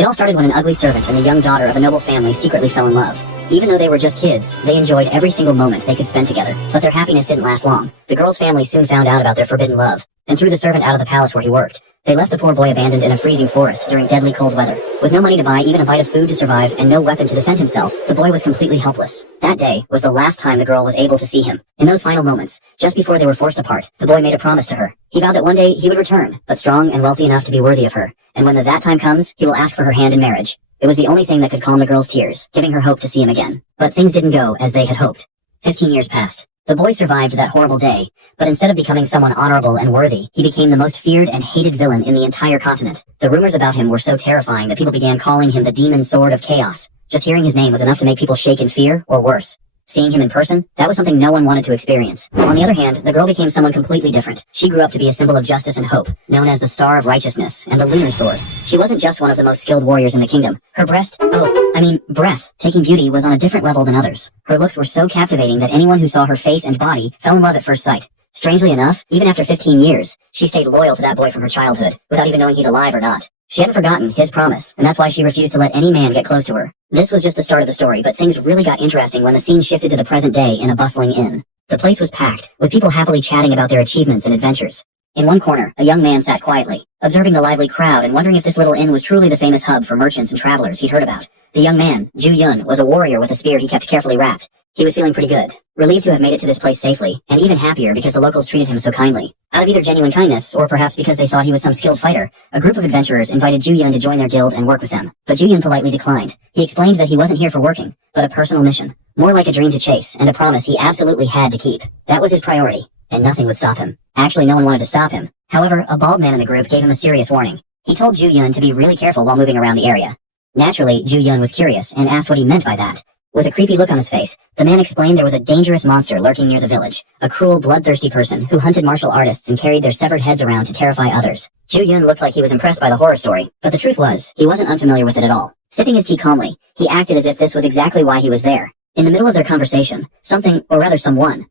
It all started when an ugly servant and the young daughter of a noble family secretly fell in love. Even though they were just kids, they enjoyed every single moment they could spend together. But their happiness didn't last long. The girl's family soon found out about their forbidden love, and threw the servant out of the palace where he worked. They left the poor boy abandoned in a freezing forest during deadly cold weather. With no money to buy even a bite of food to survive and no weapon to defend himself, the boy was completely helpless. That day was the last time the girl was able to see him. In those final moments, just before they were forced apart, the boy made a promise to her. He vowed that one day he would return, but strong and wealthy enough to be worthy of her, and when that time comes, he will ask for her hand in marriage. It was the only thing that could calm the girl's tears, giving her hope to see him again. But things didn't go as they had hoped. 15 years passed. The boy survived that horrible day, but instead of becoming someone honorable and worthy, he became the most feared and hated villain in the entire continent. The rumors about him were so terrifying that people began calling him the Demon Sword of Chaos. Just hearing his name was enough to make people shake in fear, or worse. Seeing him in person, that was something no one wanted to experience. On the other hand, the girl became someone completely different. She grew up to be a symbol of justice and hope, known as the Star of Righteousness and the Lunar Sword. She wasn't just one of the most skilled warriors in the kingdom. Her breath-taking beauty was on a different level than others. Her looks were so captivating that anyone who saw her face and body fell in love at first sight. Strangely enough, even after 15 years, she stayed loyal to that boy from her childhood, without even knowing he's alive or not. She hadn't forgotten his promise, and that's why she refused to let any man get close to her. This was just the start of the story, but things really got interesting when the scene shifted to the present day in a bustling inn. The place was packed, with people happily chatting about their achievements and adventures. In one corner, a young man sat quietly, observing the lively crowd and wondering if this little inn was truly the famous hub for merchants and travelers he'd heard about. The young man, Ju-yun, was a warrior with a spear he kept carefully wrapped. He was feeling pretty good, relieved to have made it to this place safely, and even happier because the locals treated him so kindly. Out of either genuine kindness, or perhaps because they thought he was some skilled fighter, a group of adventurers invited Ju-yun to join their guild and work with them. But Ju-yun politely declined. He explained that he wasn't here for working, but a personal mission. More like a dream to chase, and a promise he absolutely had to keep. That was his priority, and nothing would stop him. Actually, no one wanted to stop him. However, a bald man in the group gave him a serious warning. He told Ju-yun to be really careful while moving around the area. Naturally, Ju-yun was curious and asked what he meant by that. With a creepy look on his face, the man explained there was a dangerous monster lurking near the village, a cruel, bloodthirsty person who hunted martial artists and carried their severed heads around to terrify others. Ju-yun looked like he was impressed by the horror story, but the truth was, he wasn't unfamiliar with it at all. Sipping his tea calmly, he acted as if this was exactly why he was there. In the middle of their conversation, someone,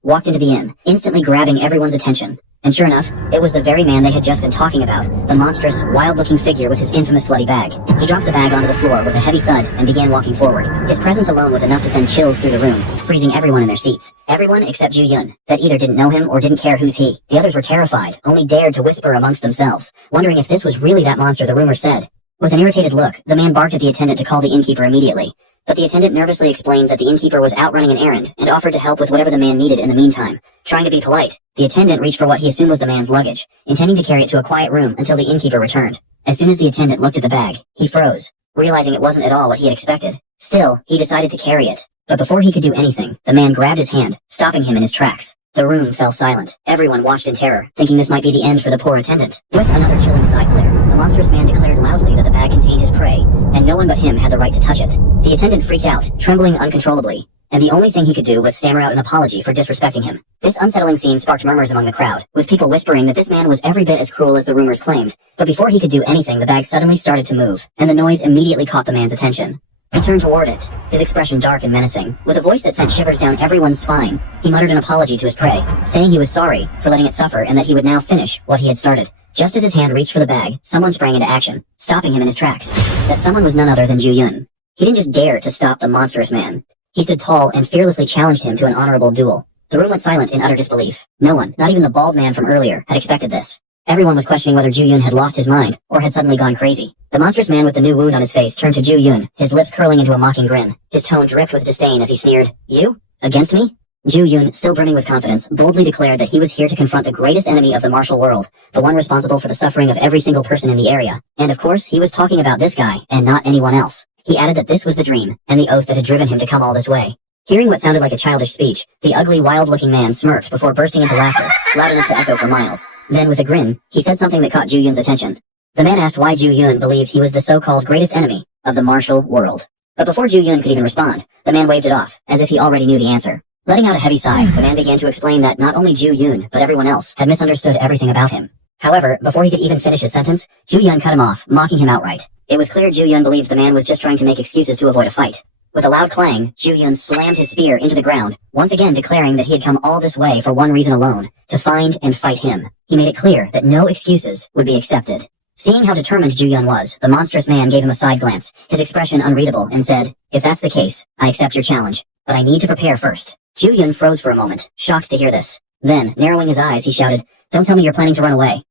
walked into the inn, instantly grabbing everyone's attention. And sure enough, it was the very man they had just been talking about, the monstrous, wild-looking figure with his infamous bloody bag. He dropped the bag onto the floor with a heavy thud and began walking forward. His presence alone was enough to send chills through the room, freezing everyone in their seats. Everyone except Ju-yun, that either didn't know him or didn't care who's he. The others were terrified, only dared to whisper amongst themselves, wondering if this was really that monster the rumor said. With an irritated look, the man barked at the attendant to call the innkeeper immediately. But the attendant nervously explained that the innkeeper was out running an errand and offered to help with whatever the man needed in the meantime. Trying to be polite, the attendant reached for what he assumed was the man's luggage, intending to carry it to a quiet room until the innkeeper returned. As soon as the attendant looked at the bag, he froze, realizing it wasn't at all what he had expected. Still, he decided to carry it. But before he could do anything, the man grabbed his hand, stopping him in his tracks. The room fell silent. Everyone watched in terror, thinking this might be the end for the poor attendant. With another chilling side glare, the monstrous man declared loudly that the bag contained his prey, and no one but him had the right to touch it. The attendant freaked out, trembling uncontrollably, and the only thing he could do was stammer out an apology for disrespecting him. This unsettling scene sparked murmurs among the crowd, with people whispering that this man was every bit as cruel as the rumors claimed. But before he could do anything, the bag suddenly started to move, and the noise immediately caught the man's attention. He turned toward it, his expression dark and menacing. With a voice that sent shivers down everyone's spine, he muttered an apology to his prey, saying he was sorry for letting it suffer and that he would now finish what he had started. Just as his hand reached for the bag, someone sprang into action, stopping him in his tracks. That someone was none other than Ju-yun. He didn't just dare to stop the monstrous man. He stood tall and fearlessly challenged him to an honorable duel. The room went silent in utter disbelief. No one, not even the bald man from earlier, had expected this. Everyone was questioning whether Ju-yun had lost his mind, or had suddenly gone crazy. The monstrous man with the new wound on his face turned to Ju-yun, his lips curling into a mocking grin. His tone dripped with disdain as he sneered, "You? Against me?" Ju-yun, still brimming with confidence, boldly declared that he was here to confront the greatest enemy of the martial world, the one responsible for the suffering of every single person in the area. And of course, he was talking about this guy, and not anyone else. He added that this was the dream, and the oath that had driven him to come all this way. Hearing what sounded like a childish speech, the ugly, wild-looking man smirked before bursting into laughter, loud enough to echo for miles. Then, with a grin, he said something that caught Ju-yun's attention. The man asked why Ju-yun believed he was the so-called greatest enemy of the martial world. But before Ju-yun could even respond, the man waved it off, as if he already knew the answer. Letting out a heavy sigh, the man began to explain that not only Ju-yun, but everyone else, had misunderstood everything about him. However, before he could even finish his sentence, Ju-yun cut him off, mocking him outright. It was clear Ju-yun believed the man was just trying to make excuses to avoid a fight. With a loud clang, Ju-yun slammed his spear into the ground, once again declaring that he had come all this way for one reason alone, to find and fight him. He made it clear that no excuses would be accepted. Seeing how determined Ju-yun was, the monstrous man gave him a side glance, his expression unreadable, and said, "If that's the case, I accept your challenge, but I need to prepare first." Ju-yun froze for a moment, shocked to hear this. Then, narrowing his eyes, he shouted, "Don't tell me you're planning to run away."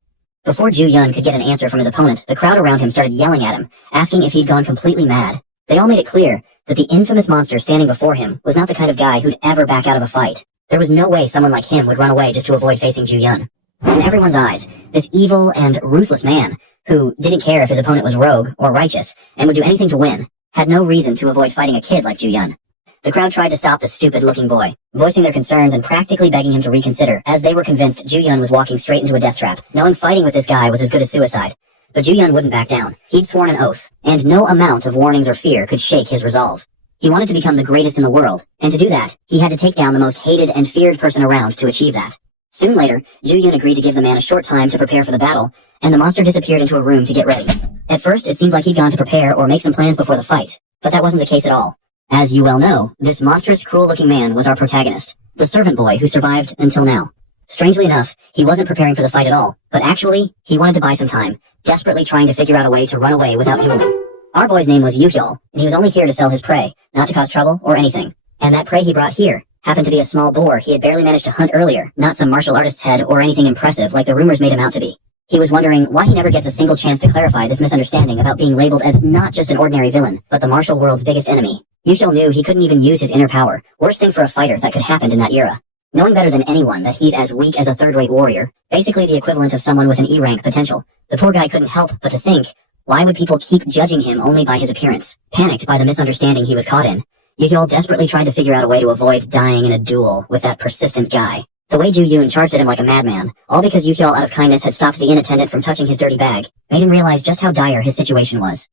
Before Ju-yun could get an answer from his opponent, the crowd around him started yelling at him, asking if he'd gone completely mad. They all made it clear that the infamous monster standing before him was not the kind of guy who'd ever back out of a fight. There was no way someone like him would run away just to avoid facing Ju-yun. In everyone's eyes, this evil and ruthless man, who didn't care if his opponent was rogue or righteous and would do anything to win, had no reason to avoid fighting a kid like Ju-yun. The crowd tried to stop the stupid-looking boy, voicing their concerns and practically begging him to reconsider, as they were convinced Ju-yun was walking straight into a death trap, knowing fighting with this guy was as good as suicide. But Ju-yun wouldn't back down. He'd sworn an oath, and no amount of warnings or fear could shake his resolve. He wanted to become the greatest in the world, and to do that, he had to take down the most hated and feared person around to achieve that. Soon later, Ju-yun agreed to give the man a short time to prepare for the battle, and the monster disappeared into a room to get ready. At first, it seemed like he'd gone to prepare or make some plans before the fight, but that wasn't the case at all. As you well know, this monstrous, cruel-looking man was our protagonist, the servant boy who survived until now. Strangely enough, he wasn't preparing for the fight at all, but actually, he wanted to buy some time, desperately trying to figure out a way to run away without dueling. Our boy's name was Yuhyol, and he was only here to sell his prey, not to cause trouble or anything. And that prey he brought here happened to be a small boar he had barely managed to hunt earlier, not some martial artist's head or anything impressive like the rumors made him out to be. He was wondering why he never gets a single chance to clarify this misunderstanding about being labeled as not just an ordinary villain, but the martial world's biggest enemy. Yuhyol knew he couldn't even use his inner power, worst thing for a fighter that could happen in that era. Knowing better than anyone that he's as weak as a third-rate warrior, basically the equivalent of someone with an E-rank potential, the poor guy couldn't help but to think, why would people keep judging him only by his appearance? Panicked by the misunderstanding he was caught in, Yuhyol desperately tried to figure out a way to avoid dying in a duel with that persistent guy. The way Ju-yun charged at him like a madman, all because Yuhyol out of kindness had stopped the inn attendant from touching his dirty bag, made him realize just how dire his situation was.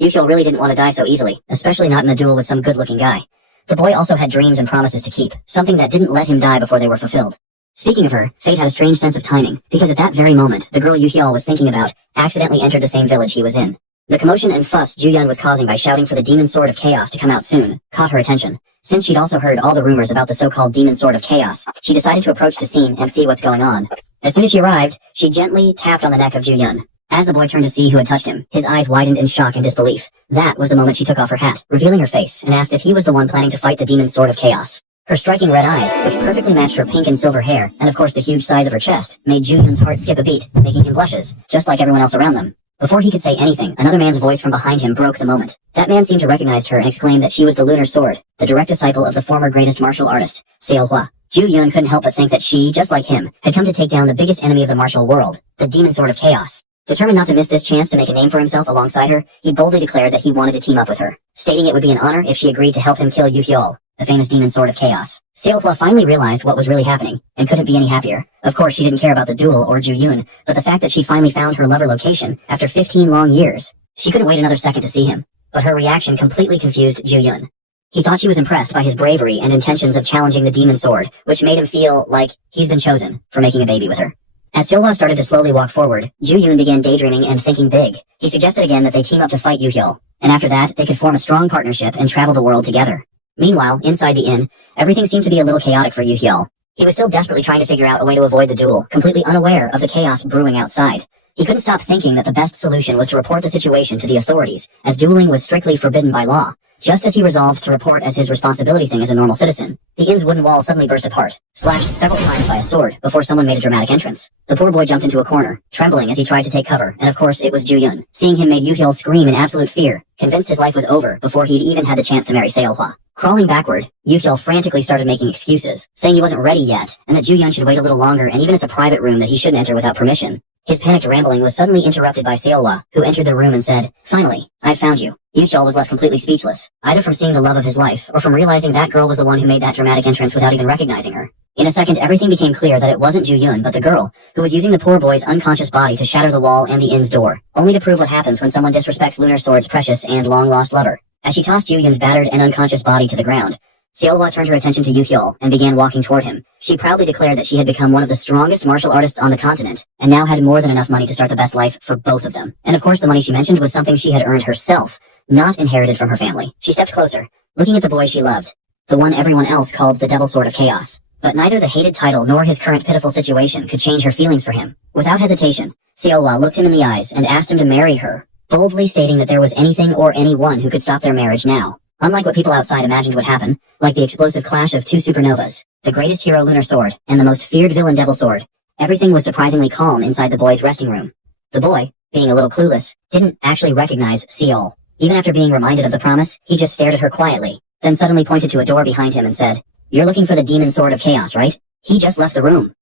Yuhyol really didn't want to die so easily, especially not in a duel with some good-looking guy. The boy also had dreams and promises to keep, something that didn't let him die before they were fulfilled. Speaking of her, fate had a strange sense of timing, because at that very moment, the girl Yuhyol was thinking about accidentally entered the same village he was in. The commotion and fuss Ju-yun was causing by shouting for the Demon Sword of Chaos to come out soon caught her attention. Since she'd also heard all the rumors about the so-called Demon Sword of Chaos, she decided to approach the scene and see what's going on. As soon as she arrived, she gently tapped on the neck of Ju-yun. As the boy turned to see who had touched him, his eyes widened in shock and disbelief. That was the moment she took off her hat, revealing her face, and asked if he was the one planning to fight the Demon Sword of Chaos. Her striking red eyes, which perfectly matched her pink and silver hair, and of course the huge size of her chest, made Ju-yun's heart skip a beat, making him blushes, just like everyone else around them. Before he could say anything, another man's voice from behind him broke the moment. That man seemed to recognize her and exclaimed that she was the Lunar Sword, the direct disciple of the former greatest martial artist, Seolhwa. Ju-yun couldn't help but think that she, just like him, had come to take down the biggest enemy of the martial world, the Demon Sword of Chaos. Determined not to miss this chance to make a name for himself alongside her, he boldly declared that he wanted to team up with her, stating it would be an honor if she agreed to help him kill Yuhyol, the famous Demon Sword of Chaos. Seolhwa finally realized what was really happening, and couldn't be any happier. Of course, she didn't care about the duel or Ju-yun, but the fact that she finally found her lover location after 15 long years. She couldn't wait another second to see him, but her reaction completely confused Ju-yun. He thought she was impressed by his bravery and intentions of challenging the Demon Sword, which made him feel like he's been chosen for making a baby with her. As Seolhwa started to slowly walk forward, Ju-yun began daydreaming and thinking big. He suggested again that they team up to fight Yuhyol, and after that, they could form a strong partnership and travel the world together. Meanwhile, inside the inn, everything seemed to be a little chaotic for Yuhyol. He was still desperately trying to figure out a way to avoid the duel, completely unaware of the chaos brewing outside. He couldn't stop thinking that the best solution was to report the situation to the authorities, as dueling was strictly forbidden by law. Just as he resolved to report as his responsibility thing as a normal citizen, the inn's wooden wall suddenly burst apart, slashed several times by a sword before someone made a dramatic entrance. The poor boy jumped into a corner, trembling as he tried to take cover, and of course it was Ju-yun. Seeing him made Yuhyol scream in absolute fear, convinced his life was over before he'd even had the chance to marry Seolhwa. Crawling backward, Yuhyol frantically started making excuses, saying he wasn't ready yet, and that Ju-yun should wait a little longer, and even it's a private room that he shouldn't enter without permission. His panicked rambling was suddenly interrupted by Seolhwa, who entered the room and said, "Finally, I've found you." Yuhyol was left completely speechless, either from seeing the love of his life, or from realizing that girl was the one who made that dramatic entrance without even recognizing her. In a second, everything became clear that it wasn't Ju-yun, but the girl, who was using the poor boy's unconscious body to shatter the wall and the inn's door, only to prove what happens when someone disrespects Lunar Sword's precious and long-lost lover. As she tossed Ju-yun's battered and unconscious body to the ground, Seolhwa turned her attention to Yuhyol and began walking toward him. She proudly declared that she had become one of the strongest martial artists on the continent, and now had more than enough money to start the best life for both of them. And of course the money she mentioned was something she had earned herself, not inherited from her family. She stepped closer, looking at the boy she loved, the one everyone else called the Devil Sword of Chaos. But neither the hated title nor his current pitiful situation could change her feelings for him. Without hesitation, Seolwa looked him in the eyes and asked him to marry her, boldly stating that there was anything or anyone who could stop their marriage now. Unlike what people outside imagined would happen, like the explosive clash of two supernovas, the greatest hero lunar sword, and the most feared villain devil sword, everything was surprisingly calm inside the boy's resting room. The boy, being a little clueless, didn't actually recognize Seol. Even after being reminded of the promise, he just stared at her quietly, then suddenly pointed to a door behind him and said, "You're looking for the demon sword of chaos, right?" He just left the room.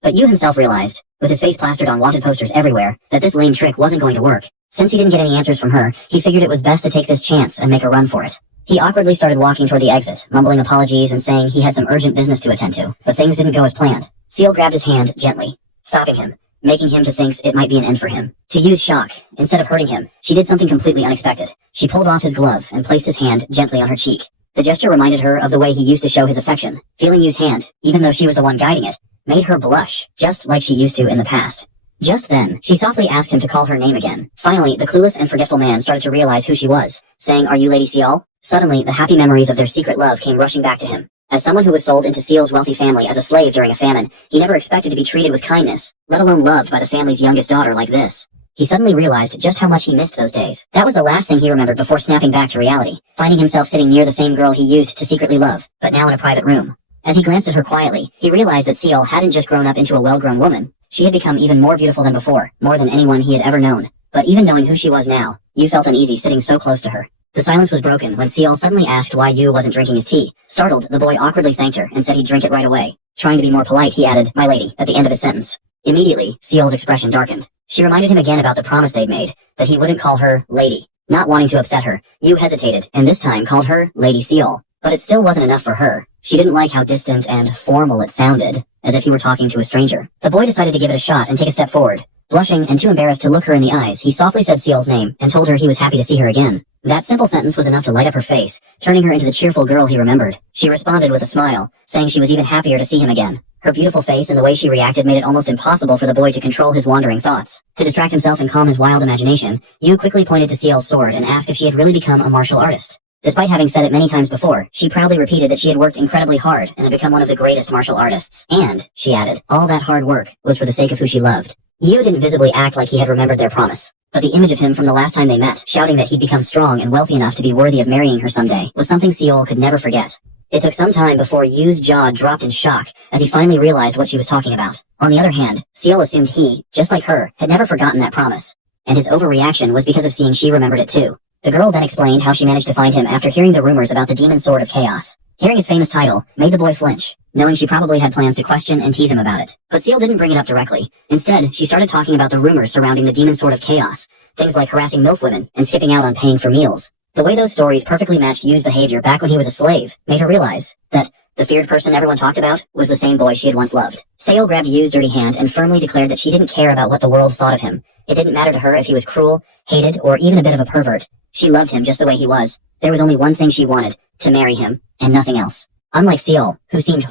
But Yu himself realized, with his face plastered on wanted posters everywhere, that this lame trick wasn't going to work. Since he didn't get any answers from her, he figured it was best to take this chance and make a run for it. He awkwardly started walking toward the exit, mumbling apologies and saying he had some urgent business to attend to, but things didn't go as planned. Seal grabbed his hand gently, stopping him, making him to think it might be an end for him. To Yu's shock, instead of hurting him, she did something completely unexpected. She pulled off his glove and placed his hand gently on her cheek. The gesture reminded her of the way he used to show his affection. Feeling Yu's hand, even though she was the one guiding it, made her blush, just like she used to in the past. Just then, she softly asked him to call her name again. Finally, the clueless and forgetful man started to realize who she was, saying, "Are you Lady Seol?" Suddenly, the happy memories of their secret love came rushing back to him. As someone who was sold into Seol's wealthy family as a slave during a famine, he never expected to be treated with kindness, let alone loved by the family's youngest daughter like this. He suddenly realized just how much he missed those days. That was the last thing he remembered before snapping back to reality, finding himself sitting near the same girl he used to secretly love, but now in a private room. As he glanced at her quietly, he realized that Seol hadn't just grown up into a well-grown woman. She had become even more beautiful than before, more than anyone he had ever known. But even knowing who she was now, Yu felt uneasy sitting so close to her. The silence was broken when Seol suddenly asked why Yu wasn't drinking his tea. Startled, the boy awkwardly thanked her and said he'd drink it right away. Trying to be more polite, he added, "My lady," at the end of his sentence. Immediately, Seol's expression darkened. She reminded him again about the promise they'd made, that he wouldn't call her lady. Not wanting to upset her, Yu hesitated, and this time called her Lady Seol. But it still wasn't enough for her. She didn't like how distant and formal it sounded, as if he were talking to a stranger. The boy decided to give it a shot and take a step forward. Blushing and too embarrassed to look her in the eyes, he softly said Seol's name and told her he was happy to see her again. That simple sentence was enough to light up her face, turning her into the cheerful girl he remembered. She responded with a smile, saying she was even happier to see him again. Her beautiful face and the way she reacted made it almost impossible for the boy to control his wandering thoughts. To distract himself and calm his wild imagination, Yu quickly pointed to Seol's sword and asked if she had really become a martial artist. Despite having said it many times before, she proudly repeated that she had worked incredibly hard and had become one of the greatest martial artists. And, she added, all that hard work was for the sake of who she loved. Yu didn't visibly act like he had remembered their promise, but the image of him from the last time they met, shouting that he'd become strong and wealthy enough to be worthy of marrying her someday, was something Seol could never forget. It took some time before Yu's jaw dropped in shock as he finally realized what she was talking about. On the other hand, Seol assumed he, just like her, had never forgotten that promise, and his overreaction was because of seeing she remembered it too. The girl then explained how she managed to find him after hearing the rumors about the demon sword of chaos. Hearing his famous title made the boy flinch, knowing she probably had plans to question and tease him about it. But Seol didn't bring it up directly. Instead, she started talking about the rumors surrounding the demon sword of chaos, things like harassing MILF women and skipping out on paying for meals. The way those stories perfectly matched Yu's behavior back when he was a slave made her realize that the feared person everyone talked about was the same boy she had once loved. Seol grabbed Yu's dirty hand and firmly declared that she didn't care about what the world thought of him. It didn't matter to her if he was cruel, hated, or even a bit of a pervert. She loved him just the way he was. There was only one thing she wanted, to marry him, and nothing else. Unlike Seol, who seemed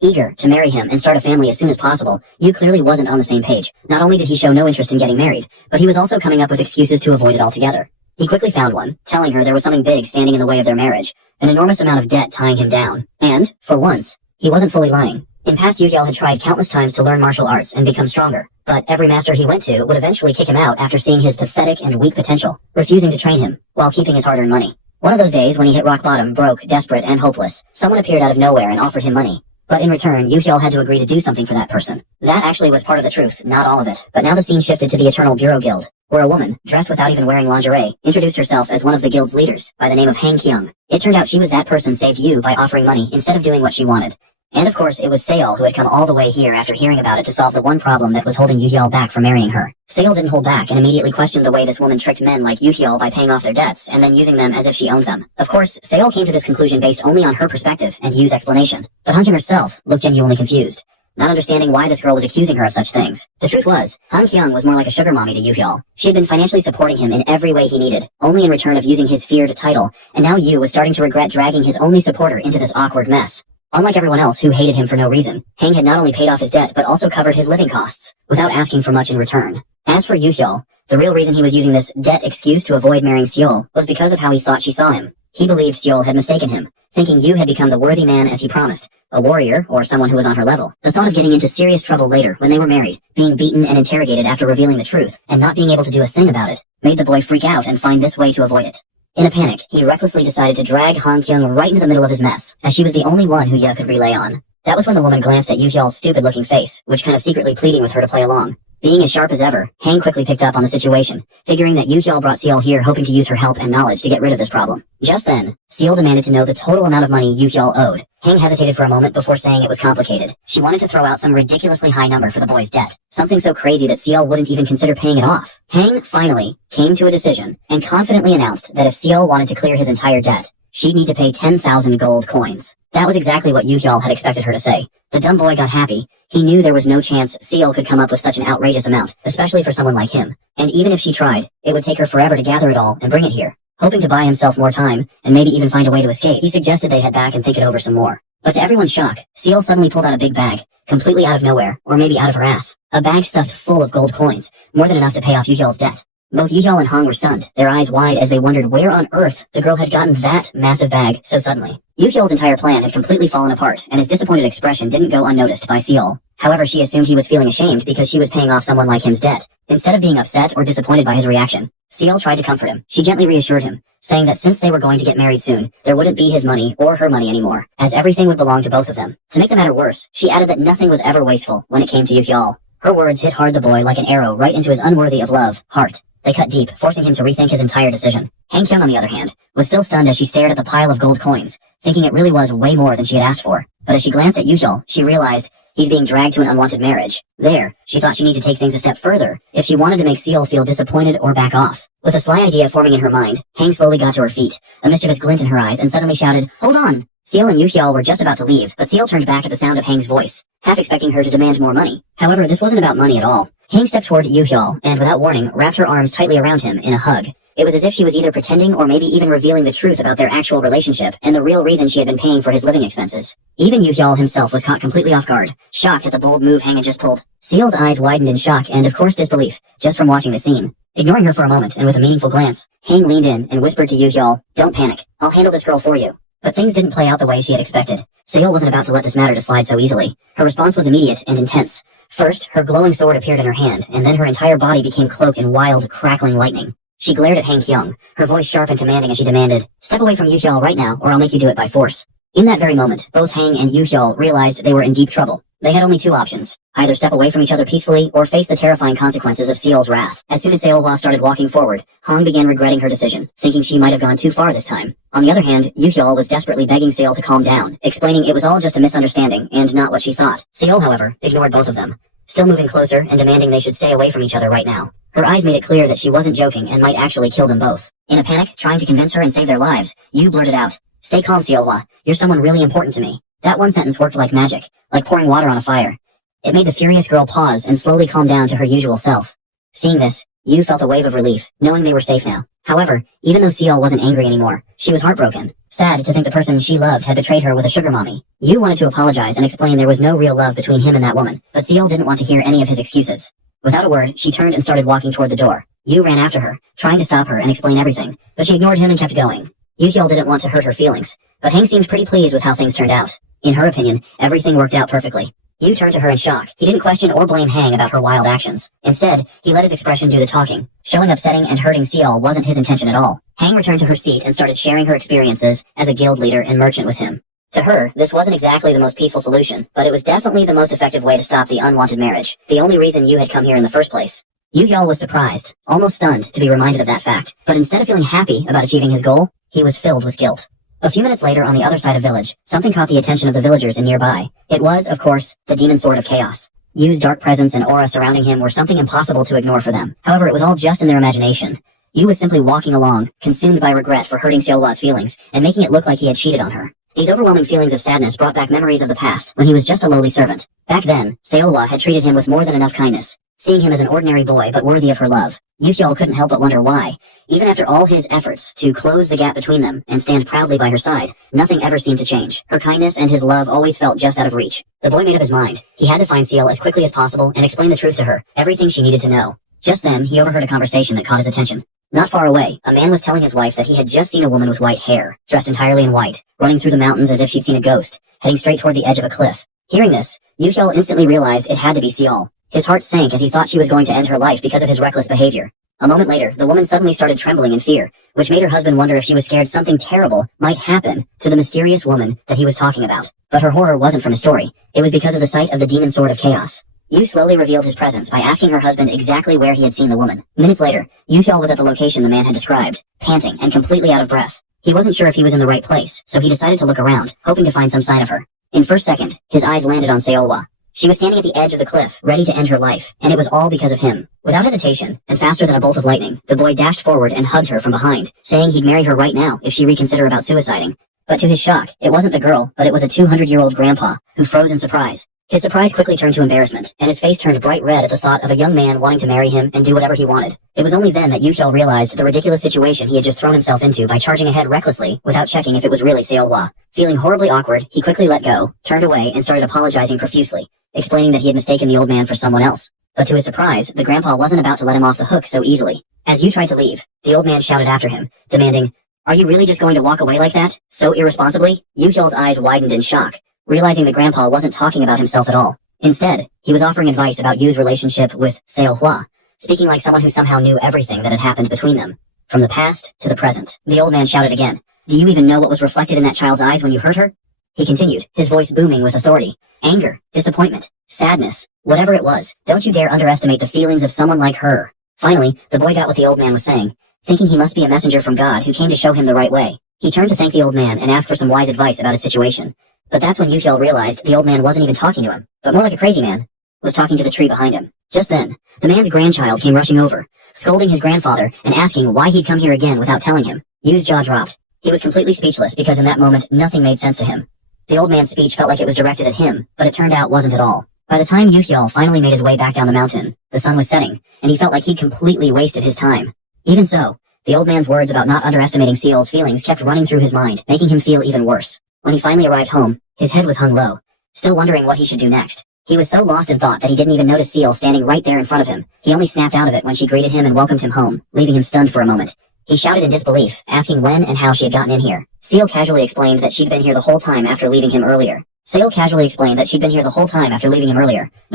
eager to marry him and start a family as soon as possible, Yu clearly wasn't on the same page. Not only did he show no interest in getting married, but he was also coming up with excuses to avoid it altogether. He quickly found one, telling her there was something big standing in the way of their marriage, an enormous amount of debt tying him down. And, for once, he wasn't fully lying. In past, Yu-Hyul had tried countless times to learn martial arts and become stronger, but every master he went to would eventually kick him out after seeing his pathetic and weak potential, refusing to train him, while keeping his hard-earned money. One of those days when he hit rock bottom, broke, desperate, and hopeless, someone appeared out of nowhere and offered him money. But in return, Yu-Hyul had to agree to do something for that person. That actually was part of the truth, not all of it. But now the scene shifted to the Eternal Bureau Guild, where a woman, dressed without even wearing lingerie, introduced herself as one of the guild's leaders, by the name of Hang Kyung. It turned out she was that person saved Yu by offering money instead of doing what she wanted. And of course, it was Seol who had come all the way here after hearing about it to solve the one problem that was holding Yu-Hyul back from marrying her. Seol didn't hold back and immediately questioned the way this woman tricked men like Yu-Hyul by paying off their debts and then using them as if she owned them. Of course, Seol came to this conclusion based only on her perspective and Yu's explanation. But Han Kyung herself looked genuinely confused, not understanding why this girl was accusing her of such things. The truth was, Han Kyung was more like a sugar mommy to Yu-Hyul. She had been financially supporting him in every way he needed, only in return of using his feared title, and now Yu was starting to regret dragging his only supporter into this awkward mess. Unlike everyone else who hated him for no reason, Hang had not only paid off his debt but also covered his living costs, without asking for much in return. As for Yu-Hyul, the real reason he was using this debt excuse to avoid marrying Seol was because of how he thought she saw him. He believed Seol had mistaken him, thinking Yu had become the worthy man as he promised, a warrior or someone who was on her level. The thought of getting into serious trouble later when they were married, being beaten and interrogated after revealing the truth, and not being able to do a thing about it, made the boy freak out and find this way to avoid it. In a panic, he recklessly decided to drag Han Kyung right into the middle of his mess, as she was the only one who Ye could relay on. That was when the woman glanced at Yu Hyol's stupid-looking face, which kind of secretly pleading with her to play along. Being as sharp as ever, Hang quickly picked up on the situation, figuring that Yu Hyol brought Seol here hoping to use her help and knowledge to get rid of this problem. Just then, Seol demanded to know the total amount of money Yu Hyol owed. Hang hesitated for a moment before saying it was complicated. She wanted to throw out some ridiculously high number for the boy's debt, something so crazy that Seol wouldn't even consider paying it off. Hang, finally, came to a decision, and confidently announced that if Seol wanted to clear his entire debt, she'd need to pay 10,000 gold coins. That was exactly what Yu Hyol had expected her to say. The dumb boy got happy. He knew there was no chance Seol could come up with such an outrageous amount, especially for someone like him. And even if she tried, it would take her forever to gather it all and bring it here. Hoping to buy himself more time, and maybe even find a way to escape, he suggested they head back and think it over some more. But to everyone's shock, Seol suddenly pulled out a big bag, completely out of nowhere, or maybe out of her ass. A bag stuffed full of gold coins, more than enough to pay off Yu Hyol's debt. Both Yu Hyol and Hong were stunned, their eyes wide as they wondered where on earth the girl had gotten that massive bag so suddenly. Yu Hyol's entire plan had completely fallen apart, and his disappointed expression didn't go unnoticed by Seol. However, she assumed he was feeling ashamed because she was paying off someone like him's debt. Instead of being upset or disappointed by his reaction, Seol tried to comfort him. She gently reassured him, saying that since they were going to get married soon, there wouldn't be his money or her money anymore, as everything would belong to both of them. To make the matter worse, she added that nothing was ever wasteful when it came to Yu Hyol. Her words hit hard the boy like an arrow right into his unworthy of love heart. They cut deep, forcing him to rethink his entire decision. Han Kyung, on the other hand, was still stunned as she stared at the pile of gold coins, thinking it really was way more than she had asked for. But as she glanced at Yu Hyol, she realized he's being dragged to an unwanted marriage. There, she thought she needed to take things a step further if she wanted to make Seol feel disappointed or back off. With a sly idea forming in her mind, Hang slowly got to her feet, a mischievous glint in her eyes, and suddenly shouted, "Hold on!" Seol and Yu Hyol were just about to leave, but Seol turned back at the sound of Hang's voice, half expecting her to demand more money. However, this wasn't about money at all. Hang stepped toward Yu Hyol, and without warning, wrapped her arms tightly around him in a hug. It was as if she was either pretending or maybe even revealing the truth about their actual relationship and the real reason she had been paying for his living expenses. Even Yu Hyol himself was caught completely off guard, shocked at the bold move Hang had just pulled. Seol's eyes widened in shock and, of course, disbelief, just from watching the scene. Ignoring her for a moment and with a meaningful glance, Hang leaned in and whispered to Yu Hyol, "Don't panic. I'll handle this girl for you." But things didn't play out the way she had expected. Seol wasn't about to let this matter slide so easily. Her response was immediate and intense. First, her glowing sword appeared in her hand, and then her entire body became cloaked in wild, crackling lightning. She glared at Han Kyung, her voice sharp and commanding as she demanded, "Step away from Yu Hyol right now, or I'll make you do it by force." In that very moment, both Hang and Yu Hyol realized they were in deep trouble. They had only two options: either step away from each other peacefully or face the terrifying consequences of Seol's wrath. As soon as Seolhwa started walking forward, Hong began regretting her decision, thinking she might have gone too far this time. On the other hand, Yu Hyol was desperately begging Seol to calm down, explaining it was all just a misunderstanding and not what she thought. Seol, however, ignored both of them, still moving closer and demanding they should stay away from each other right now. Her eyes made it clear that she wasn't joking and might actually kill them both. In a panic, trying to convince her and save their lives, Yu blurted out, "Stay calm, Seolhwa. You're someone really important to me." That one sentence worked like magic, like pouring water on a fire. It made the furious girl pause and slowly calm down to her usual self. Seeing this, Yu felt a wave of relief, knowing they were safe now. However, even though Seol wasn't angry anymore, she was heartbroken, sad to think the person she loved had betrayed her with a sugar mommy. Yu wanted to apologize and explain there was no real love between him and that woman, but Seol didn't want to hear any of his excuses. Without a word, she turned and started walking toward the door. Yu ran after her, trying to stop her and explain everything, but she ignored him and kept going. Yu Hyol didn't want to hurt her feelings, but Hang seemed pretty pleased with how things turned out. In her opinion, everything worked out perfectly. Yu turned to her in shock. He didn't question or blame Hang about her wild actions. Instead, he let his expression do the talking. Showing upsetting and hurting Seol wasn't his intention at all. Hang returned to her seat and started sharing her experiences as a guild leader and merchant with him. To her, this wasn't exactly the most peaceful solution, but it was definitely the most effective way to stop the unwanted marriage, the only reason Yu had come here in the first place. Yu Hyol was surprised, almost stunned to be reminded of that fact, but instead of feeling happy about achieving his goal, he was filled with guilt. A few minutes later, on the other side of village, something caught the attention of the villagers in nearby. It was, of course, the demon sword of chaos. Yu's dark presence and aura surrounding him were something impossible to ignore for them. However, it was all just in their imagination. Yu was simply walking along, consumed by regret for hurting Seolhwa's feelings, and making it look like he had cheated on her. These overwhelming feelings of sadness brought back memories of the past, when he was just a lowly servant. Back then, Seolhwa had treated him with more than enough kindness, seeing him as an ordinary boy but worthy of her love. Yu Hyol couldn't help but wonder why, even after all his efforts to close the gap between them and stand proudly by her side, nothing ever seemed to change. Her kindness and his love always felt just out of reach. The boy made up his mind. He had to find Seol as quickly as possible and explain the truth to her, everything she needed to know. Just then, he overheard a conversation that caught his attention. Not far away, a man was telling his wife that he had just seen a woman with white hair, dressed entirely in white, running through the mountains as if she'd seen a ghost, heading straight toward the edge of a cliff. Hearing this, Yoo-hyul instantly realized it had to be Seol. His heart sank as he thought she was going to end her life because of his reckless behavior. A moment later, the woman suddenly started trembling in fear, which made her husband wonder if she was scared something terrible might happen to the mysterious woman that he was talking about. But her horror wasn't from a story. It was because of the sight of the demon sword of chaos. Yu slowly revealed his presence by asking her husband exactly where he had seen the woman. Minutes later, Yoo-hyul was at the location the man had described, panting and completely out of breath. He wasn't sure if he was in the right place, so he decided to look around, hoping to find some sign of her. In first second, his eyes landed on Seolwa. She was standing at the edge of the cliff, ready to end her life, and it was all because of him. Without hesitation, and faster than a bolt of lightning, the boy dashed forward and hugged her from behind, saying he'd marry her right now if she reconsidered about suiciding. But to his shock, it wasn't the girl, but it was a 200-year-old grandpa, who froze in surprise. His surprise quickly turned to embarrassment, and his face turned bright red at the thought of a young man wanting to marry him and do whatever he wanted. It was only then that Yoo-hyul realized the ridiculous situation he had just thrown himself into by charging ahead recklessly without checking if it was really Seolwa. Feeling horribly awkward, he quickly let go, turned away, and started apologizing profusely, explaining that he had mistaken the old man for someone else. But to his surprise, the grandpa wasn't about to let him off the hook so easily. As Yu tried to leave, the old man shouted after him, demanding, "Are you really just going to walk away like that? So irresponsibly?" Yoo-hyul's eyes widened in shock, realizing the grandpa wasn't talking about himself at all. Instead, he was offering advice about Yu's relationship with Seolhwa, speaking like someone who somehow knew everything that had happened between them. From the past to the present, the old man shouted again, "Do you even know what was reflected in that child's eyes when you hurt her?" He continued, his voice booming with authority. "Anger, disappointment, sadness, whatever it was, don't you dare underestimate the feelings of someone like her." Finally, the boy got what the old man was saying, thinking he must be a messenger from God who came to show him the right way. He turned to thank the old man and ask for some wise advice about his situation. But that's when Yoo-hyul realized the old man wasn't even talking to him, but more like a crazy man, was talking to the tree behind him. Just then, the man's grandchild came rushing over, scolding his grandfather and asking why he'd come here again without telling him. Yu's jaw dropped. He was completely speechless because in that moment nothing made sense to him. The old man's speech felt like it was directed at him, but it turned out wasn't at all. By the time Yoo-hyul finally made his way back down the mountain, the sun was setting, and he felt like he'd completely wasted his time. Even so, the old man's words about not underestimating Seol's feelings kept running through his mind, making him feel even worse. When he finally arrived home, his head was hung low, still wondering what he should do next. He was so lost in thought that he didn't even notice Seol standing right there in front of him. He only snapped out of it when she greeted him and welcomed him home, leaving him stunned for a moment. He shouted in disbelief, asking when and how she had gotten in here. Seol casually explained that she'd been here the whole time after leaving him earlier. The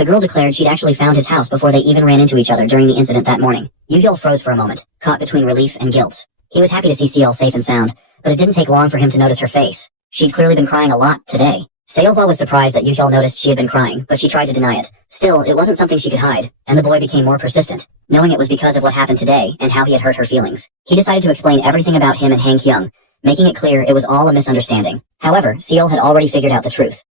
girl declared she'd actually found his house before they even ran into each other during the incident that morning. Yoo-hyul froze for a moment, caught between relief and guilt. He was happy to see Seol safe and sound, but it didn't take long for him to notice her face. She'd clearly been crying a lot today. Seolhwa was surprised that Yoo-hyul noticed she had been crying, but she tried to deny it. Still, it wasn't something she could hide, and the boy became more persistent, knowing it was because of what happened today and how he had hurt her feelings. He decided to explain everything about him and Han-kyung, making it clear it was all a misunderstanding. However, Seol had already figured out the truth.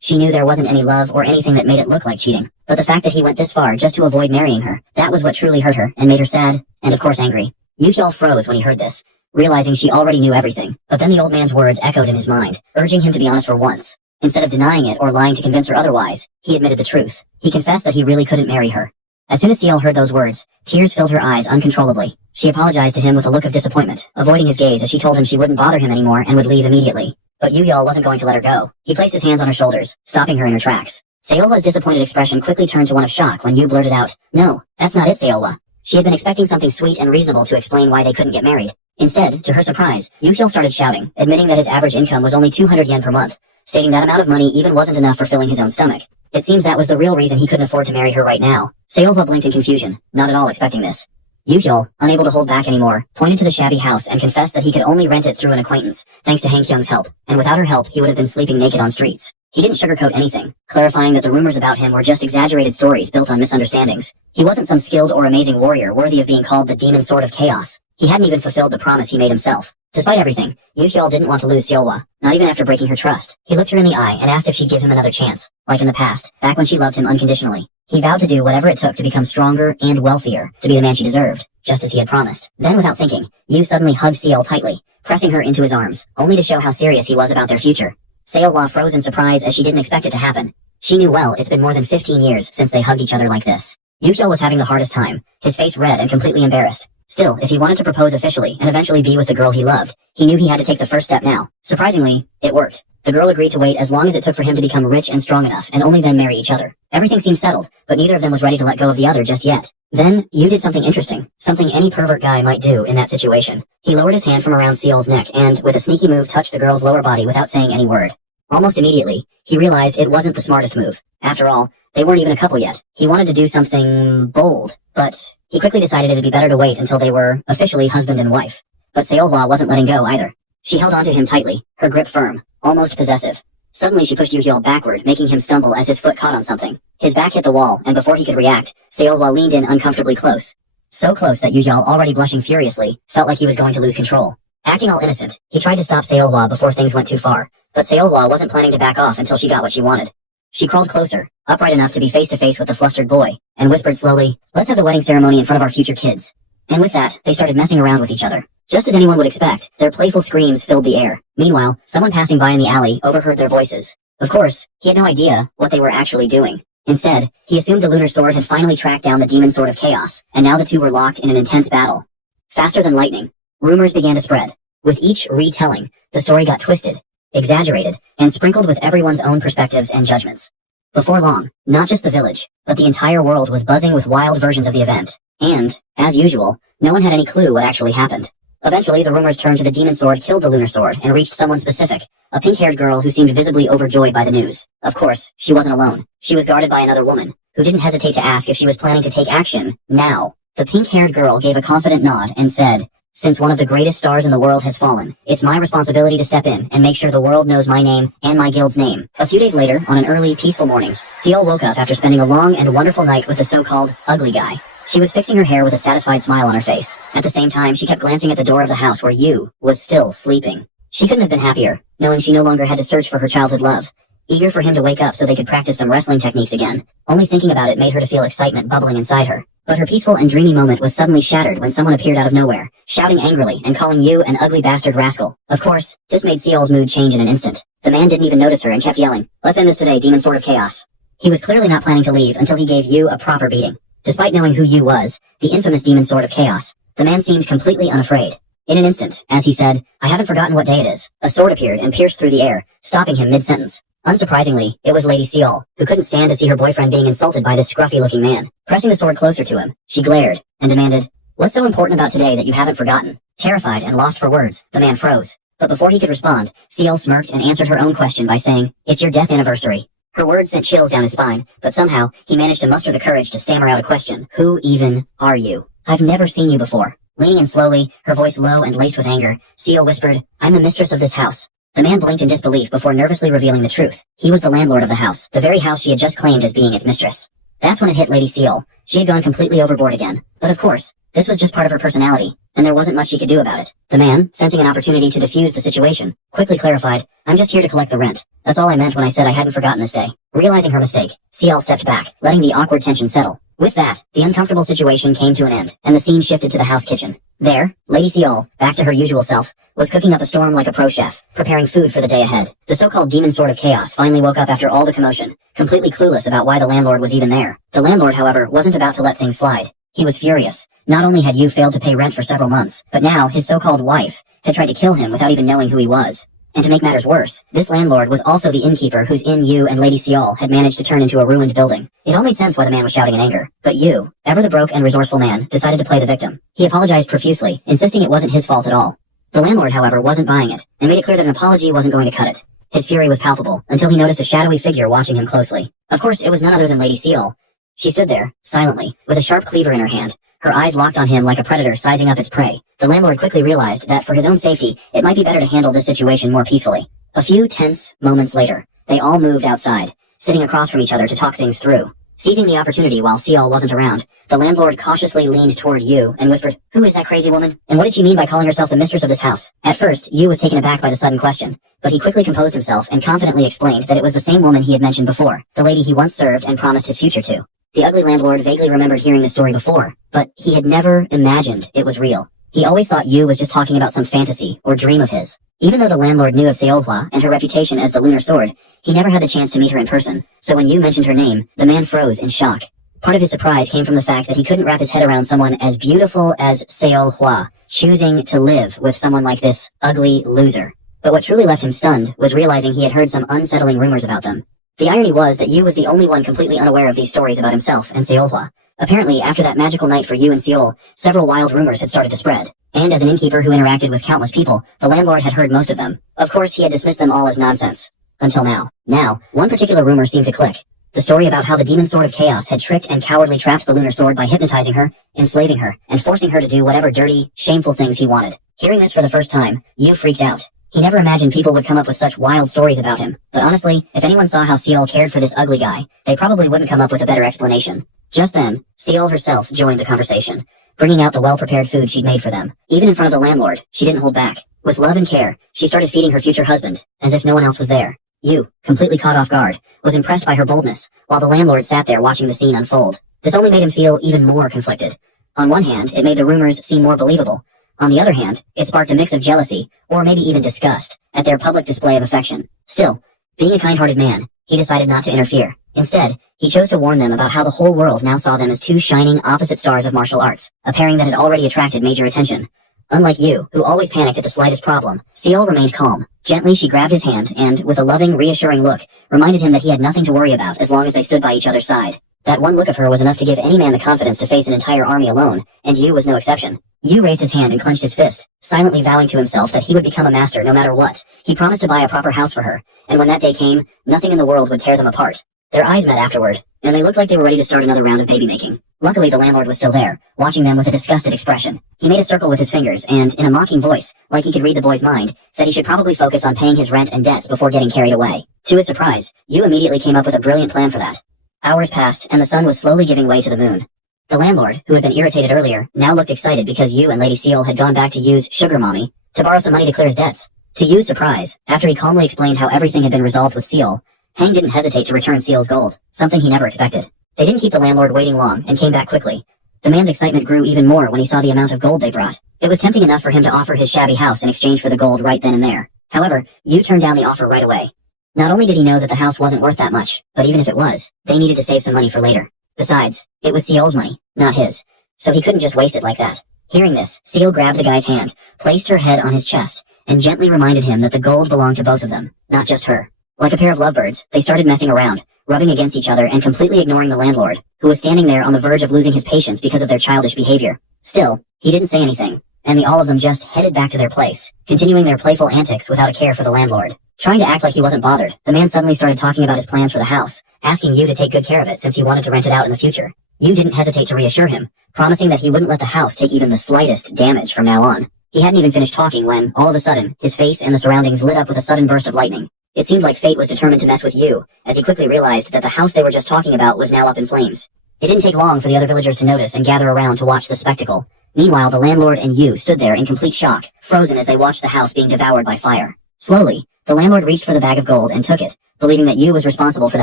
She knew there wasn't any love or anything that made it look like cheating. But the fact that he went this far just to avoid marrying her, that was what truly hurt her and made her sad, and of course angry. Yoo-hyul froze when he heard this, realizing she already knew everything. But then the old man's words echoed in his mind, urging him to be honest for once. Instead of denying it or lying to convince her otherwise, he admitted the truth. He confessed that he really couldn't marry her. As soon as Seol heard those words, tears filled her eyes uncontrollably. She apologized to him with a look of disappointment, avoiding his gaze as she told him she wouldn't bother him anymore and would leave immediately. But Yoo-hyul wasn't going to let her go. He placed his hands on her shoulders, stopping her in her tracks. Seolwa's disappointed expression quickly turned to one of shock when Yoo blurted out, "No, that's not it, Seolwa." She had been expecting something sweet and reasonable to explain why they couldn't get married. Instead, to her surprise, Yoo-hyul started shouting, admitting that his average income was only 200 yen per month, stating that amount of money even wasn't enough for filling his own stomach. It seems that was the real reason he couldn't afford to marry her right now. Seolwa blinked in confusion, not at all expecting this. Yoo-hyul, unable to hold back anymore, pointed to the shabby house and confessed that he could only rent it through an acquaintance, thanks to Han-kyung's help, and without her help he would have been sleeping naked on streets. He didn't sugarcoat anything, clarifying that the rumors about him were just exaggerated stories built on misunderstandings. He wasn't some skilled or amazing warrior worthy of being called the demon sword of chaos. He hadn't even fulfilled the promise he made himself. Despite everything, Yoo-hyul didn't want to lose Seolwa, not even after breaking her trust. He looked her in the eye and asked if she'd give him another chance, like in the past, back when she loved him unconditionally. He vowed to do whatever it took to become stronger and wealthier, to be the man she deserved, just as he had promised. Then without thinking, Yoo suddenly hugged Seol tightly, pressing her into his arms, only to show how serious he was about their future. Seolwa froze in surprise as she didn't expect it to happen. She knew well it's been more than 15 years since they hugged each other like this. Yoo-hyul was having the hardest time, his face red and completely embarrassed. Still, if he wanted to propose officially and eventually be with the girl he loved, he knew he had to take the first step now. Surprisingly, it worked. The girl agreed to wait as long as it took for him to become rich and strong enough, and only then marry each other. Everything seemed settled, but neither of them was ready to let go of the other just yet. Then, Yu did something interesting, something any pervert guy might do in that situation. He lowered his hand from around Seol's neck and, with a sneaky move, touched the girl's lower body without saying any word. Almost immediately, he realized it wasn't the smartest move. After all, they weren't even a couple yet. He wanted to do something bold, but he quickly decided it'd be better to wait until they were officially husband and wife. But Seolhwa wasn't letting go either. She held onto him tightly, her grip firm, almost possessive. Suddenly she pushed Yu backward, making him stumble as his foot caught on something. His back hit the wall, and before he could react, Seolhwa leaned in uncomfortably close. So close that Yu, already blushing furiously, felt like he was going to lose control. Acting all innocent, he tried to stop Seolhwa before things went too far, but Seolhwa wasn't planning to back off until she got what she wanted. She crawled closer, upright enough to be face to face with the flustered boy, and whispered slowly, "Let's have the wedding ceremony in front of our future kids." And with that, they started messing around with each other. Just as anyone would expect, their playful screams filled the air. Meanwhile, someone passing by in the alley overheard their voices. Of course, he had no idea what they were actually doing. Instead, he assumed the lunar sword had finally tracked down the demon sword of chaos, and now the two were locked in an intense battle. Faster than lightning, rumors began to spread. With each retelling, the story got twisted, exaggerated, and sprinkled with everyone's own perspectives and judgments. Before long, not just the village, but the entire world was buzzing with wild versions of the event. And, as usual, no one had any clue what actually happened. Eventually, the rumors turned to the demon sword killed the lunar sword and reached someone specific, a pink-haired girl who seemed visibly overjoyed by the news. Of course, she wasn't alone. She was guarded by another woman, who didn't hesitate to ask if she was planning to take action, now. The pink-haired girl gave a confident nod and said, "Since one of the greatest stars in the world has fallen, it's my responsibility to step in and make sure the world knows my name and my guild's name." A few days later, on an early, peaceful morning, Seol woke up after spending a long and wonderful night with the so-called ugly guy. She was fixing her hair with a satisfied smile on her face. At the same time, she kept glancing at the door of the house where Yu was still sleeping. She couldn't have been happier, knowing she no longer had to search for her childhood love. Eager for him to wake up so they could practice some wrestling techniques again, only thinking about it made her to feel excitement bubbling inside her. But her peaceful and dreamy moment was suddenly shattered when someone appeared out of nowhere, shouting angrily and calling Yu an ugly bastard rascal. Of course, this made Seol's mood change in an instant. The man didn't even notice her and kept yelling, "Let's end this today, demon sword of chaos." He was clearly not planning to leave until he gave Yu a proper beating. Despite knowing who Yu was, the infamous demon sword of chaos, the man seemed completely unafraid. In an instant, as he said, "I haven't forgotten what day it is," a sword appeared and pierced through the air, stopping him mid-sentence. Unsurprisingly, it was Lady Seol, who couldn't stand to see her boyfriend being insulted by this scruffy-looking man. Pressing the sword closer to him, she glared and demanded, "What's so important about today that you haven't forgotten?" Terrified and lost for words, the man froze. But before he could respond, Seol smirked and answered her own question by saying, "It's your death anniversary." Her words sent chills down his spine, but somehow, he managed to muster the courage to stammer out a question. "Who even are you? I've never seen you before." Leaning in slowly, her voice low and laced with anger, Seol whispered, "I'm the mistress of this house." The man blinked in disbelief before nervously revealing the truth. He was the landlord of the house, the very house she had just claimed as being its mistress. That's when it hit Lady Seol. She had gone completely overboard again. But of course, this was just part of her personality, and there wasn't much she could do about it. The man, sensing an opportunity to defuse the situation, quickly clarified, "I'm just here to collect the rent. That's all I meant when I said I hadn't forgotten this day." Realizing her mistake, Seol stepped back, letting the awkward tension settle. With that, the uncomfortable situation came to an end, and the scene shifted to the house kitchen. There, Lady Seol, back to her usual self, was cooking up a storm like a pro chef, preparing food for the day ahead. The so-called demon sword of chaos finally woke up after all the commotion, completely clueless about why the landlord was even there. The landlord, however, wasn't about to let things slide. He was furious. Not only had Yu failed to pay rent for several months, but now his so-called wife had tried to kill him without even knowing who he was. And to make matters worse, this landlord was also the innkeeper whose inn Yu and Lady Seol had managed to turn into a ruined building. It all made sense why the man was shouting in anger. But Yu, ever the broke and resourceful man, decided to play the victim. He apologized profusely, insisting it wasn't his fault at all. The landlord, however, wasn't buying it, and made it clear that an apology wasn't going to cut it. His fury was palpable, until he noticed a shadowy figure watching him closely. Of course, it was none other than Lady Seol. She stood there, silently, with a sharp cleaver in her hand, her eyes locked on him like a predator sizing up its prey. The landlord quickly realized that for his own safety, it might be better to handle this situation more peacefully. A few tense moments later, they all moved outside, sitting across from each other to talk things through. Seizing the opportunity while Seol wasn't around, the landlord cautiously leaned toward Yu and whispered, "Who is that crazy woman? And what did she mean by calling herself the mistress of this house?" At first, Yu was taken aback by the sudden question, but he quickly composed himself and confidently explained that it was the same woman he had mentioned before, the lady he once served and promised his future to. The ugly landlord vaguely remembered hearing the story before, but he had never imagined it was real. He always thought Yu was just talking about some fantasy or dream of his. Even though the landlord knew of Seolhwa and her reputation as the Lunar Sword, he never had the chance to meet her in person, so when Yu mentioned her name, the man froze in shock. Part of his surprise came from the fact that he couldn't wrap his head around someone as beautiful as Seol-hwa choosing to live with someone like this ugly loser. But what truly left him stunned was realizing he had heard some unsettling rumors about them. The irony was that Yu was the only one completely unaware of these stories about himself and Seol-hwa. Apparently, after that magical night for Yu in Seoul, several wild rumors had started to spread. And as an innkeeper who interacted with countless people, the landlord had heard most of them. Of course, he had dismissed them all as nonsense. Until now. Now, one particular rumor seemed to click. The story about how the demon sword of chaos had tricked and cowardly trapped the lunar sword by hypnotizing her, enslaving her, and forcing her to do whatever dirty, shameful things he wanted. Hearing this for the first time, Yu freaked out. He never imagined people would come up with such wild stories about him. But honestly, if anyone saw how Seol cared for this ugly guy, they probably wouldn't come up with a better explanation. Just then, Seol herself joined the conversation, bringing out the well-prepared food she'd made for them. Even in front of the landlord, she didn't hold back. With love and care, she started feeding her future husband, as if no one else was there. Yu, completely caught off guard, was impressed by her boldness, while the landlord sat there watching the scene unfold. This only made him feel even more conflicted. On one hand, it made the rumors seem more believable. On the other hand, it sparked a mix of jealousy, or maybe even disgust, at their public display of affection. Still, being a kind-hearted man, he decided not to interfere. Instead, he chose to warn them about how the whole world now saw them as two shining opposite stars of martial arts, a pairing that had already attracted major attention. Unlike Yu, who always panicked at the slightest problem, Seol remained calm. Gently, she grabbed his hand and, with a loving, reassuring look, reminded him that he had nothing to worry about as long as they stood by each other's side. That one look of her was enough to give any man the confidence to face an entire army alone, and Yu was no exception. Yu raised his hand and clenched his fist, silently vowing to himself that he would become a master no matter what. He promised to buy a proper house for her, and when that day came, nothing in the world would tear them apart. Their eyes met afterward, and they looked like they were ready to start another round of baby-making. Luckily, the landlord was still there, watching them with a disgusted expression. He made a circle with his fingers and, in a mocking voice, like he could read the boy's mind, said he should probably focus on paying his rent and debts before getting carried away. To his surprise, Yu immediately came up with a brilliant plan for that. Hours passed, and the sun was slowly giving way to the moon. The landlord, who had been irritated earlier, now looked excited because Yu and Lady Seol had gone back to Yu's sugar mommy to borrow some money to clear his debts. To Yu's surprise, after he calmly explained how everything had been resolved with Seol, Hang didn't hesitate to return Seol's gold, something he never expected. They didn't keep the landlord waiting long and came back quickly. The man's excitement grew even more when he saw the amount of gold they brought. It was tempting enough for him to offer his shabby house in exchange for the gold right then and there. However, Yu turned down the offer right away. Not only did he know that the house wasn't worth that much, but even if it was, they needed to save some money for later. Besides, it was Seol's money, not his, so he couldn't just waste it like that. Hearing this, Seol grabbed the guy's hand, placed her head on his chest, and gently reminded him that the gold belonged to both of them, not just her. Like a pair of lovebirds, they started messing around, rubbing against each other and completely ignoring the landlord, who was standing there on the verge of losing his patience because of their childish behavior. Still, he didn't say anything, and the all of them just headed back to their place, continuing their playful antics without a care for the landlord. Trying to act like he wasn't bothered, the man suddenly started talking about his plans for the house, asking Yu to take good care of it since he wanted to rent it out in the future. Yu didn't hesitate to reassure him, promising that he wouldn't let the house take even the slightest damage from now on. He hadn't even finished talking when, all of a sudden, his face and the surroundings lit up with a sudden burst of lightning. It seemed like fate was determined to mess with Yu, as he quickly realized that the house they were just talking about was now up in flames. It didn't take long for the other villagers to notice and gather around to watch the spectacle. Meanwhile, the landlord and Yu stood there in complete shock, frozen as they watched the house being devoured by fire. Slowly, the landlord reached for the bag of gold and took it, believing that Yu was responsible for the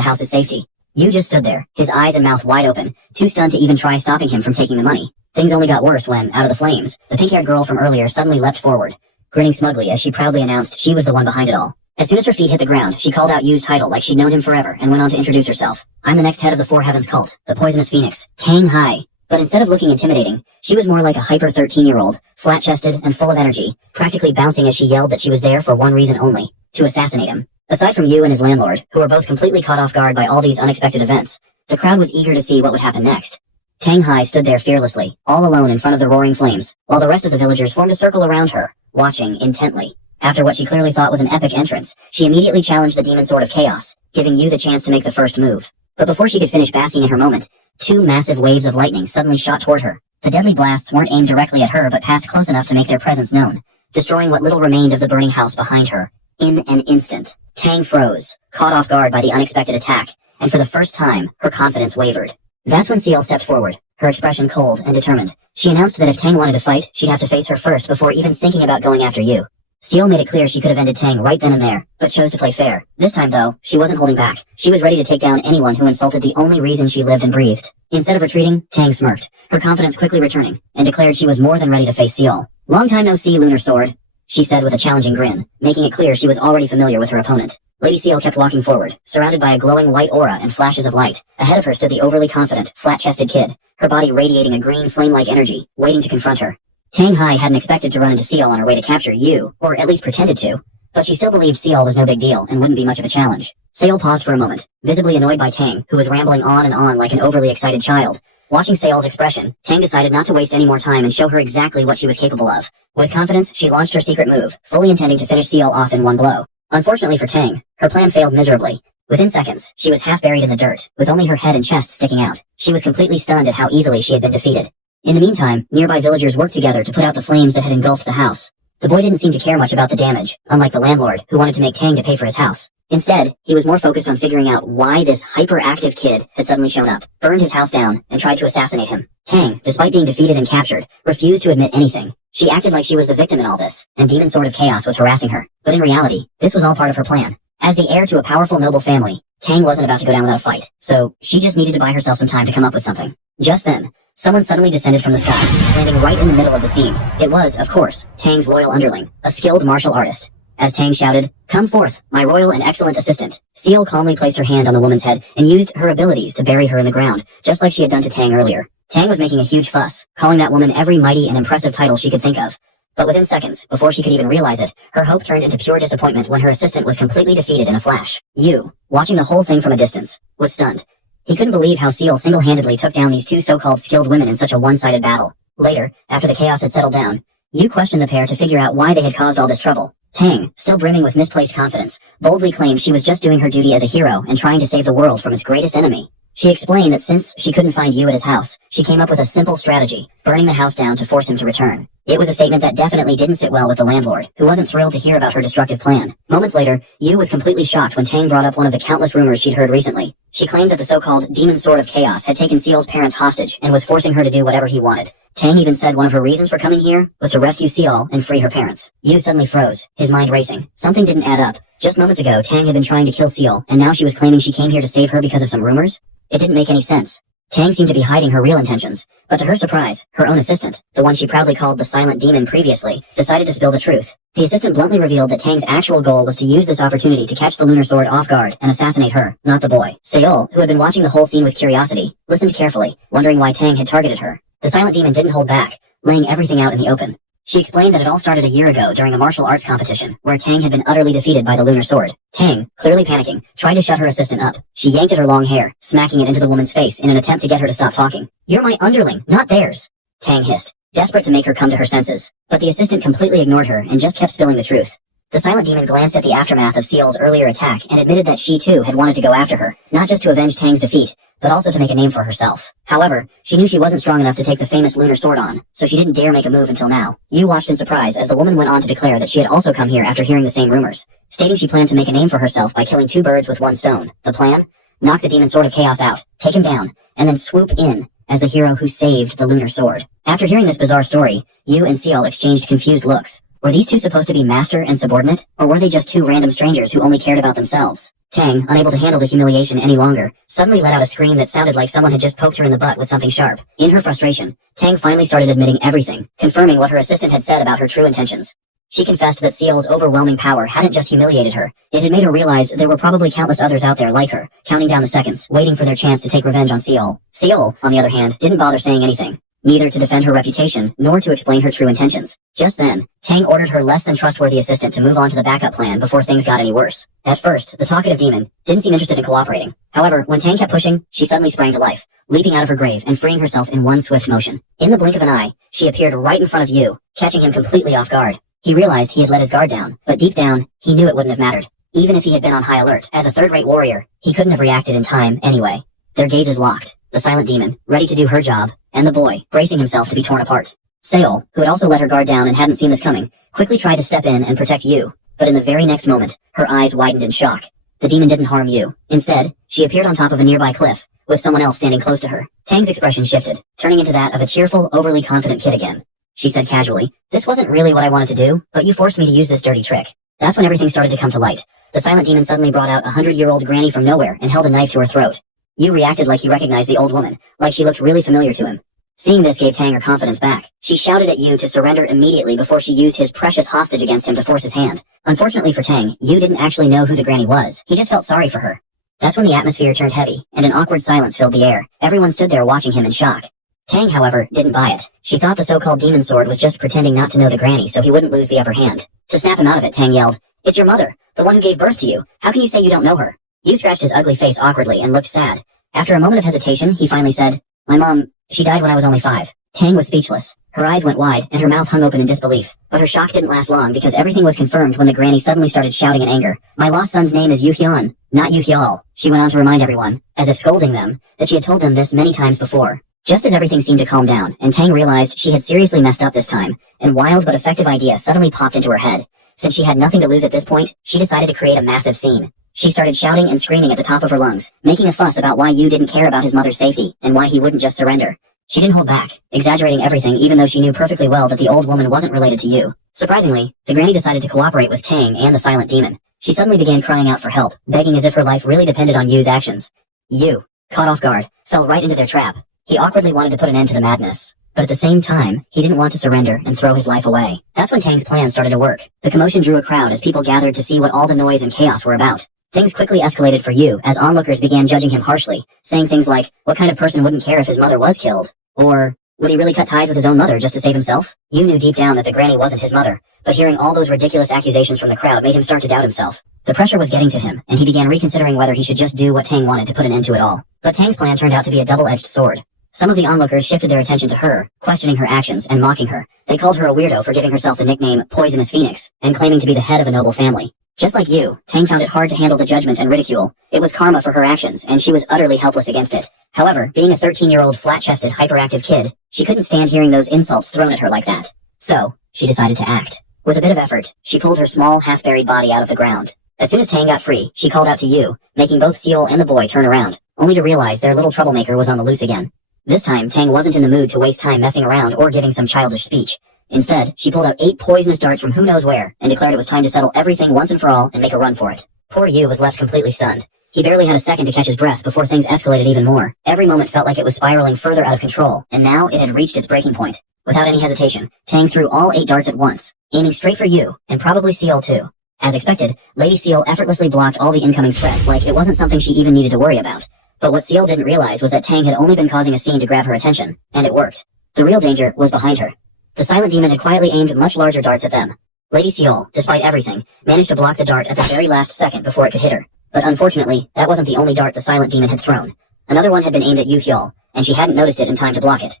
house's safety. Yu just stood there, his eyes and mouth wide open, too stunned to even try stopping him from taking the money. Things only got worse when, out of the flames, the pink-haired girl from earlier suddenly leapt forward, grinning smugly as she proudly announced she was the one behind it all. As soon as her feet hit the ground, she called out Yu's title like she'd known him forever and went on to introduce herself. I'm the next head of the Four Heavens cult, the Poisonous Phoenix, Tang Hai. But instead of looking intimidating, she was more like a hyper 13-year-old, flat-chested and full of energy, practically bouncing as she yelled that she was there for one reason only, to assassinate him. Aside from Yu and his landlord, who were both completely caught off guard by all these unexpected events, the crowd was eager to see what would happen next. Tang Hai stood there fearlessly, all alone in front of the roaring flames, while the rest of the villagers formed a circle around her, watching intently. After what she clearly thought was an epic entrance, she immediately challenged the demon sword of chaos, giving Yu the chance to make the first move. But before she could finish basking in her moment, two massive waves of lightning suddenly shot toward her. The deadly blasts weren't aimed directly at her but passed close enough to make their presence known, destroying what little remained of the burning house behind her. In an instant, Tang froze, caught off guard by the unexpected attack, and for the first time, her confidence wavered. That's when Seol stepped forward, her expression cold and determined. She announced that if Tang wanted to fight, she'd have to face her first before even thinking about going after Yu. Seol made it clear she could have ended Tang right then and there, but chose to play fair. This time, though, she wasn't holding back. She was ready to take down anyone who insulted the only reason she lived and breathed. Instead of retreating, Tang smirked, her confidence quickly returning, and declared she was more than ready to face Seol. Long time no see, Lunar Sword, she said with a challenging grin, making it clear she was already familiar with her opponent. Lady Seal kept walking forward, surrounded by a glowing white aura and flashes of light. Ahead of her stood the overly confident, flat-chested kid, her body radiating a green flame-like energy, waiting to confront her. Tang Hai hadn't expected to run into Seal on her way to capture Yu, or at least pretended to, but she still believed Seal was no big deal and wouldn't be much of a challenge. Seal paused for a moment, visibly annoyed by Tang, who was rambling on and on like an overly excited child. Watching Seol's expression, Tang decided not to waste any more time and show her exactly what she was capable of. With confidence, she launched her secret move, fully intending to finish Seol off in one blow. Unfortunately for Tang, her plan failed miserably. Within seconds, she was half buried in the dirt, with only her head and chest sticking out. She was completely stunned at how easily she had been defeated. In the meantime, nearby villagers worked together to put out the flames that had engulfed the house. The boy didn't seem to care much about the damage, unlike the landlord, who wanted to make Tang to pay for his house. Instead, he was more focused on figuring out why this hyperactive kid had suddenly shown up, burned his house down, and tried to assassinate him. Tang, despite being defeated and captured, refused to admit anything. She acted like she was the victim in all this, and Demon Sword of Chaos was harassing her. But in reality, this was all part of her plan. As the heir to a powerful noble family, Tang wasn't about to go down without a fight, so she just needed to buy herself some time to come up with something. Just then, someone suddenly descended from the sky, landing right in the middle of the scene. It was, of course, Tang's loyal underling, a skilled martial artist. As Tang shouted, "Come forth, my royal and excellent assistant," Seal calmly placed her hand on the woman's head and used her abilities to bury her in the ground, just like she had done to Tang earlier. Tang was making a huge fuss, calling that woman every mighty and impressive title she could think of. But within seconds, before she could even realize it, her hope turned into pure disappointment when her assistant was completely defeated in a flash. Yu, watching the whole thing from a distance, was stunned. He couldn't believe how Seal single-handedly took down these two so-called skilled women in such a one-sided battle. Later, after the chaos had settled down, Yu questioned the pair to figure out why they had caused all this trouble. Tang, still brimming with misplaced confidence, boldly claimed she was just doing her duty as a hero and trying to save the world from its greatest enemy. She explained that since she couldn't find Yu at his house, she came up with a simple strategy, burning the house down to force him to return. It was a statement that definitely didn't sit well with the landlord, who wasn't thrilled to hear about her destructive plan. Moments later, Yu was completely shocked when Tang brought up one of the countless rumors she'd heard recently. She claimed that the so-called Demon Sword of Chaos had taken Seal's parents hostage and was forcing her to do whatever he wanted. Tang even said one of her reasons for coming here was to rescue Seal and free her parents. Yu suddenly froze, his mind racing. Something didn't add up. Just moments ago, Tang had been trying to kill Seal, and now she was claiming she came here to save her because of some rumors? It didn't make any sense. Tang seemed to be hiding her real intentions, but to her surprise, her own assistant, the one she proudly called the Silent Demon previously, decided to spill the truth. The assistant bluntly revealed that Tang's actual goal was to use this opportunity to catch the Lunar Sword off guard and assassinate her, not the boy. Seol, who had been watching the whole scene with curiosity, listened carefully, wondering why Tang had targeted her. The Silent Demon didn't hold back, laying everything out in the open. She explained that it all started a year ago during a martial arts competition, where Tang had been utterly defeated by the Lunar Sword. Tang, clearly panicking, tried to shut her assistant up. She yanked at her long hair, smacking it into the woman's face in an attempt to get her to stop talking. "You're my underling, not theirs," Tang hissed, desperate to make her come to her senses. But the assistant completely ignored her and just kept spilling the truth. The Silent Demon glanced at the aftermath of Seol's earlier attack and admitted that she too had wanted to go after her, not just to avenge Tang's defeat, but also to make a name for herself. However, she knew she wasn't strong enough to take the famous Lunar Sword on, so she didn't dare make a move until now. Yu watched in surprise as the woman went on to declare that she had also come here after hearing the same rumors, stating she planned to make a name for herself by killing two birds with one stone. The plan? Knock the Demon Sword of Chaos out, take him down, and then swoop in as the hero who saved the Lunar Sword. After hearing this bizarre story, Yu and Seol exchanged confused looks. Were these two supposed to be master and subordinate, or were they just two random strangers who only cared about themselves? Tang, unable to handle the humiliation any longer, suddenly let out a scream that sounded like someone had just poked her in the butt with something sharp. In her frustration, Tang finally started admitting everything, confirming what her assistant had said about her true intentions. She confessed that Seol's overwhelming power hadn't just humiliated her, it had made her realize there were probably countless others out there like her, counting down the seconds, waiting for their chance to take revenge on Seol. Seol, on the other hand, didn't bother saying anything, neither to defend her reputation, nor to explain her true intentions. Just then, Tang ordered her less than trustworthy assistant to move on to the backup plan before things got any worse. At first, the talkative demon didn't seem interested in cooperating. However, when Tang kept pushing, she suddenly sprang to life, leaping out of her grave and freeing herself in one swift motion. In the blink of an eye, she appeared right in front of Yu, catching him completely off guard. He realized he had let his guard down, but deep down, he knew it wouldn't have mattered. Even if he had been on high alert, as a third-rate warrior, he couldn't have reacted in time anyway. Their gazes locked, the silent demon, ready to do her job, and the boy, bracing himself to be torn apart. Seol, who had also let her guard down and hadn't seen this coming, quickly tried to step in and protect Yu, but in the very next moment, her eyes widened in shock. The demon didn't harm Yu. Instead, she appeared on top of a nearby cliff, with someone else standing close to her. Tang's expression shifted, turning into that of a cheerful, overly confident kid again. She said casually, "This wasn't really what I wanted to do, but you forced me to use this dirty trick." That's when everything started to come to light. The silent demon suddenly brought out a 100-year-old granny from nowhere and held a knife to her throat. Yu reacted like he recognized the old woman, like she looked really familiar to him. Seeing this gave Tang her confidence back. She shouted at Yu to surrender immediately before she used his precious hostage against him to force his hand. Unfortunately for Tang, Yu didn't actually know who the granny was. He just felt sorry for her. That's when the atmosphere turned heavy, and an awkward silence filled the air. Everyone stood there watching him in shock. Tang, however, didn't buy it. She thought the so-called demon sword was just pretending not to know the granny so he wouldn't lose the upper hand. To snap him out of it, Tang yelled, "It's your mother, the one who gave birth to you. How can you say you don't know her?" Yu scratched his ugly face awkwardly and looked sad. After a moment of hesitation, he finally said, "My mom, she died when I was only 5. Tang was speechless. Her eyes went wide, and her mouth hung open in disbelief. But her shock didn't last long because everything was confirmed when the granny suddenly started shouting in anger. "My lost son's name is Yu Hyun, not Yu Hyol." She went on to remind everyone, as if scolding them, that she had told them this many times before. Just as everything seemed to calm down, and Tang realized she had seriously messed up this time, an wild but effective idea suddenly popped into her head. Since she had nothing to lose at this point, she decided to create a massive scene. She started shouting and screaming at the top of her lungs, making a fuss about why Yu didn't care about his mother's safety, and why he wouldn't just surrender. She didn't hold back, exaggerating everything even though she knew perfectly well that the old woman wasn't related to Yu. Surprisingly, the granny decided to cooperate with Tang and the silent demon. She suddenly began crying out for help, begging as if her life really depended on Yu's actions. Yu, caught off guard, fell right into their trap. He awkwardly wanted to put an end to the madness, but at the same time, he didn't want to surrender and throw his life away. That's when Tang's plan started to work. The commotion drew a crowd as people gathered to see what all the noise and chaos were about. Things quickly escalated for Yu as onlookers began judging him harshly, saying things like, what kind of person wouldn't care if his mother was killed? Or, would he really cut ties with his own mother just to save himself? Yu knew deep down that the granny wasn't his mother, but hearing all those ridiculous accusations from the crowd made him start to doubt himself. The pressure was getting to him, and he began reconsidering whether he should just do what Tang wanted to put an end to it all. But Tang's plan turned out to be a double-edged sword. Some of the onlookers shifted their attention to her, questioning her actions and mocking her. They called her a weirdo for giving herself the nickname Poisonous Phoenix, and claiming to be the head of a noble family. Just like Yu, Tang found it hard to handle the judgment and ridicule. It was karma for her actions, and she was utterly helpless against it. However, being a 13-year-old flat-chested, hyperactive kid, she couldn't stand hearing those insults thrown at her like that. So, she decided to act. With a bit of effort, she pulled her small, half-buried body out of the ground. As soon as Tang got free, she called out to Yu, making both Seol and the boy turn around, only to realize their little troublemaker was on the loose again. This time, Tang wasn't in the mood to waste time messing around or giving some childish speech. Instead, she pulled out 8 poisonous darts from who knows where, and declared it was time to settle everything once and for all and make a run for it. Poor Yu was left completely stunned. He barely had a second to catch his breath before things escalated even more. Every moment felt like it was spiraling further out of control, and now it had reached its breaking point. Without any hesitation, Tang threw all 8 darts at once, aiming straight for Yu, and probably Seol too. As expected, Lady Seol effortlessly blocked all the incoming threats like it wasn't something she even needed to worry about. But what Seol didn't realize was that Tang had only been causing a scene to grab her attention, and it worked. The real danger was behind her. The silent demon had quietly aimed much larger darts at them. Lady Seol, despite everything, managed to block the dart at the very last second before it could hit her. But unfortunately, that wasn't the only dart the silent demon had thrown. Another one had been aimed at Yu Hyol, and she hadn't noticed it in time to block it.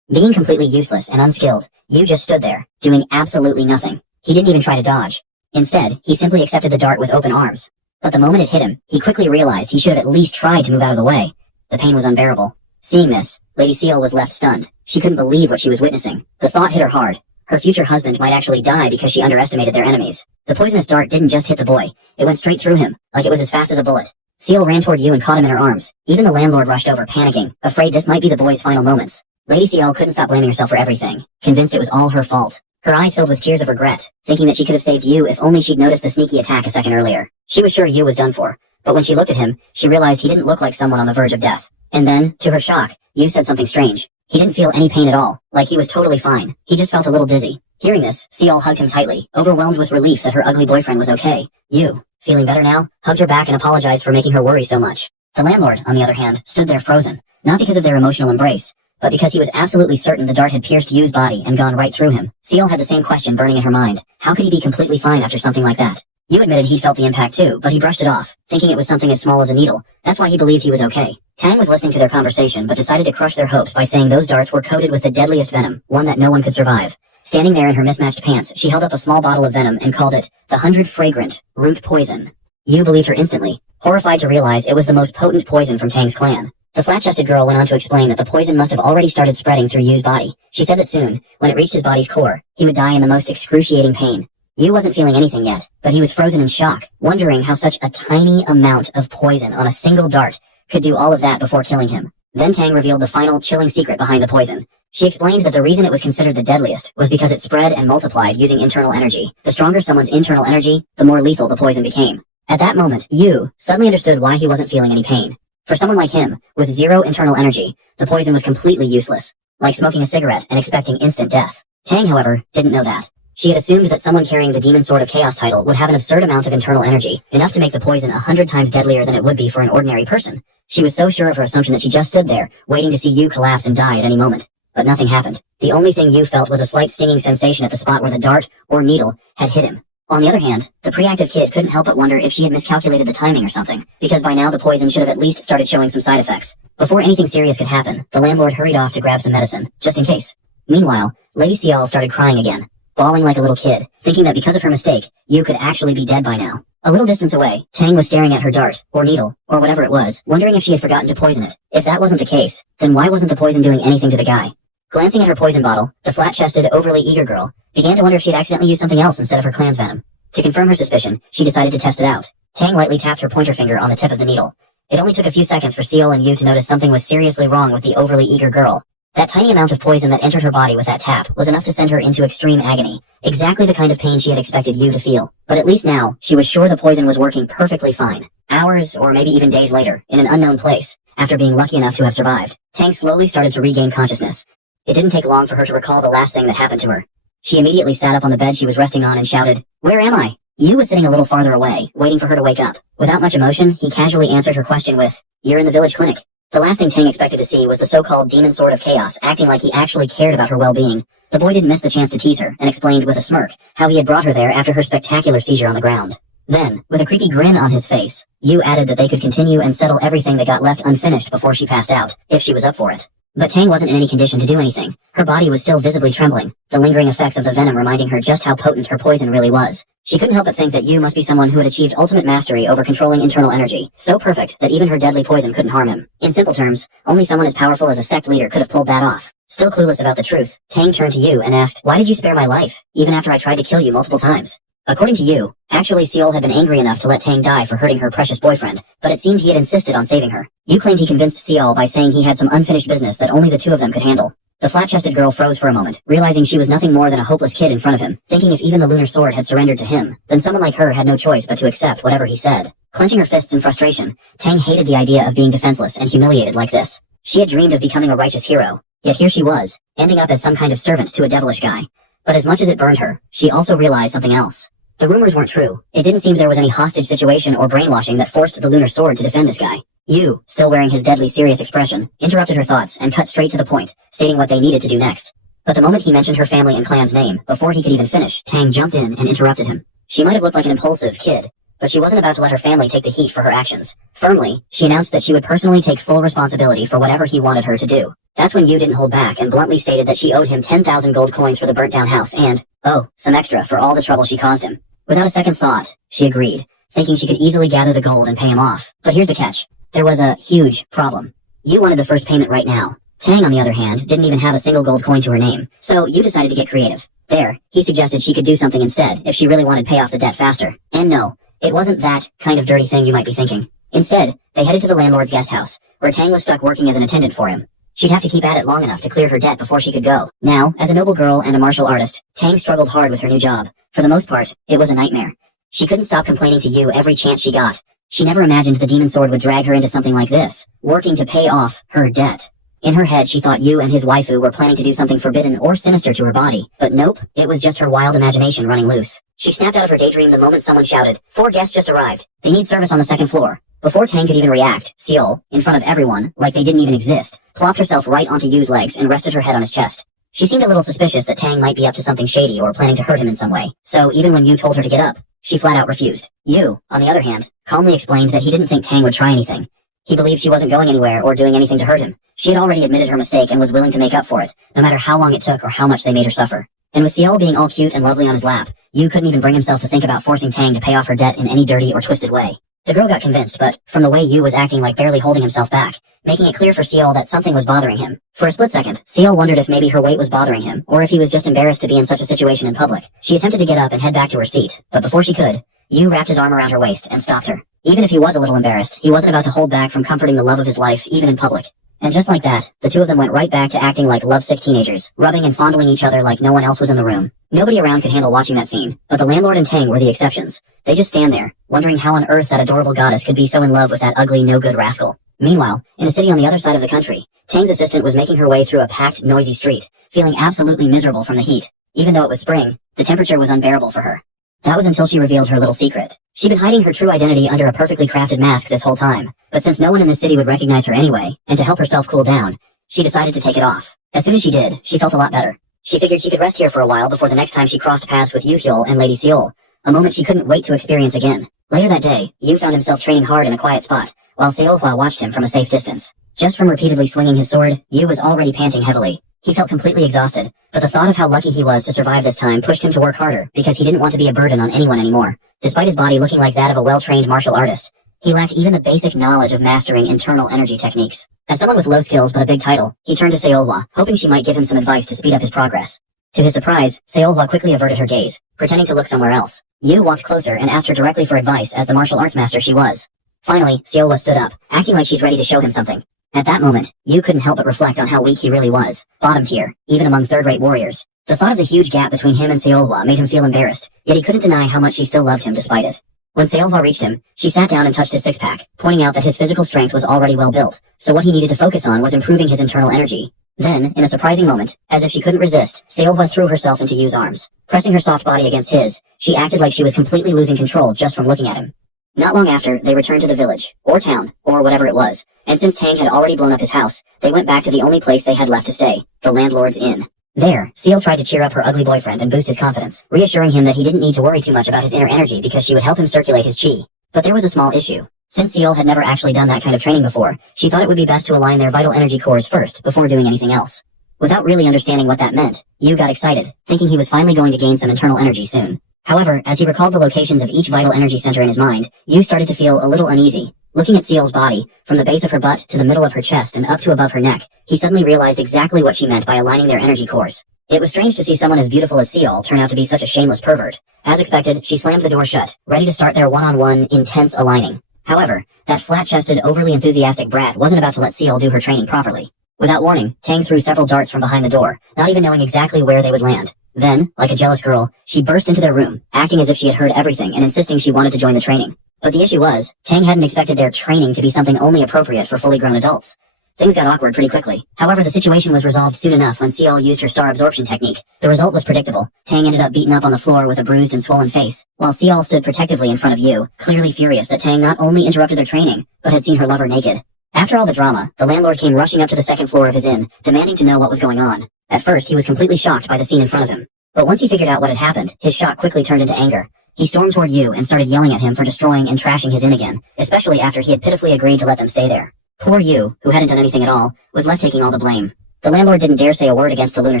Being completely useless and unskilled, Yu just stood there, doing absolutely nothing. He didn't even try to dodge. Instead, he simply accepted the dart with open arms. But the moment it hit him, he quickly realized he should have at least tried to move out of the way. The pain was unbearable. Seeing this, Lady Seol was left stunned. She couldn't believe what she was witnessing. The thought hit her hard. Her future husband might actually die because she underestimated their enemies. The poisonous dart didn't just hit the boy. It went straight through him, like it was as fast as a bullet. Seol ran toward Yu and caught him in her arms. Even the landlord rushed over, panicking, afraid this might be the boy's final moments. Lady Seol couldn't stop blaming herself for everything, convinced it was all her fault. Her eyes filled with tears of regret, thinking that she could have saved Yu if only she'd noticed the sneaky attack a second earlier. She was sure Yu was done for, but when she looked at him, she realized he didn't look like someone on the verge of death. And then, to her shock, Yu said something strange. He didn't feel any pain at all, like he was totally fine. He just felt a little dizzy. Hearing this, Seol hugged him tightly, overwhelmed with relief that her ugly boyfriend was okay. Yu, feeling better now, hugged her back and apologized for making her worry so much. The landlord, on the other hand, stood there frozen, not because of their emotional embrace, but because he was absolutely certain the dart had pierced Yu's body and gone right through him. Seol had the same question burning in her mind. How could he be completely fine after something like that? Yu admitted he'd felt the impact too, but he brushed it off, thinking it was something as small as a needle. That's why he believed he was okay. Tang was listening to their conversation, but decided to crush their hopes by saying those darts were coated with the deadliest venom, one that no one could survive. Standing there in her mismatched pants, she held up a small bottle of venom and called it the 100 Fragrant Root Poison. Yu believed her instantly, horrified to realize it was the most potent poison from Tang's clan. The flat-chested girl went on to explain that the poison must have already started spreading through Yu's body. She said that soon, when it reached his body's core, he would die in the most excruciating pain. Yu wasn't feeling anything yet, but he was frozen in shock, wondering how such a tiny amount of poison on a single dart could do all of that before killing him. Then Tang revealed the final, chilling secret behind the poison. She explained that the reason it was considered the deadliest was because it spread and multiplied using internal energy. The stronger someone's internal energy, the more lethal the poison became. At that moment, Yu suddenly understood why he wasn't feeling any pain. For someone like him, with zero internal energy, the poison was completely useless. like smoking a cigarette and expecting instant death. Tang, however, didn't know that. She had assumed that someone carrying the Demon Sword of Chaos title would have an absurd amount of internal energy, enough to make the poison 100 times deadlier than it would be for an ordinary person. She was so sure of her assumption that she just stood there, waiting to see Yu collapse and die at any moment. But nothing happened. The only thing Yu felt was a slight stinging sensation at the spot where the dart, or needle, had hit him. On the other hand, the pre-active kid couldn't help but wonder if she had miscalculated the timing or something, because by now the poison should have at least started showing some side effects. Before anything serious could happen, the landlord hurried off to grab some medicine, just in case. Meanwhile, Lady Cial started crying again, bawling like a little kid, thinking that because of her mistake, Yu could actually be dead by now. A little distance away, Tang was staring at her dart, or needle, or whatever it was, wondering if she had forgotten to poison it. If that wasn't the case, then why wasn't the poison doing anything to the guy? Glancing at her poison bottle, the flat-chested, overly eager girl began to wonder if she had accidentally used something else instead of her clan's venom. To confirm her suspicion, she decided to test it out. Tang lightly tapped her pointer finger on the tip of the needle. It only took a few seconds for Cial and Yu to notice something was seriously wrong with the overly eager girl. That tiny amount of poison that entered her body with that tap was enough to send her into extreme agony, exactly the kind of pain she had expected Yu to feel. But at least now, she was sure the poison was working perfectly fine. Hours, or maybe even days later, in an unknown place, after being lucky enough to have survived, Tang slowly started to regain consciousness. It didn't take long for her to recall the last thing that happened to her. She immediately sat up on the bed she was resting on and shouted, "Where am I?" Yu was sitting a little farther away, waiting for her to wake up. Without much emotion, he casually answered her question with, "You're in the village clinic." The last thing Tang expected to see was the so-called Demon Sword of Chaos acting like he actually cared about her well-being. The boy didn't miss the chance to tease her, and explained with a smirk how he had brought her there after her spectacular seizure on the ground. Then, with a creepy grin on his face, Yu added that they could continue and settle everything that got left unfinished before she passed out, if she was up for it. But Tang wasn't in any condition to do anything. Her body was still visibly trembling, the lingering effects of the venom reminding her just how potent her poison really was. She couldn't help but think that Yu must be someone who had achieved ultimate mastery over controlling internal energy, so perfect that even her deadly poison couldn't harm him. In simple terms, only someone as powerful as a sect leader could have pulled that off. Still clueless about the truth, Tang turned to Yu and asked, "Why did you spare my life, even after I tried to kill you multiple times?" According to Yu, actually Cial had been angry enough to let Tang die for hurting her precious boyfriend, but it seemed he had insisted on saving her. Yu claimed he convinced Cial by saying he had some unfinished business that only the two of them could handle. The flat-chested girl froze for a moment, realizing she was nothing more than a hopeless kid in front of him, thinking if even the lunar sword had surrendered to him, then someone like her had no choice but to accept whatever he said. Clenching her fists in frustration, Tang hated the idea of being defenseless and humiliated like this. She had dreamed of becoming a righteous hero, yet here she was, ending up as some kind of servant to a devilish guy. But as much as it burned her, she also realized something else. The rumors weren't true. It didn't seem there was any hostage situation or brainwashing that forced the lunar sword to defend this guy. Yu, still wearing his deadly serious expression, interrupted her thoughts and cut straight to the point, stating what they needed to do next. But the moment he mentioned her family and clan's name, before he could even finish, Tang jumped in and interrupted him. She might have looked like an impulsive kid, but she wasn't about to let her family take the heat for her actions. Firmly, she announced that she would personally take full responsibility for whatever he wanted her to do. That's when Yu didn't hold back and bluntly stated that she owed him 10,000 gold coins for the burnt-down house and, oh, some extra for all the trouble she caused him. Without a second thought, she agreed, thinking she could easily gather the gold and pay him off. But here's the catch. There was a huge problem. Yu wanted the first payment right now. Tang, on the other hand, didn't even have a single gold coin to her name, so Yu decided to get creative. There, he suggested she could do something instead if she really wanted to pay off the debt faster. And no, it wasn't that kind of dirty thing you might be thinking. Instead, they headed to the landlord's guest house, where Tang was stuck working as an attendant for him. She'd have to keep at it long enough to clear her debt before she could go. Now, as a noble girl and a martial artist, Tang struggled hard with her new job. For the most part, it was a nightmare. She couldn't stop complaining to Yu every chance she got. She never imagined the demon sword would drag her into something like this, working to pay off her debt. In her head, she thought Yu and his waifu were planning to do something forbidden or sinister to her body, but nope, it was just her wild imagination running loose. She snapped out of her daydream the moment someone shouted, "4 guests just arrived. They need service on the 2nd floor." Before Tang could even react, Cial, in front of everyone, like they didn't even exist, plopped herself right onto Yu's legs and rested her head on his chest. She seemed a little suspicious that Tang might be up to something shady or planning to hurt him in some way, so even when Yu told her to get up, she flat out refused. Yu, on the other hand, calmly explained that he didn't think Tang would try anything. He believed she wasn't going anywhere or doing anything to hurt him. She had already admitted her mistake and was willing to make up for it, no matter how long it took or how much they made her suffer. And with Cial being all cute and lovely on his lap, Yu couldn't even bring himself to think about forcing Tang to pay off her debt in any dirty or twisted way. The girl got convinced, but from the way Yu was acting like barely holding himself back, making it clear for Cial that something was bothering him. For a split second, Cial wondered if maybe her weight was bothering him, or if he was just embarrassed to be in such a situation in public. She attempted to get up and head back to her seat, but before she could, Yu wrapped his arm around her waist and stopped her. Even if he was a little embarrassed, he wasn't about to hold back from comforting the love of his life, even in public. And just like that, the two of them went right back to acting like lovesick teenagers, rubbing and fondling each other like no one else was in the room. Nobody around could handle watching that scene, but the landlord and Tang were the exceptions. They just stand there, wondering how on earth that adorable goddess could be so in love with that ugly, no-good rascal. Meanwhile, in a city on the other side of the country, Tang's assistant was making her way through a packed, noisy street, feeling absolutely miserable from the heat. Even though it was spring, the temperature was unbearable for her. That was until she revealed her little secret. She'd been hiding her true identity under a perfectly crafted mask this whole time, but since no one in the city would recognize her anyway, and to help herself cool down, she decided to take it off. As soon as she did, she felt a lot better. She figured she could rest here for a while before the next time she crossed paths with Yu and Lady Seol, a moment she couldn't wait to experience again. Later that day, Yu found himself training hard in a quiet spot, while Seolhwa watched him from a safe distance. Just from repeatedly swinging his sword, Yu was already panting heavily. He felt completely exhausted, but the thought of how lucky he was to survive this time pushed him to work harder because he didn't want to be a burden on anyone anymore. Despite his body looking like that of a well-trained martial artist, he lacked even the basic knowledge of mastering internal energy techniques. As someone with low skills but a big title, he turned to Seolhwa, hoping she might give him some advice to speed up his progress. To his surprise, Seolhwa quickly averted her gaze, pretending to look somewhere else. Yu walked closer and asked her directly for advice as the martial arts master she was. Finally, Seolhwa stood up, acting like she's ready to show him something. At that moment, Yu couldn't help but reflect on how weak he really was, bottom tier, even among third-rate warriors. The thought of the huge gap between him and Seolhwa made him feel embarrassed, yet he couldn't deny how much she still loved him despite it. When Seolhwa reached him, she sat down and touched his six-pack, pointing out that his physical strength was already well built, so what he needed to focus on was improving his internal energy. Then, in a surprising moment, as if she couldn't resist, Seolhwa threw herself into Yu's arms. Pressing her soft body against his, she acted like she was completely losing control just from looking at him. Not long after, they returned to the village, or town, or whatever it was, and since Tang had already blown up his house, they went back to the only place they had left to stay, the landlord's inn. There, Seal tried to cheer up her ugly boyfriend and boost his confidence, reassuring him that he didn't need to worry too much about his inner energy because she would help him circulate his chi. But there was a small issue. Since Seal had never actually done that kind of training before, she thought it would be best to align their vital energy cores first before doing anything else. Without really understanding what that meant, Yu got excited, thinking he was finally going to gain some internal energy soon. However, as he recalled the locations of each vital energy center in his mind, Yu started to feel a little uneasy. Looking at Seal's body, from the base of her butt to the middle of her chest and up to above her neck, he suddenly realized exactly what she meant by aligning their energy cores. It was strange to see someone as beautiful as Seal turn out to be such a shameless pervert. As expected, she slammed the door shut, ready to start their one-on-one, intense aligning. However, that flat-chested, overly enthusiastic brat wasn't about to let Seal do her training properly. Without warning, Tang threw several darts from behind the door, not even knowing exactly where they would land. Then, like a jealous girl, she burst into their room, acting as if she had heard everything and insisting she wanted to join the training. But the issue was, Tang hadn't expected their training to be something only appropriate for fully grown adults. Things got awkward pretty quickly. However, the situation was resolved soon enough when Seal used her star absorption technique. The result was predictable. Tang ended up beaten up on the floor with a bruised and swollen face, while Seal stood protectively in front of Yu, clearly furious that Tang not only interrupted their training, but had seen her lover naked. After all the drama, the landlord came rushing up to the second floor of his inn, demanding to know what was going on. At first, he was completely shocked by the scene in front of him. But once he figured out what had happened, his shock quickly turned into anger. He stormed toward Yu and started yelling at him for destroying and trashing his inn again, especially after he had pitifully agreed to let them stay there. Poor Yu, who hadn't done anything at all, was left taking all the blame. The landlord didn't dare say a word against the lunar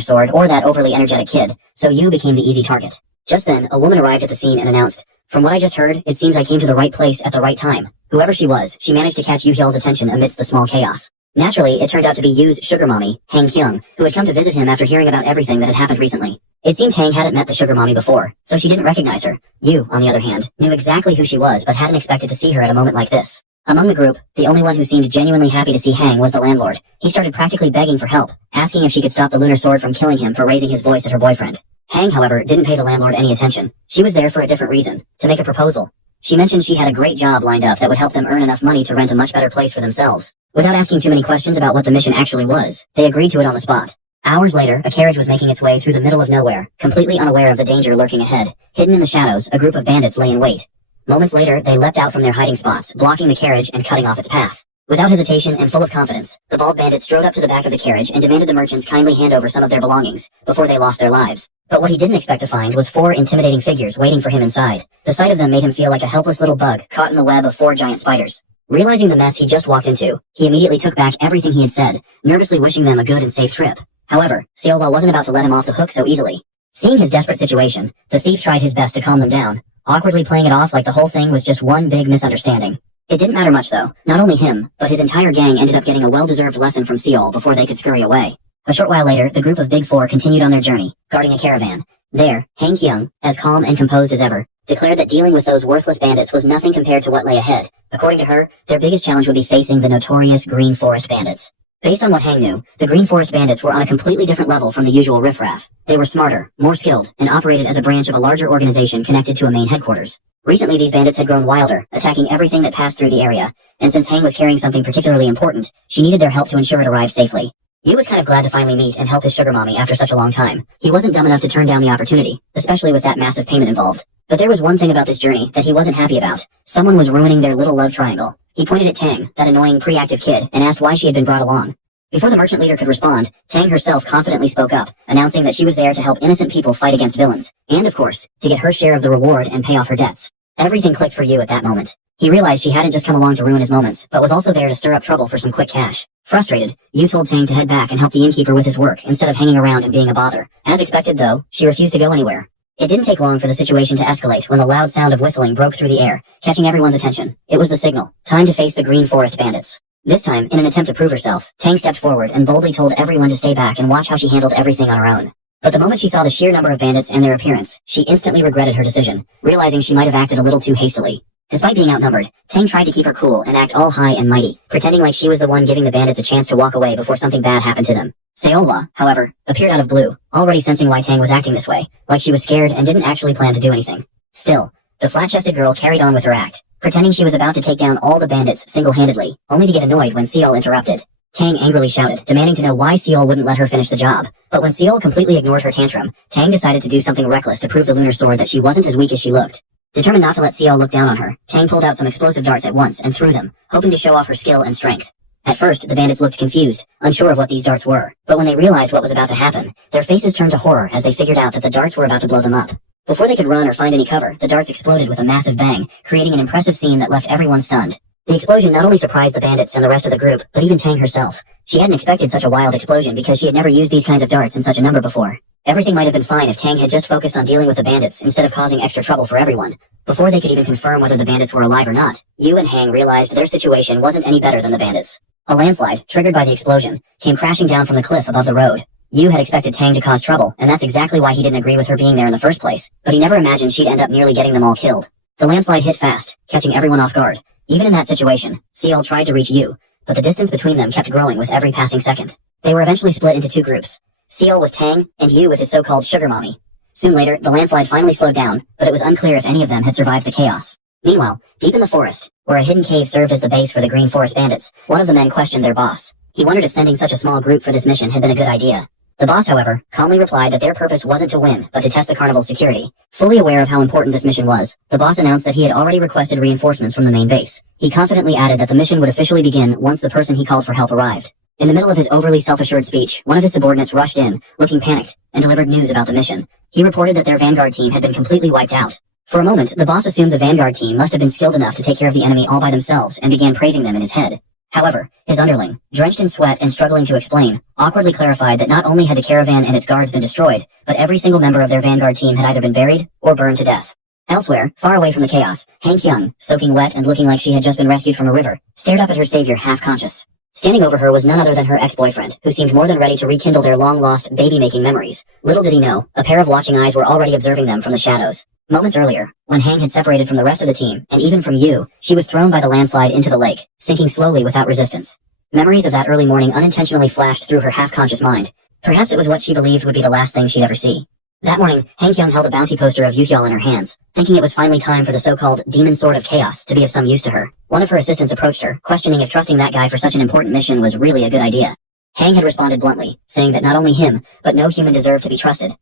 sword or that overly energetic kid, so Yu became the easy target. Just then, a woman arrived at the scene and announced, "From what I just heard, it seems I came to the right place at the right time." Whoever she was, she managed to catch Yu Hyul's attention amidst the small chaos. Naturally, it turned out to be Yu's sugar mommy, Hang Kyung, who had come to visit him after hearing about everything that had happened recently. It seemed Hang hadn't met the sugar mommy before, so she didn't recognize her. Yu, on the other hand, knew exactly who she was but hadn't expected to see her at a moment like this. Among the group, the only one who seemed genuinely happy to see Hang was the landlord. He started practically begging for help, asking if she could stop the lunar sword from killing him for raising his voice at her boyfriend. Hang, however, didn't pay the landlord any attention. She was there for a different reason, to make a proposal. She mentioned she had a great job lined up that would help them earn enough money to rent a much better place for themselves. Without asking too many questions about what the mission actually was, they agreed to it on the spot. Hours later, a carriage was making its way through the middle of nowhere, completely unaware of the danger lurking ahead. Hidden in the shadows, a group of bandits lay in wait. Moments later, they leapt out from their hiding spots, blocking the carriage and cutting off its path. Without hesitation and full of confidence, the bald bandit strode up to the back of the carriage and demanded the merchants kindly hand over some of their belongings, before they lost their lives. But what he didn't expect to find was 4 intimidating figures waiting for him inside. The sight of them made him feel like a helpless little bug caught in the web of 4 giant spiders. Realizing the mess he just walked into, he immediately took back everything he had said, nervously wishing them a good and safe trip. However, Seolhwa wasn't about to let him off the hook so easily. Seeing his desperate situation, the thief tried his best to calm them down, awkwardly playing it off like the whole thing was just one big misunderstanding. It didn't matter much though. Not only him, but his entire gang ended up getting a well-deserved lesson from Seol before they could scurry away. A short while later, the group of Big Four continued on their journey, guarding a caravan. There, Hang Kyung, as calm and composed as ever, declared that dealing with those worthless bandits was nothing compared to what lay ahead. According to her, their biggest challenge would be facing the notorious Green Forest Bandits. Based on what Hang knew, the Green Forest Bandits were on a completely different level from the usual riffraff. They were smarter, more skilled, and operated as a branch of a larger organization connected to a main headquarters. Recently these bandits had grown wilder, attacking everything that passed through the area, and since Hang was carrying something particularly important, she needed their help to ensure it arrived safely. Yu was kind of glad to finally meet and help his sugar mommy after such a long time. He wasn't dumb enough to turn down the opportunity, especially with that massive payment involved. But there was one thing about this journey that he wasn't happy about. Someone was ruining their little love triangle. He pointed at Tang, that annoying pre-active kid, and asked why she had been brought along. Before the merchant leader could respond, Tang herself confidently spoke up, announcing that she was there to help innocent people fight against villains, and of course, to get her share of the reward and pay off her debts. Everything clicked for Yu at that moment. He realized she hadn't just come along to ruin his moments, but was also there to stir up trouble for some quick cash. Frustrated, Yu told Tang to head back and help the innkeeper with his work instead of hanging around and being a bother. As expected though, she refused to go anywhere. It didn't take long for the situation to escalate when the loud sound of whistling broke through the air, catching everyone's attention. It was the signal. Time to face the Green Forest bandits. This time, in an attempt to prove herself, Tang stepped forward and boldly told everyone to stay back and watch how she handled everything on her own. But the moment she saw the sheer number of bandits and their appearance, she instantly regretted her decision, realizing she might have acted a little too hastily. Despite being outnumbered, Tang tried to keep her cool and act all high and mighty, pretending like she was the one giving the bandits a chance to walk away before something bad happened to them. Seolwa, however, appeared out of blue, already sensing why Tang was acting this way, like she was scared and didn't actually plan to do anything. Still, the flat-chested girl carried on with her act, pretending she was about to take down all the bandits single-handedly, only to get annoyed when Seol interrupted. Tang angrily shouted, demanding to know why Seol wouldn't let her finish the job. But when Seol completely ignored her tantrum, Tang decided to do something reckless to prove the lunar sword that she wasn't as weak as she looked. Determined not to let Seol look down on her, Tang pulled out some explosive darts at once and threw them, hoping to show off her skill and strength. At first, the bandits looked confused, unsure of what these darts were, but when they realized what was about to happen, their faces turned to horror as they figured out that the darts were about to blow them up. Before they could run or find any cover, the darts exploded with a massive bang, creating an impressive scene that left everyone stunned. The explosion not only surprised the bandits and the rest of the group, but even Tang herself. She hadn't expected such a wild explosion because she had never used these kinds of darts in such a number before. Everything might have been fine if Tang had just focused on dealing with the bandits instead of causing extra trouble for everyone. Before they could even confirm whether the bandits were alive or not, Yu and Hang realized their situation wasn't any better than the bandits. A landslide, triggered by the explosion, came crashing down from the cliff above the road. Yu had expected Tang to cause trouble, and that's exactly why he didn't agree with her being there in the first place, but he never imagined she'd end up nearly getting them all killed. The landslide hit fast, catching everyone off guard. Even in that situation, Seol tried to reach Yu, but the distance between them kept growing with every passing second. They were eventually split into two groups, Seol with Tang, and Yu with his so-called sugar mommy. Soon later, the landslide finally slowed down, but it was unclear if any of them had survived the chaos. Meanwhile, deep in the forest, where a hidden cave served as the base for the Green Forest bandits, one of the men questioned their boss. He wondered if sending such a small group for this mission had been a good idea. The boss, however, calmly replied that their purpose wasn't to win, but to test the carnival's security. Fully aware of how important this mission was, the boss announced that he had already requested reinforcements from the main base. He confidently added that the mission would officially begin once the person he called for help arrived. In the middle of his overly self-assured speech, one of his subordinates rushed in, looking panicked, and delivered news about the mission. He reported that their vanguard team had been completely wiped out. For a moment, the boss assumed the vanguard team must have been skilled enough to take care of the enemy all by themselves and began praising them in his head. However, his underling, drenched in sweat and struggling to explain, awkwardly clarified that not only had the caravan and its guards been destroyed, but every single member of their vanguard team had either been buried or burned to death. Elsewhere, far away from the chaos, Han Kyung, soaking wet and looking like she had just been rescued from a river, stared up at her savior half-conscious. Standing over her was none other than her ex-boyfriend, who seemed more than ready to rekindle their long-lost, baby-making memories. Little did he know, a pair of watching eyes were already observing them from the shadows. Moments earlier, when Hang had separated from the rest of the team, and even from Yu, she was thrown by the landslide into the lake, sinking slowly without resistance. Memories of that early morning unintentionally flashed through her half-conscious mind. Perhaps it was what she believed would be the last thing she'd ever see. That morning, Han Kyung held a bounty poster of Yuhyul in her hands, thinking it was finally time for the so-called Demon Sword of Chaos to be of some use to her. One of her assistants approached her, questioning if trusting that guy for such an important mission was really a good idea. Hang had responded bluntly, saying that not only him, but no human deserved to be trusted.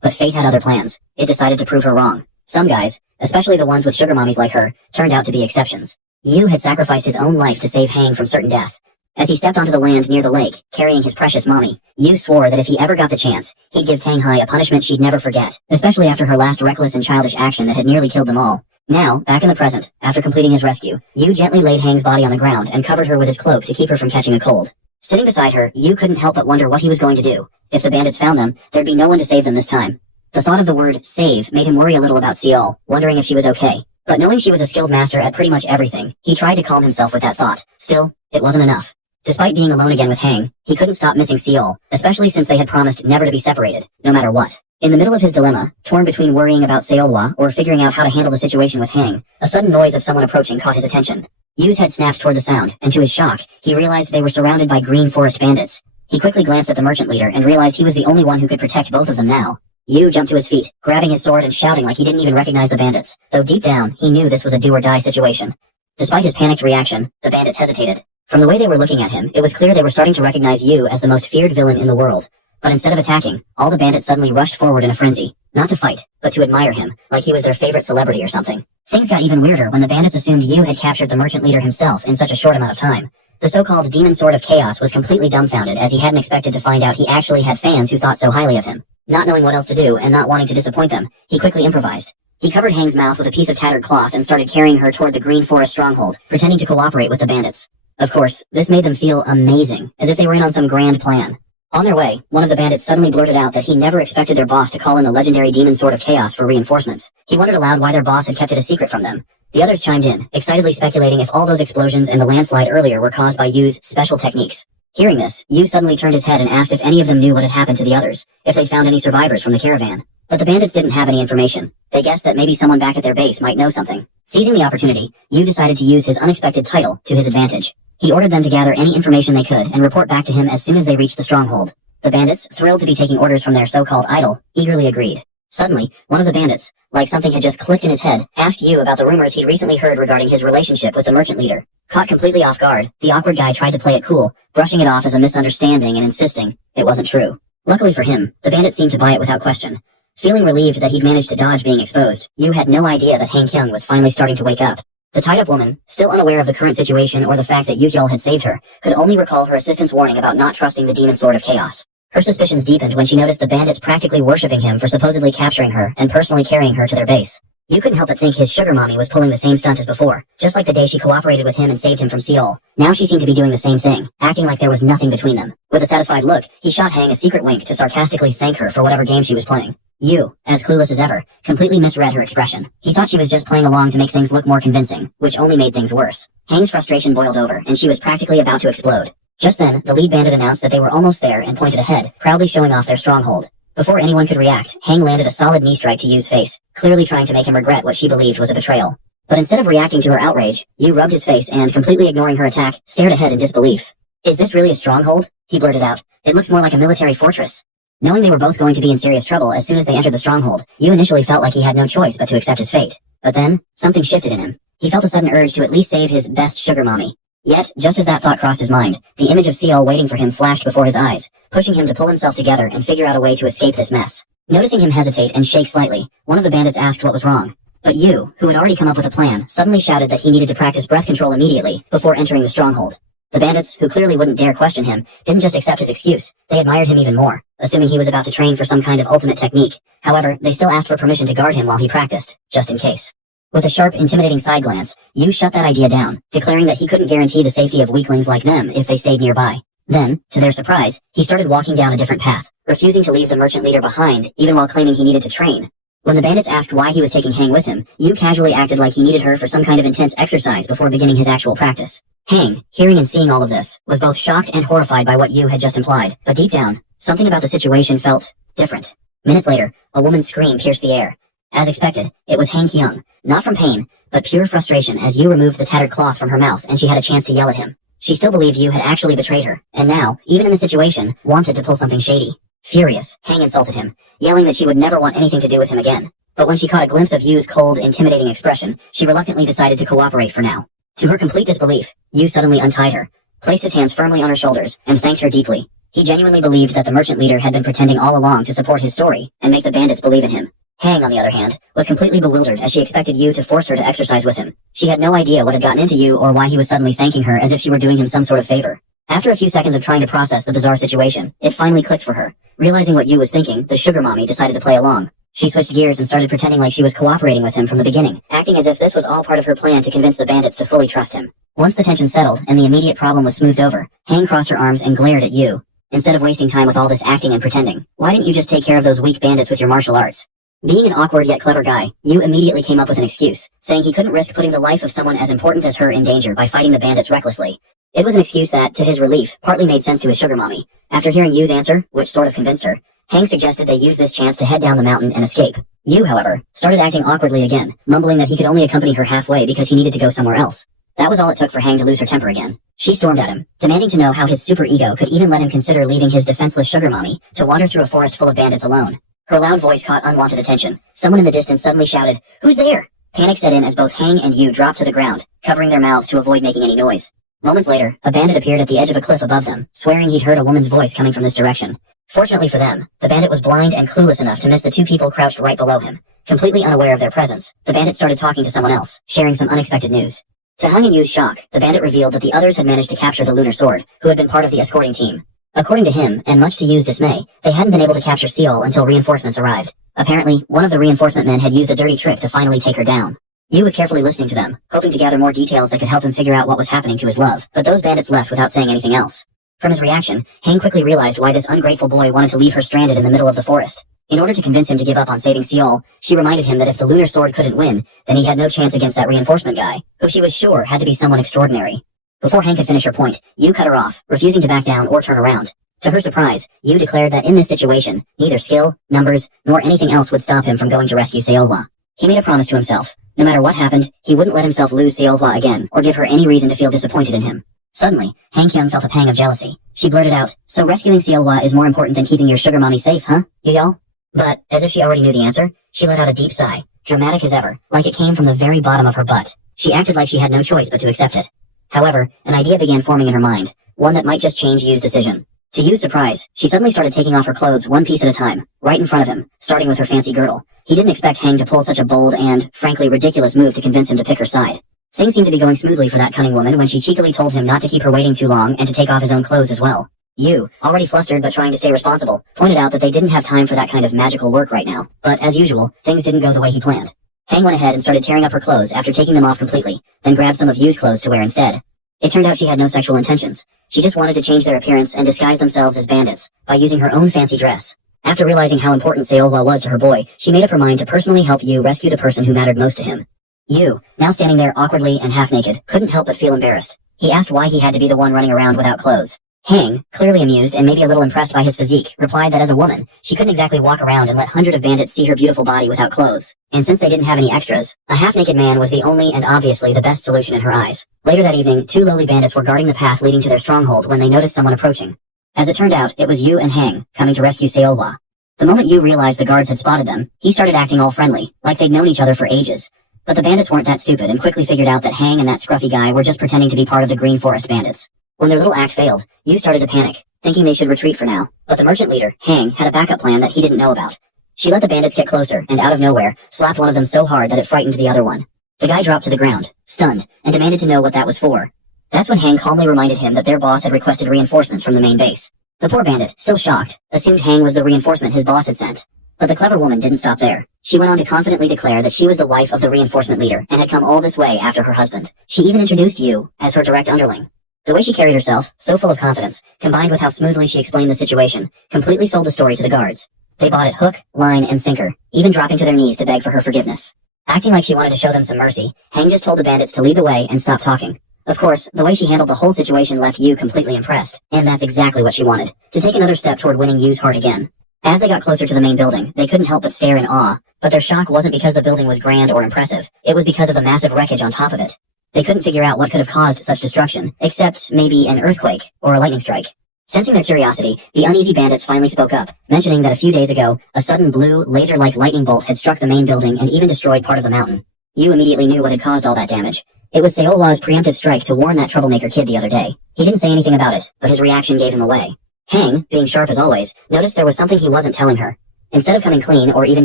But fate had other plans. It decided to prove her wrong. Some guys, especially the ones with sugar mommies like her, turned out to be exceptions. Yu had sacrificed his own life to save Hang from certain death. As he stepped onto the land near the lake, carrying his precious mommy, Yu swore that if he ever got the chance, he'd give Tang Hai a punishment she'd never forget, especially after her last reckless and childish action that had nearly killed them all. Now, back in the present, after completing his rescue, Yu gently laid Hang's body on the ground and covered her with his cloak to keep her from catching a cold. Sitting beside her, Yu couldn't help but wonder what he was going to do. If the bandits found them, there'd be no one to save them this time. The thought of the word save made him worry a little about Seol, wondering if she was okay. But knowing she was a skilled master at pretty much everything, he tried to calm himself with that thought. Still, it wasn't enough. Despite being alone again with Hang, he couldn't stop missing Seol, especially since they had promised never to be separated, no matter what. In the middle of his dilemma, torn between worrying about Seolwa or figuring out how to handle the situation with Hang, a sudden noise of someone approaching caught his attention. Yu's head snapped toward the sound, and to his shock, he realized they were surrounded by Green Forest bandits. He quickly glanced at the merchant leader and realized he was the only one who could protect both of them now. Yu jumped to his feet, grabbing his sword and shouting like he didn't even recognize the bandits, though deep down, he knew this was a do-or-die situation. Despite his panicked reaction, the bandits hesitated. From the way they were looking at him, it was clear they were starting to recognize Yu as the most feared villain in the world. But instead of attacking, all the bandits suddenly rushed forward in a frenzy, not to fight, but to admire him, like he was their favorite celebrity or something. Things got even weirder when the bandits assumed Yu had captured the merchant leader himself in such a short amount of time. The so-called Demon Sword of Chaos was completely dumbfounded as he hadn't expected to find out he actually had fans who thought so highly of him. Not knowing what else to do and not wanting to disappoint them, he quickly improvised. He covered Hang's mouth with a piece of tattered cloth and started carrying her toward the Green Forest stronghold, pretending to cooperate with the bandits. Of course, this made them feel amazing, as if they were in on some grand plan. On their way, one of the bandits suddenly blurted out that he never expected their boss to call in the legendary Demon Sword of Chaos for reinforcements. He wondered aloud why their boss had kept it a secret from them. The others chimed in, excitedly speculating if all those explosions and the landslide earlier were caused by Yu's special techniques. Hearing this, Yu suddenly turned his head and asked if any of them knew what had happened to the others, if they'd found any survivors from the caravan. But the bandits didn't have any information. They guessed that maybe someone back at their base might know something. Seizing the opportunity, Yu decided to use his unexpected title to his advantage. He ordered them to gather any information they could and report back to him as soon as they reached the stronghold. The bandits, thrilled to be taking orders from their so-called idol, eagerly agreed. Suddenly, one of the bandits, like something had just clicked in his head, asked Yu about the rumors he'd recently heard regarding his relationship with the merchant leader. Caught completely off guard, the awkward guy tried to play it cool, brushing it off as a misunderstanding and insisting it wasn't true. Luckily for him, the bandit seemed to buy it without question. Feeling relieved that he'd managed to dodge being exposed, Yu had no idea that Han Kyung was finally starting to wake up. The tied-up woman, still unaware of the current situation or the fact that Yu-Hyul had saved her, could only recall her assistant's warning about not trusting the Demon Sword of Chaos. Her suspicions deepened when she noticed the bandits practically worshipping him for supposedly capturing her and personally carrying her to their base. Yu couldn't help but think his sugar mommy was pulling the same stunt as before, just like the day she cooperated with him and saved him from Seoul. Now she seemed to be doing the same thing, acting like there was nothing between them. With a satisfied look, he shot Hang a secret wink to sarcastically thank her for whatever game she was playing. Yu, as clueless as ever, completely misread her expression. He thought she was just playing along to make things look more convincing, which only made things worse. Hang's frustration boiled over, and she was practically about to explode. Just then, the lead bandit announced that they were almost there and pointed ahead, proudly showing off their stronghold. Before anyone could react, Hang landed a solid knee strike to Yu's face, clearly trying to make him regret what she believed was a betrayal. But instead of reacting to her outrage, Yu rubbed his face and, completely ignoring her attack, stared ahead in disbelief. "Is this really a stronghold?" he blurted out. "It looks more like a military fortress." Knowing they were both going to be in serious trouble as soon as they entered the stronghold, Yu initially felt like he had no choice but to accept his fate. But then, something shifted in him. He felt a sudden urge to at least save his best sugar mommy. Yet, just as that thought crossed his mind, the image of Seol waiting for him flashed before his eyes, pushing him to pull himself together and figure out a way to escape this mess. Noticing him hesitate and shake slightly, one of the bandits asked what was wrong. But Yu, who had already come up with a plan, suddenly shouted that he needed to practice breath control immediately before entering the stronghold. The bandits, who clearly wouldn't dare question him, didn't just accept his excuse, they admired him even more, assuming he was about to train for some kind of ultimate technique. However, they still asked for permission to guard him while he practiced, just in case. With a sharp, intimidating side glance, Yu shut that idea down, declaring that he couldn't guarantee the safety of weaklings like them if they stayed nearby. Then, to their surprise, he started walking down a different path, refusing to leave the merchant leader behind, even while claiming he needed to train. When the bandits asked why he was taking Hang with him, Yu casually acted like he needed her for some kind of intense exercise before beginning his actual practice. Hang, hearing and seeing all of this, was both shocked and horrified by what Yu had just implied, but deep down, something about the situation felt different. Minutes later, a woman's scream pierced the air. As expected, it was Han Kyung, not from pain, but pure frustration as Yu removed the tattered cloth from her mouth and she had a chance to yell at him. She still believed Yu had actually betrayed her, and now, even in the situation, wanted to pull something shady. Furious, Hang insulted him, yelling that she would never want anything to do with him again. But when she caught a glimpse of Yu's cold, intimidating expression, she reluctantly decided to cooperate for now. To her complete disbelief, Yu suddenly untied her, placed his hands firmly on her shoulders, and thanked her deeply. He genuinely believed that the merchant leader had been pretending all along to support his story and make the bandits believe in him. Hang, on the other hand, was completely bewildered as she expected Yu to force her to exercise with him. She had no idea what had gotten into Yu or why he was suddenly thanking her as if she were doing him some sort of favor. After a few seconds of trying to process the bizarre situation, it finally clicked for her. Realizing what Yu was thinking, the sugar mommy decided to play along. She switched gears and started pretending like she was cooperating with him from the beginning, acting as if this was all part of her plan to convince the bandits to fully trust him. Once the tension settled and the immediate problem was smoothed over, Hang crossed her arms and glared at Yu. "Instead of wasting time with all this acting and pretending, why didn't you just take care of those weak bandits with your martial arts?" Being an awkward yet clever guy, Yu immediately came up with an excuse, saying he couldn't risk putting the life of someone as important as her in danger by fighting the bandits recklessly. It was an excuse that, to his relief, partly made sense to his sugar mommy. After hearing Yu's answer, which sort of convinced her, Hang suggested they use this chance to head down the mountain and escape. Yu, however, started acting awkwardly again, mumbling that he could only accompany her halfway because he needed to go somewhere else. That was all it took for Hang to lose her temper again. She stormed at him, demanding to know how his super ego could even let him consider leaving his defenseless sugar mommy to wander through a forest full of bandits alone. Her loud voice caught unwanted attention. Someone in the distance suddenly shouted, "Who's there?" Panic set in as both Hang and Yu dropped to the ground, covering their mouths to avoid making any noise. Moments later, a bandit appeared at the edge of a cliff above them, swearing he'd heard a woman's voice coming from this direction. Fortunately for them, the bandit was blind and clueless enough to miss the two people crouched right below him. Completely unaware of their presence, the bandit started talking to someone else, sharing some unexpected news. To Hang and Yu's shock, the bandit revealed that the others had managed to capture the Lunar Sword, who had been part of the escorting team. According to him, and much to Yu's dismay, they hadn't been able to capture Seol until reinforcements arrived. Apparently, one of the reinforcement men had used a dirty trick to finally take her down. Yu was carefully listening to them, hoping to gather more details that could help him figure out what was happening to his love, but those bandits left without saying anything else. From his reaction, Hang quickly realized why this ungrateful boy wanted to leave her stranded in the middle of the forest. In order to convince him to give up on saving Seol, she reminded him that if the Lunar Sword couldn't win, then he had no chance against that reinforcement guy, who she was sure had to be someone extraordinary. Before Hang could finish her point, Yu cut her off, refusing to back down or turn around. To her surprise, Yu declared that in this situation, neither skill, numbers, nor anything else would stop him from going to rescue Seolhwa. He made a promise to himself. No matter what happened, he wouldn't let himself lose Seolhwa again, or give her any reason to feel disappointed in him. Suddenly, Hang Kyung felt a pang of jealousy. She blurted out, "So rescuing Seolhwa is more important than keeping your sugar mommy safe, huh, Yuyol?" But, as if she already knew the answer, she let out a deep sigh, dramatic as ever, like it came from the very bottom of her butt. She acted like she had no choice but to accept it. However, an idea began forming in her mind, one that might just change Yu's decision. To Yu's surprise, she suddenly started taking off her clothes one piece at a time, right in front of him, starting with her fancy girdle. He didn't expect Hang to pull such a bold and, frankly, ridiculous move to convince him to pick her side. Things seemed to be going smoothly for that cunning woman when she cheekily told him not to keep her waiting too long and to take off his own clothes as well. Yu, already flustered but trying to stay responsible, pointed out that they didn't have time for that kind of magical work right now, but as usual, things didn't go the way he planned. Hang went ahead and started tearing up her clothes after taking them off completely, then grabbed some of Yu's clothes to wear instead. It turned out she had no sexual intentions. She just wanted to change their appearance and disguise themselves as bandits, by using her own fancy dress. After realizing how important Seolhwa was to her boy, she made up her mind to personally help Yu rescue the person who mattered most to him. Yu, now standing there awkwardly and half-naked, couldn't help but feel embarrassed. He asked why he had to be the one running around without clothes. Hang, clearly amused and maybe a little impressed by his physique, replied that as a woman, she couldn't exactly walk around and let hundreds of bandits see her beautiful body without clothes. And since they didn't have any extras, a half-naked man was the only and obviously the best solution in her eyes. Later that evening, two lowly bandits were guarding the path leading to their stronghold when they noticed someone approaching. As it turned out, it was Yu and Hang, coming to rescue Seolhwa. The moment Yu realized the guards had spotted them, he started acting all friendly, like they'd known each other for ages. But the bandits weren't that stupid and quickly figured out that Hang and that scruffy guy were just pretending to be part of the Green Forest bandits. When their little act failed, Yu started to panic, thinking they should retreat for now, but the merchant leader, Hang, had a backup plan that he didn't know about. She let the bandits get closer, and out of nowhere, slapped one of them so hard that it frightened the other one. The guy dropped to the ground, stunned, and demanded to know what that was for. That's when Hang calmly reminded him that their boss had requested reinforcements from the main base. The poor bandit, still shocked, assumed Hang was the reinforcement his boss had sent. But the clever woman didn't stop there. She went on to confidently declare that she was the wife of the reinforcement leader and had come all this way after her husband. She even introduced Yu as her direct underling. The way she carried herself, so full of confidence, combined with how smoothly she explained the situation, completely sold the story to the guards. They bought it hook, line, and sinker, even dropping to their knees to beg for her forgiveness. Acting like she wanted to show them some mercy, Hang just told the bandits to lead the way and stop talking. Of course, the way she handled the whole situation left Yu completely impressed, and that's exactly what she wanted, to take another step toward winning Yu's heart again. As they got closer to the main building, they couldn't help but stare in awe, but their shock wasn't because the building was grand or impressive, it was because of the massive wreckage on top of it. They couldn't figure out what could have caused such destruction, except maybe an earthquake or a lightning strike. Sensing their curiosity, the uneasy bandits finally spoke up, mentioning that a few days ago, a sudden blue, laser-like lightning bolt had struck the main building and even destroyed part of the mountain. Yu immediately knew what had caused all that damage. It was Seolhwa's preemptive strike to warn that troublemaker kid the other day. He didn't say anything about it, but his reaction gave him away. Hang, being sharp as always, noticed there was something he wasn't telling her. Instead of coming clean or even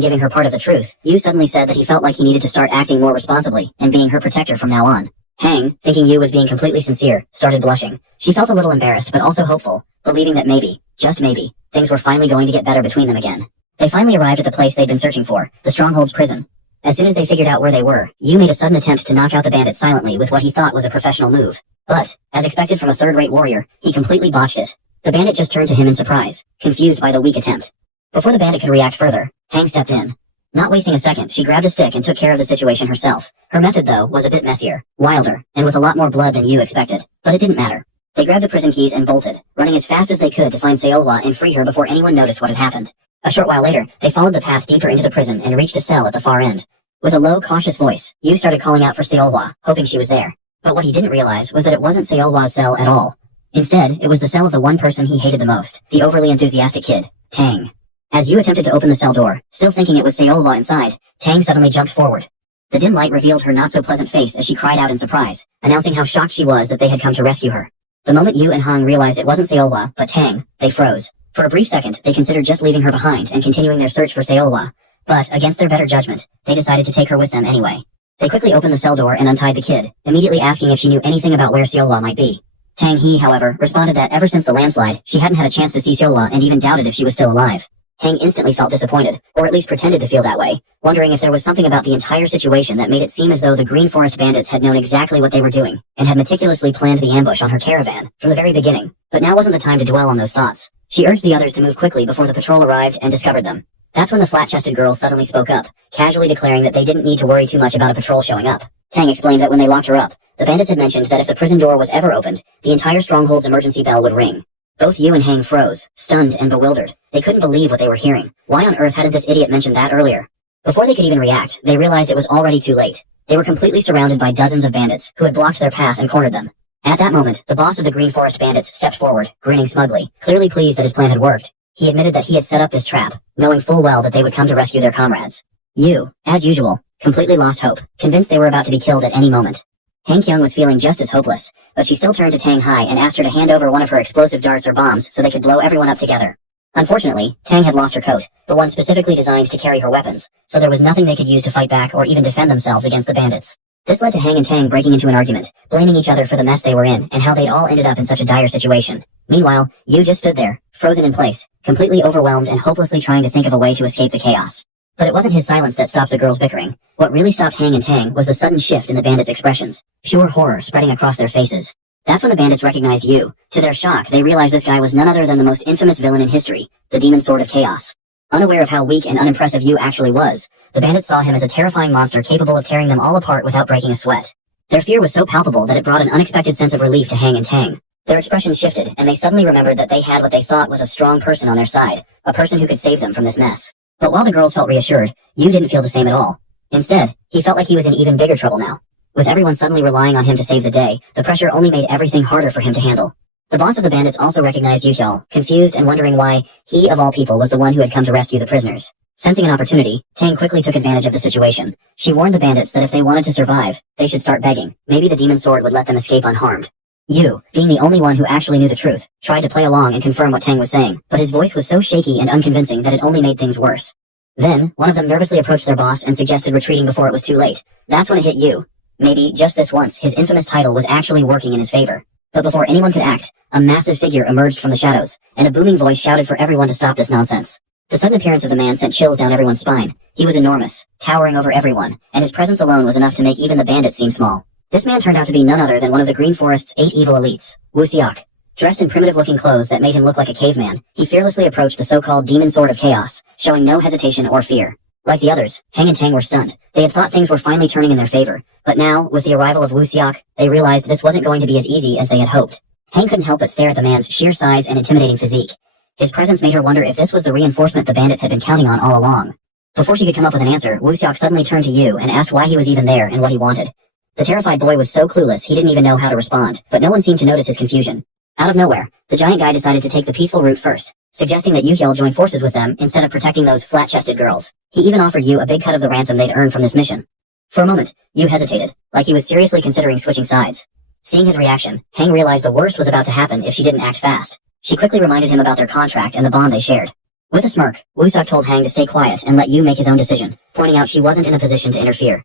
giving her part of the truth, Yu suddenly said that he felt like he needed to start acting more responsibly and being her protector from now on. Hang, thinking Yu was being completely sincere, started blushing. She felt a little embarrassed but also hopeful, believing that maybe, just maybe, things were finally going to get better between them again. They finally arrived at the place they'd been searching for, the Stronghold's prison. As soon as they figured out where they were, Yu made a sudden attempt to knock out the bandit silently with what he thought was a professional move. But, as expected from a third-rate warrior, he completely botched it. The bandit just turned to him in surprise, confused by the weak attempt. Before the bandit could react further, Hang stepped in. Not wasting a second, she grabbed a stick and took care of the situation herself. Her method, though, was a bit messier, wilder, and with a lot more blood than Yu expected. But it didn't matter. They grabbed the prison keys and bolted, running as fast as they could to find Seolhwa and free her before anyone noticed what had happened. A short while later, they followed the path deeper into the prison and reached a cell at the far end. With a low, cautious voice, Yu started calling out for Seolhwa, hoping she was there. But what he didn't realize was that it wasn't Seolhwa's cell at all. Instead, it was the cell of the one person he hated the most, the overly enthusiastic kid, Tang. As Yu attempted to open the cell door, still thinking it was Seolwa inside, Tang suddenly jumped forward. The dim light revealed her not-so-pleasant face as she cried out in surprise, announcing how shocked she was that they had come to rescue her. The moment Yu and Hong realized it wasn't Seolwa, but Tang, they froze. For a brief second, they considered just leaving her behind and continuing their search for Seolwa, but, against their better judgment, they decided to take her with them anyway. They quickly opened the cell door and untied the kid, immediately asking if she knew anything about where Seolwa might be. Tang He, however, responded that ever since the landslide, she hadn't had a chance to see Seolwa and even doubted if she was still alive. Hang instantly felt disappointed, or at least pretended to feel that way, wondering if there was something about the entire situation that made it seem as though the Green Forest bandits had known exactly what they were doing, and had meticulously planned the ambush on her caravan, from the very beginning. But now wasn't the time to dwell on those thoughts. She urged the others to move quickly before the patrol arrived and discovered them. That's when the flat-chested girl suddenly spoke up, casually declaring that they didn't need to worry too much about a patrol showing up. Tang explained that when they locked her up, the bandits had mentioned that if the prison door was ever opened, the entire stronghold's emergency bell would ring. Both Yu and Hang froze, stunned and bewildered. They couldn't believe what they were hearing. Why on earth hadn't this idiot mentioned that earlier? Before they could even react, they realized it was already too late. They were completely surrounded by dozens of bandits, who had blocked their path and cornered them. At that moment, the boss of the Green Forest bandits stepped forward, grinning smugly, clearly pleased that his plan had worked. He admitted that he had set up this trap, knowing full well that they would come to rescue their comrades. Yu, as usual, completely lost hope, convinced they were about to be killed at any moment. Han Kyung was feeling just as hopeless, but she still turned to Tang Hai and asked her to hand over one of her explosive darts or bombs so they could blow everyone up together. Unfortunately, Tang had lost her coat, the one specifically designed to carry her weapons, so there was nothing they could use to fight back or even defend themselves against the bandits. This led to Hang and Tang breaking into an argument, blaming each other for the mess they were in and how they'd all ended up in such a dire situation. Meanwhile, Yu just stood there, frozen in place, completely overwhelmed and hopelessly trying to think of a way to escape the chaos. But it wasn't his silence that stopped the girls bickering. What really stopped Hang and Tang was the sudden shift in the bandits' expressions, pure horror spreading across their faces. That's when the bandits recognized Yu. To their shock, they realized this guy was none other than the most infamous villain in history, the Demon Sword of Chaos. Unaware of how weak and unimpressive Yu actually was, the bandits saw him as a terrifying monster capable of tearing them all apart without breaking a sweat. Their fear was so palpable that it brought an unexpected sense of relief to Hang and Tang. Their expressions shifted, and they suddenly remembered that they had what they thought was a strong person on their side, a person who could save them from this mess. But while the girls felt reassured, Yu didn't feel the same at all. Instead, he felt like he was in even bigger trouble now. With everyone suddenly relying on him to save the day, the pressure only made everything harder for him to handle. The boss of the bandits also recognized Yu Hyul, confused and wondering why he, of all people, was the one who had come to rescue the prisoners. Sensing an opportunity, Tang quickly took advantage of the situation. She warned the bandits that if they wanted to survive, they should start begging. Maybe the demon sword would let them escape unharmed. Yu, being the only one who actually knew the truth, tried to play along and confirm what Tang was saying, but his voice was so shaky and unconvincing that it only made things worse. Then, one of them nervously approached their boss and suggested retreating before it was too late. That's when it hit Yu. Maybe, just this once, his infamous title was actually working in his favor. But before anyone could act, a massive figure emerged from the shadows, and a booming voice shouted for everyone to stop this nonsense. The sudden appearance of the man sent chills down everyone's spine. He was enormous, towering over everyone, and his presence alone was enough to make even the bandits seem small. This man turned out to be none other than one of the Green Forest's 8 evil elites, Wu Xiok. Dressed in primitive-looking clothes that made him look like a caveman, he fearlessly approached the so-called Demon Sword of Chaos, showing no hesitation or fear. Like the others, Hang and Tang were stunned. They had thought things were finally turning in their favor, but now, with the arrival of Wu Xiok, they realized this wasn't going to be as easy as they had hoped. Hang couldn't help but stare at the man's sheer size and intimidating physique. His presence made her wonder if this was the reinforcement the bandits had been counting on all along. Before she could come up with an answer, Wu Xiok suddenly turned to Yu and asked why he was even there and what he wanted. The terrified boy was so clueless he didn't even know how to respond, but no one seemed to notice his confusion. Out of nowhere, the giant guy decided to take the peaceful route first, suggesting that Yu Hyul join forces with them instead of protecting those flat-chested girls. He even offered Yu a big cut of the ransom they'd earned from this mission. For a moment, Yu hesitated, like he was seriously considering switching sides. Seeing his reaction, Hang realized the worst was about to happen if she didn't act fast. She quickly reminded him about their contract and the bond they shared. With a smirk, Wu Xiok told Hang to stay quiet and let Yu make his own decision, pointing out she wasn't in a position to interfere.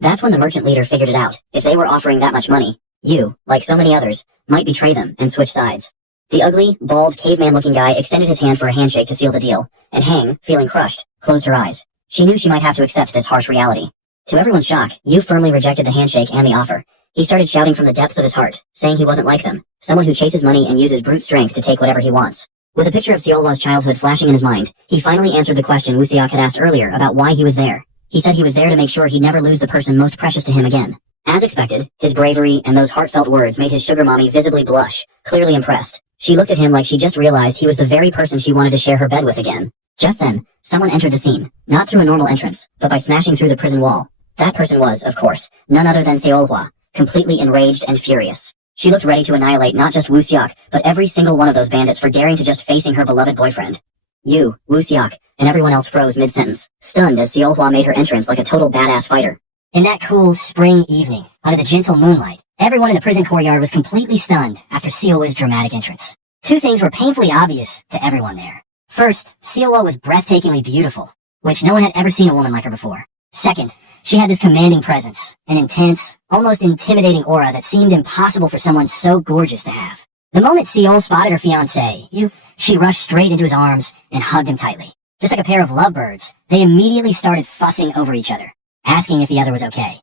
That's when the merchant leader figured it out. If they were offering that much money, Yu, like so many others, might betray them and switch sides. The ugly, bald, caveman-looking guy extended his hand for a handshake to seal the deal, and Hang, feeling crushed, closed her eyes. She knew she might have to accept this harsh reality. To everyone's shock, Yu firmly rejected the handshake and the offer. He started shouting from the depths of his heart, saying he wasn't like them, someone who chases money and uses brute strength to take whatever he wants. With a picture of Seolwa's childhood flashing in his mind, he finally answered the question Wu Xiok had asked earlier about why he was there. He said he was there to make sure he'd never lose the person most precious to him again. As expected, his bravery and those heartfelt words made his sugar mommy visibly blush, clearly impressed. She looked at him like she just realized he was the very person she wanted to share her bed with again. Just then, someone entered the scene, not through a normal entrance, but by smashing through the prison wall. That person was, of course, none other than Seolwa, completely enraged and furious. She looked ready to annihilate not just Wu Xiok, but every single one of those bandits for daring to just facing her beloved boyfriend. You, Wu Xiak, and everyone else froze mid-sentence, stunned as Seolhwa made her entrance like a total badass fighter. In that cool spring evening, under the gentle moonlight, everyone in the prison courtyard was completely stunned after Seolhwa's dramatic entrance. Two things were painfully obvious to everyone there. First, Seolhwa was breathtakingly beautiful, which no one had ever seen a woman like her before. Second, she had this commanding presence, an intense, almost intimidating aura that seemed impossible for someone so gorgeous to have. The moment Seol spotted her fiancé, she rushed straight into his arms and hugged him tightly. Just like a pair of lovebirds, they immediately started fussing over each other, asking if the other was okay.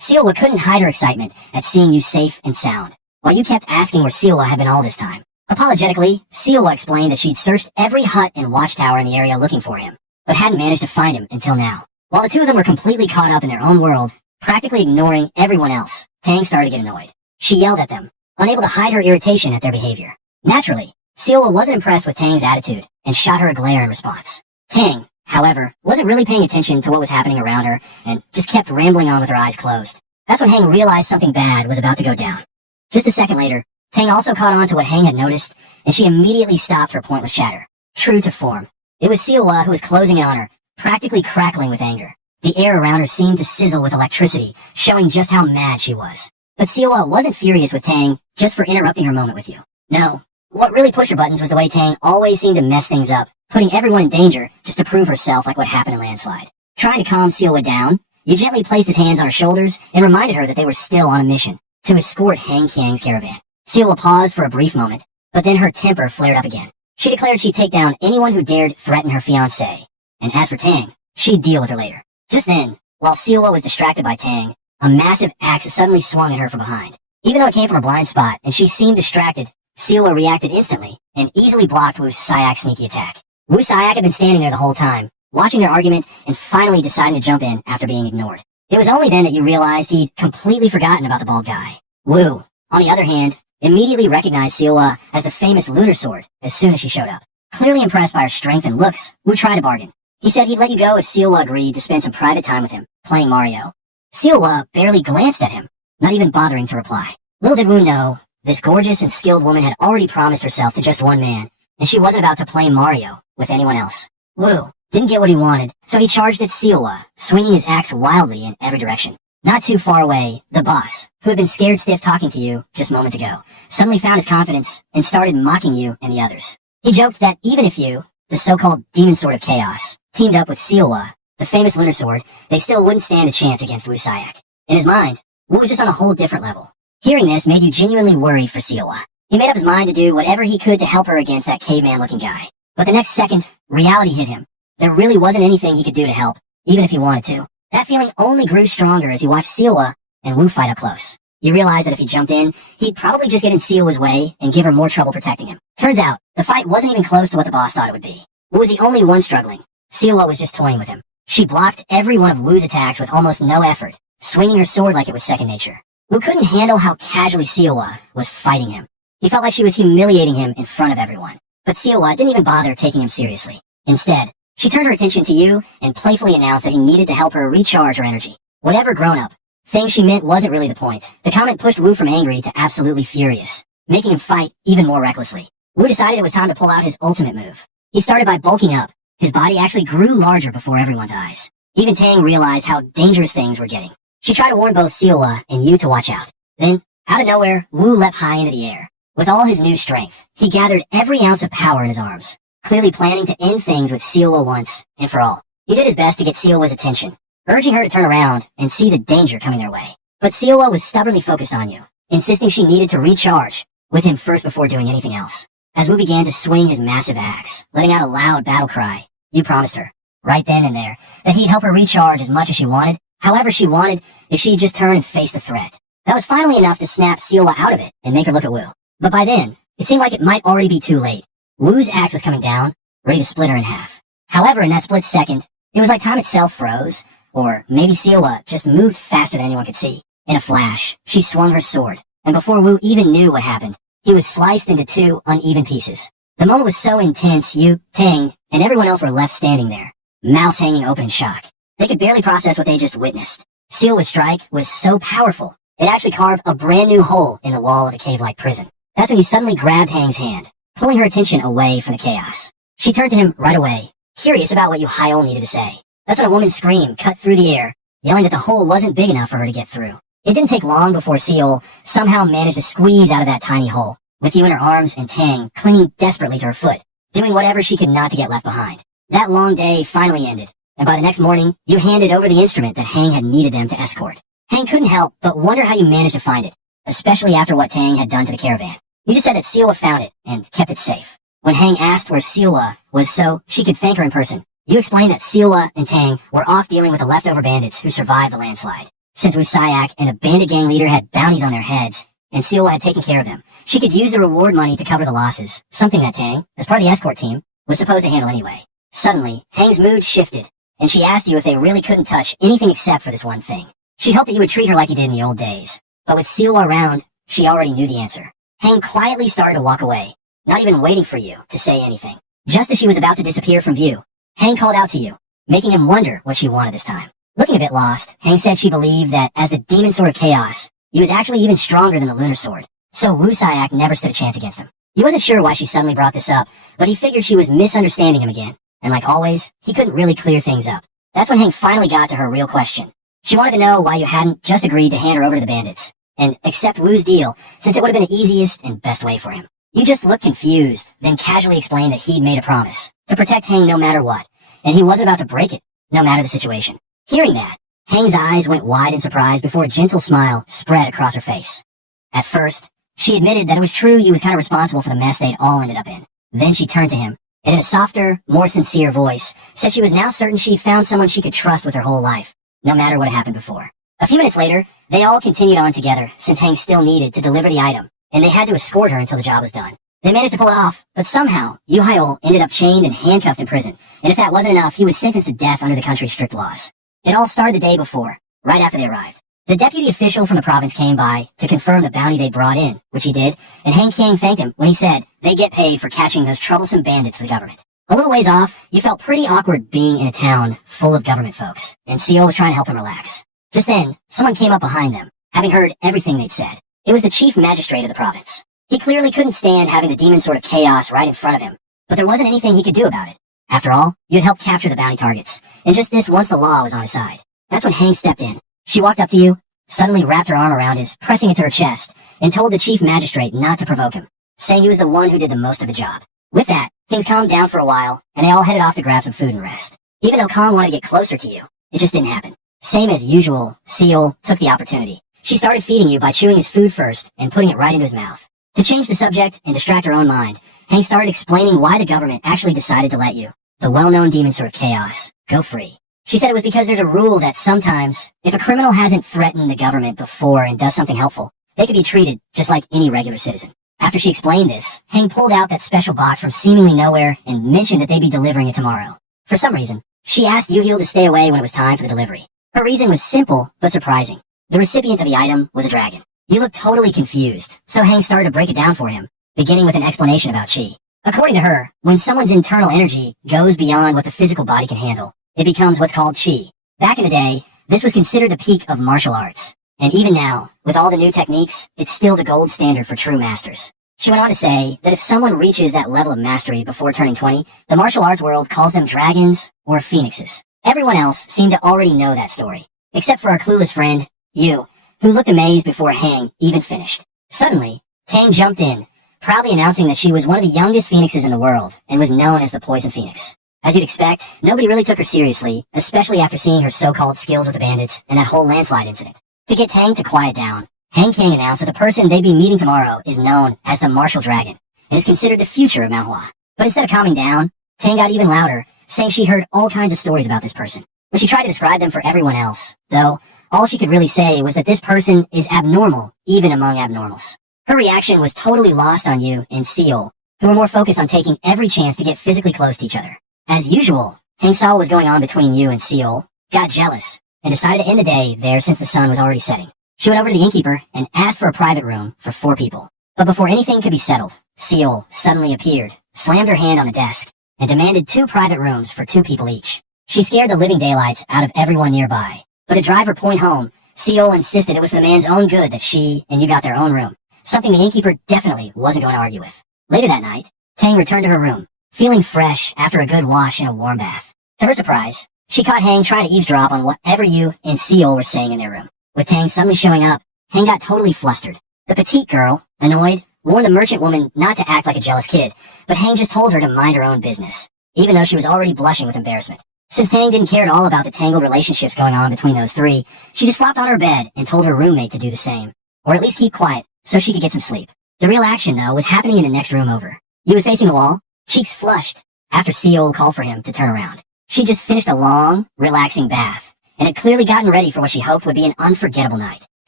Seolhwa couldn't hide her excitement at seeing you safe and sound, while you kept asking where Seolhwa had been all this time. Apologetically, Seolhwa explained that she'd searched every hut and watchtower in the area looking for him, but hadn't managed to find him until now. While the two of them were completely caught up in their own world, practically ignoring everyone else, Tang started to get annoyed. She yelled at them, unable to hide her irritation at their behavior. Naturally, Seolhwa wasn't impressed with Tang's attitude and shot her a glare in response. Tang, however, wasn't really paying attention to what was happening around her and just kept rambling on with her eyes closed. That's when Hang realized something bad was about to go down. Just a second later, Tang also caught on to what Hang had noticed, and she immediately stopped her pointless chatter. True to form, it was Seolhwa who was closing in on her, practically crackling with anger. The air around her seemed to sizzle with electricity, showing just how mad she was. But Seolhwa wasn't furious with Tang just for interrupting her moment with you. No, what really pushed her buttons was the way Tang always seemed to mess things up, putting everyone in danger just to prove herself like what happened in Landslide. Trying to calm Seolhwa down, you gently placed his hands on her shoulders and reminded her that they were still on a mission, to escort Hang Qiang's caravan. Seolhwa paused for a brief moment, but then her temper flared up again. She declared she'd take down anyone who dared threaten her fiancé, and as for Tang, she'd deal with her later. Just then, while Seolhwa was distracted by Tang, a massive axe suddenly swung at her from behind. Even though it came from a blind spot and she seemed distracted, Seolhwa reacted instantly and easily blocked Wu Sayak's sneaky attack. Wu Sayak had been standing there the whole time, watching their argument and finally deciding to jump in after being ignored. It was only then that you realized he'd completely forgotten about the bald guy. Wu, on the other hand, immediately recognized Seolhwa as the famous lunar sword as soon as she showed up. Clearly impressed by her strength and looks, Wu tried to bargain. He said he'd let you go if Seolhwa agreed to spend some private time with him, playing Mario. Seolhwa barely glanced at him, not even bothering to reply. Little did Wu know, this gorgeous and skilled woman had already promised herself to just one man, and she wasn't about to play Mario with anyone else. Wu didn't get what he wanted, so he charged at Seolhwa, swinging his axe wildly in every direction. Not too far away, the boss, who had been scared stiff talking to you just moments ago, suddenly found his confidence and started mocking you and the others. He joked that even if you, the so-called demon sword of chaos, teamed up with Seolhwa, the famous lunar sword, they still wouldn't stand a chance against Wu Sayak. In his mind, Wu was just on a whole different level. Hearing this made you genuinely worried for Seolhwa. He made up his mind to do whatever he could to help her against that caveman-looking guy. But the next second, reality hit him. There really wasn't anything he could do to help, even if he wanted to. That feeling only grew stronger as he watched Seolhwa and Wu fight up close. You realized that if he jumped in, he'd probably just get in Seolhwa's way and give her more trouble protecting him. Turns out, the fight wasn't even close to what the boss thought it would be. Wu was the only one struggling. Seolhwa was just toying with him. She blocked every one of Wu's attacks with almost no effort, swinging her sword like it was second nature. Wu couldn't handle how casually Seolhwa was fighting him. He felt like she was humiliating him in front of everyone. But Seolhwa didn't even bother taking him seriously. Instead, she turned her attention to you and playfully announced that he needed to help her recharge her energy. Whatever grown-up thing she meant wasn't really the point. The comment pushed Wu from angry to absolutely furious, making him fight even more recklessly. Wu decided it was time to pull out his ultimate move. He started by bulking up. His body actually grew larger before everyone's eyes. Even Tang realized how dangerous things were getting. She tried to warn both Seolhwa and you to watch out. Then, out of nowhere, Wu leapt high into the air. With all his new strength, he gathered every ounce of power in his arms, clearly planning to end things with Seolhwa once and for all. He did his best to get Seolhwa's attention, urging her to turn around and see the danger coming their way. But Seolhwa was stubbornly focused on you, insisting she needed to recharge with him first before doing anything else. As Wu began to swing his massive axe, letting out a loud battle cry, you promised her, right then and there, that he'd help her recharge as much as she wanted, however she wanted, if she'd just turn and face the threat. That was finally enough to snap Seolhwa out of it and make her look at Wu. But by then, it seemed like it might already be too late. Wu's axe was coming down, ready to split her in half. However, in that split second, it was like time itself froze, or maybe Seolhwa just moved faster than anyone could see. In a flash, she swung her sword, and before Wu even knew what happened, he was sliced into two uneven pieces. The moment was so intense, you, Tang, and everyone else were left standing there, mouths hanging open in shock. They could barely process what they just witnessed. Seolhwa's strike was so powerful, it actually carved a brand new hole in the wall of the cave-like prison. That's when you suddenly grabbed Hang's hand, pulling her attention away from the chaos. She turned to him right away, curious about what Yuhail needed to say. That's when a woman's scream cut through the air, yelling that the hole wasn't big enough for her to get through. It didn't take long before Seol somehow managed to squeeze out of that tiny hole, with you in her arms and Tang clinging desperately to her foot, doing whatever she could not to get left behind. That long day finally ended, and by the next morning, you handed over the instrument that Hang had needed them to escort. Hang couldn't help but wonder how you managed to find it, especially after what Tang had done to the caravan. You just said that Seolwa found it and kept it safe. When Hang asked where Seolwa was so she could thank her in person, you explained that Seolwa and Tang were off dealing with the leftover bandits who survived the landslide. Since Wusaiak and the bandit gang leader had bounties on their heads, and Seolwa had taken care of them, she could use the reward money to cover the losses, something that Tang, as part of the escort team, was supposed to handle anyway. Suddenly, Hang's mood shifted, and she asked you if they really couldn't touch anything except for this one thing. She hoped that you would treat her like you did in the old days, but with Seolwa around, she already knew the answer. Hang quietly started to walk away, not even waiting for you to say anything. Just as she was about to disappear from view, Hang called out to you, making him wonder what she wanted this time. Looking a bit lost, Hang said she believed that as the demon sword of chaos, he was actually even stronger than the lunar sword, so Wusaiak never stood a chance against him. He wasn't sure why she suddenly brought this up, but he figured she was misunderstanding him again, and like always, he couldn't really clear things up. That's when Hang finally got to her real question. She wanted to know why you hadn't just agreed to hand her over to the bandits, and accept Wu's deal, since it would have been the easiest and best way for him. You just looked confused, then casually explained that he'd made a promise, to protect Hang no matter what, and he wasn't about to break it, no matter the situation. Hearing that, Hang's eyes went wide in surprise before a gentle smile spread across her face. At first, she admitted that it was true you was kind of responsible for the mess they'd all ended up in. Then she turned to him, and in a softer, more sincere voice, said she was now certain she'd found someone she could trust with her whole life, no matter what had happened before. A few minutes later, they all continued on together, since Hang still needed to deliver the item, and they had to escort her until the job was done. They managed to pull it off, but somehow, Yuhail ended up chained and handcuffed in prison, and if that wasn't enough, he was sentenced to death under the country's strict laws. It all started the day before, right after they arrived. The deputy official from the province came by to confirm the bounty they brought in, which he did, and Hang Qiang thanked him when he said they get paid for catching those troublesome bandits for the government. A little ways off, you felt pretty awkward being in a town full of government folks, and Seol was trying to help him relax. Just then, someone came up behind them, having heard everything they'd said. It was the chief magistrate of the province. He clearly couldn't stand having the demon sword of chaos right in front of him, but there wasn't anything he could do about it. After all, you had helped capture the bounty targets, and just this once the law was on his side. That's when Hang stepped in. She walked up to you, suddenly wrapped her arm around his, pressing it to her chest, and told the chief magistrate not to provoke him, saying he was the one who did the most of the job. With that, things calmed down for a while, and they all headed off to grab some food and rest. Even though Kong wanted to get closer to you, it just didn't happen. Same as usual, Seol took the opportunity. She started feeding you by chewing his food first and putting it right into his mouth. To change the subject and distract her own mind, Hang started explaining why the government actually decided to let you, the well-known demon sword of chaos, go free. She said it was because there's a rule that sometimes, if a criminal hasn't threatened the government before and does something helpful, they could be treated just like any regular citizen. After she explained this, Hang pulled out that special box from seemingly nowhere and mentioned that they'd be delivering it tomorrow. For some reason, she asked Yuhil to stay away when it was time for the delivery. Her reason was simple, but surprising. The recipient of the item was a dragon. You looked totally confused, so Hang started to break it down for him, beginning with an explanation about chi. According to her, when someone's internal energy goes beyond what the physical body can handle, it becomes what's called chi. Back in the day, this was considered the peak of martial arts. And even now, with all the new techniques, it's still the gold standard for true masters. She went on to say that if someone reaches that level of mastery before turning 20, the martial arts world calls them dragons or phoenixes. Everyone else seemed to already know that story, except for our clueless friend, you, who looked amazed before Hang even finished. Suddenly, Tang jumped in, proudly announcing that she was one of the youngest phoenixes in the world and was known as the Poison Phoenix. As you'd expect, nobody really took her seriously, especially after seeing her so-called skills with the bandits and that whole landslide incident. To get Tang to quiet down, Hang Qiang announced that the person they'd be meeting tomorrow is known as the Martial Dragon and is considered the future of manhwa. But instead of calming down, Tang got even louder, saying she heard all kinds of stories about this person. When she tried to describe them for everyone else, though, all she could really say was that this person is abnormal, even among abnormals. Her reaction was totally lost on you and Seol, who were more focused on taking every chance to get physically close to each other. As usual, Hang saw what was going on between you and Seol, got jealous, and decided to end the day there since the sun was already setting. She went over to the innkeeper and asked for a private room for 4 people. But before anything could be settled, Seol suddenly appeared, slammed her hand on the desk, and demanded 2 private rooms for 2 people each. She scared the living daylights out of everyone nearby. But to drive her point home, Seol insisted it was for the man's own good that she and you got their own room, something the innkeeper definitely wasn't going to argue with. Later that night, Tang returned to her room, feeling fresh after a good wash in a warm bath. To her surprise, she caught Hang trying to eavesdrop on whatever Yu and Seol were saying in their room. With Tang suddenly showing up, Hang got totally flustered. The petite girl, annoyed, warned the merchant woman not to act like a jealous kid, but Hang just told her to mind her own business, even though she was already blushing with embarrassment. Since Tang didn't care at all about the tangled relationships going on between those three, she just flopped on her bed and told her roommate to do the same, or at least keep quiet so she could get some sleep. The real action, though, was happening in the next room over. Yu was facing the wall, cheeks flushed, after Seol called for him to turn around. She just finished a long, relaxing bath, and had clearly gotten ready for what she hoped would be an unforgettable night.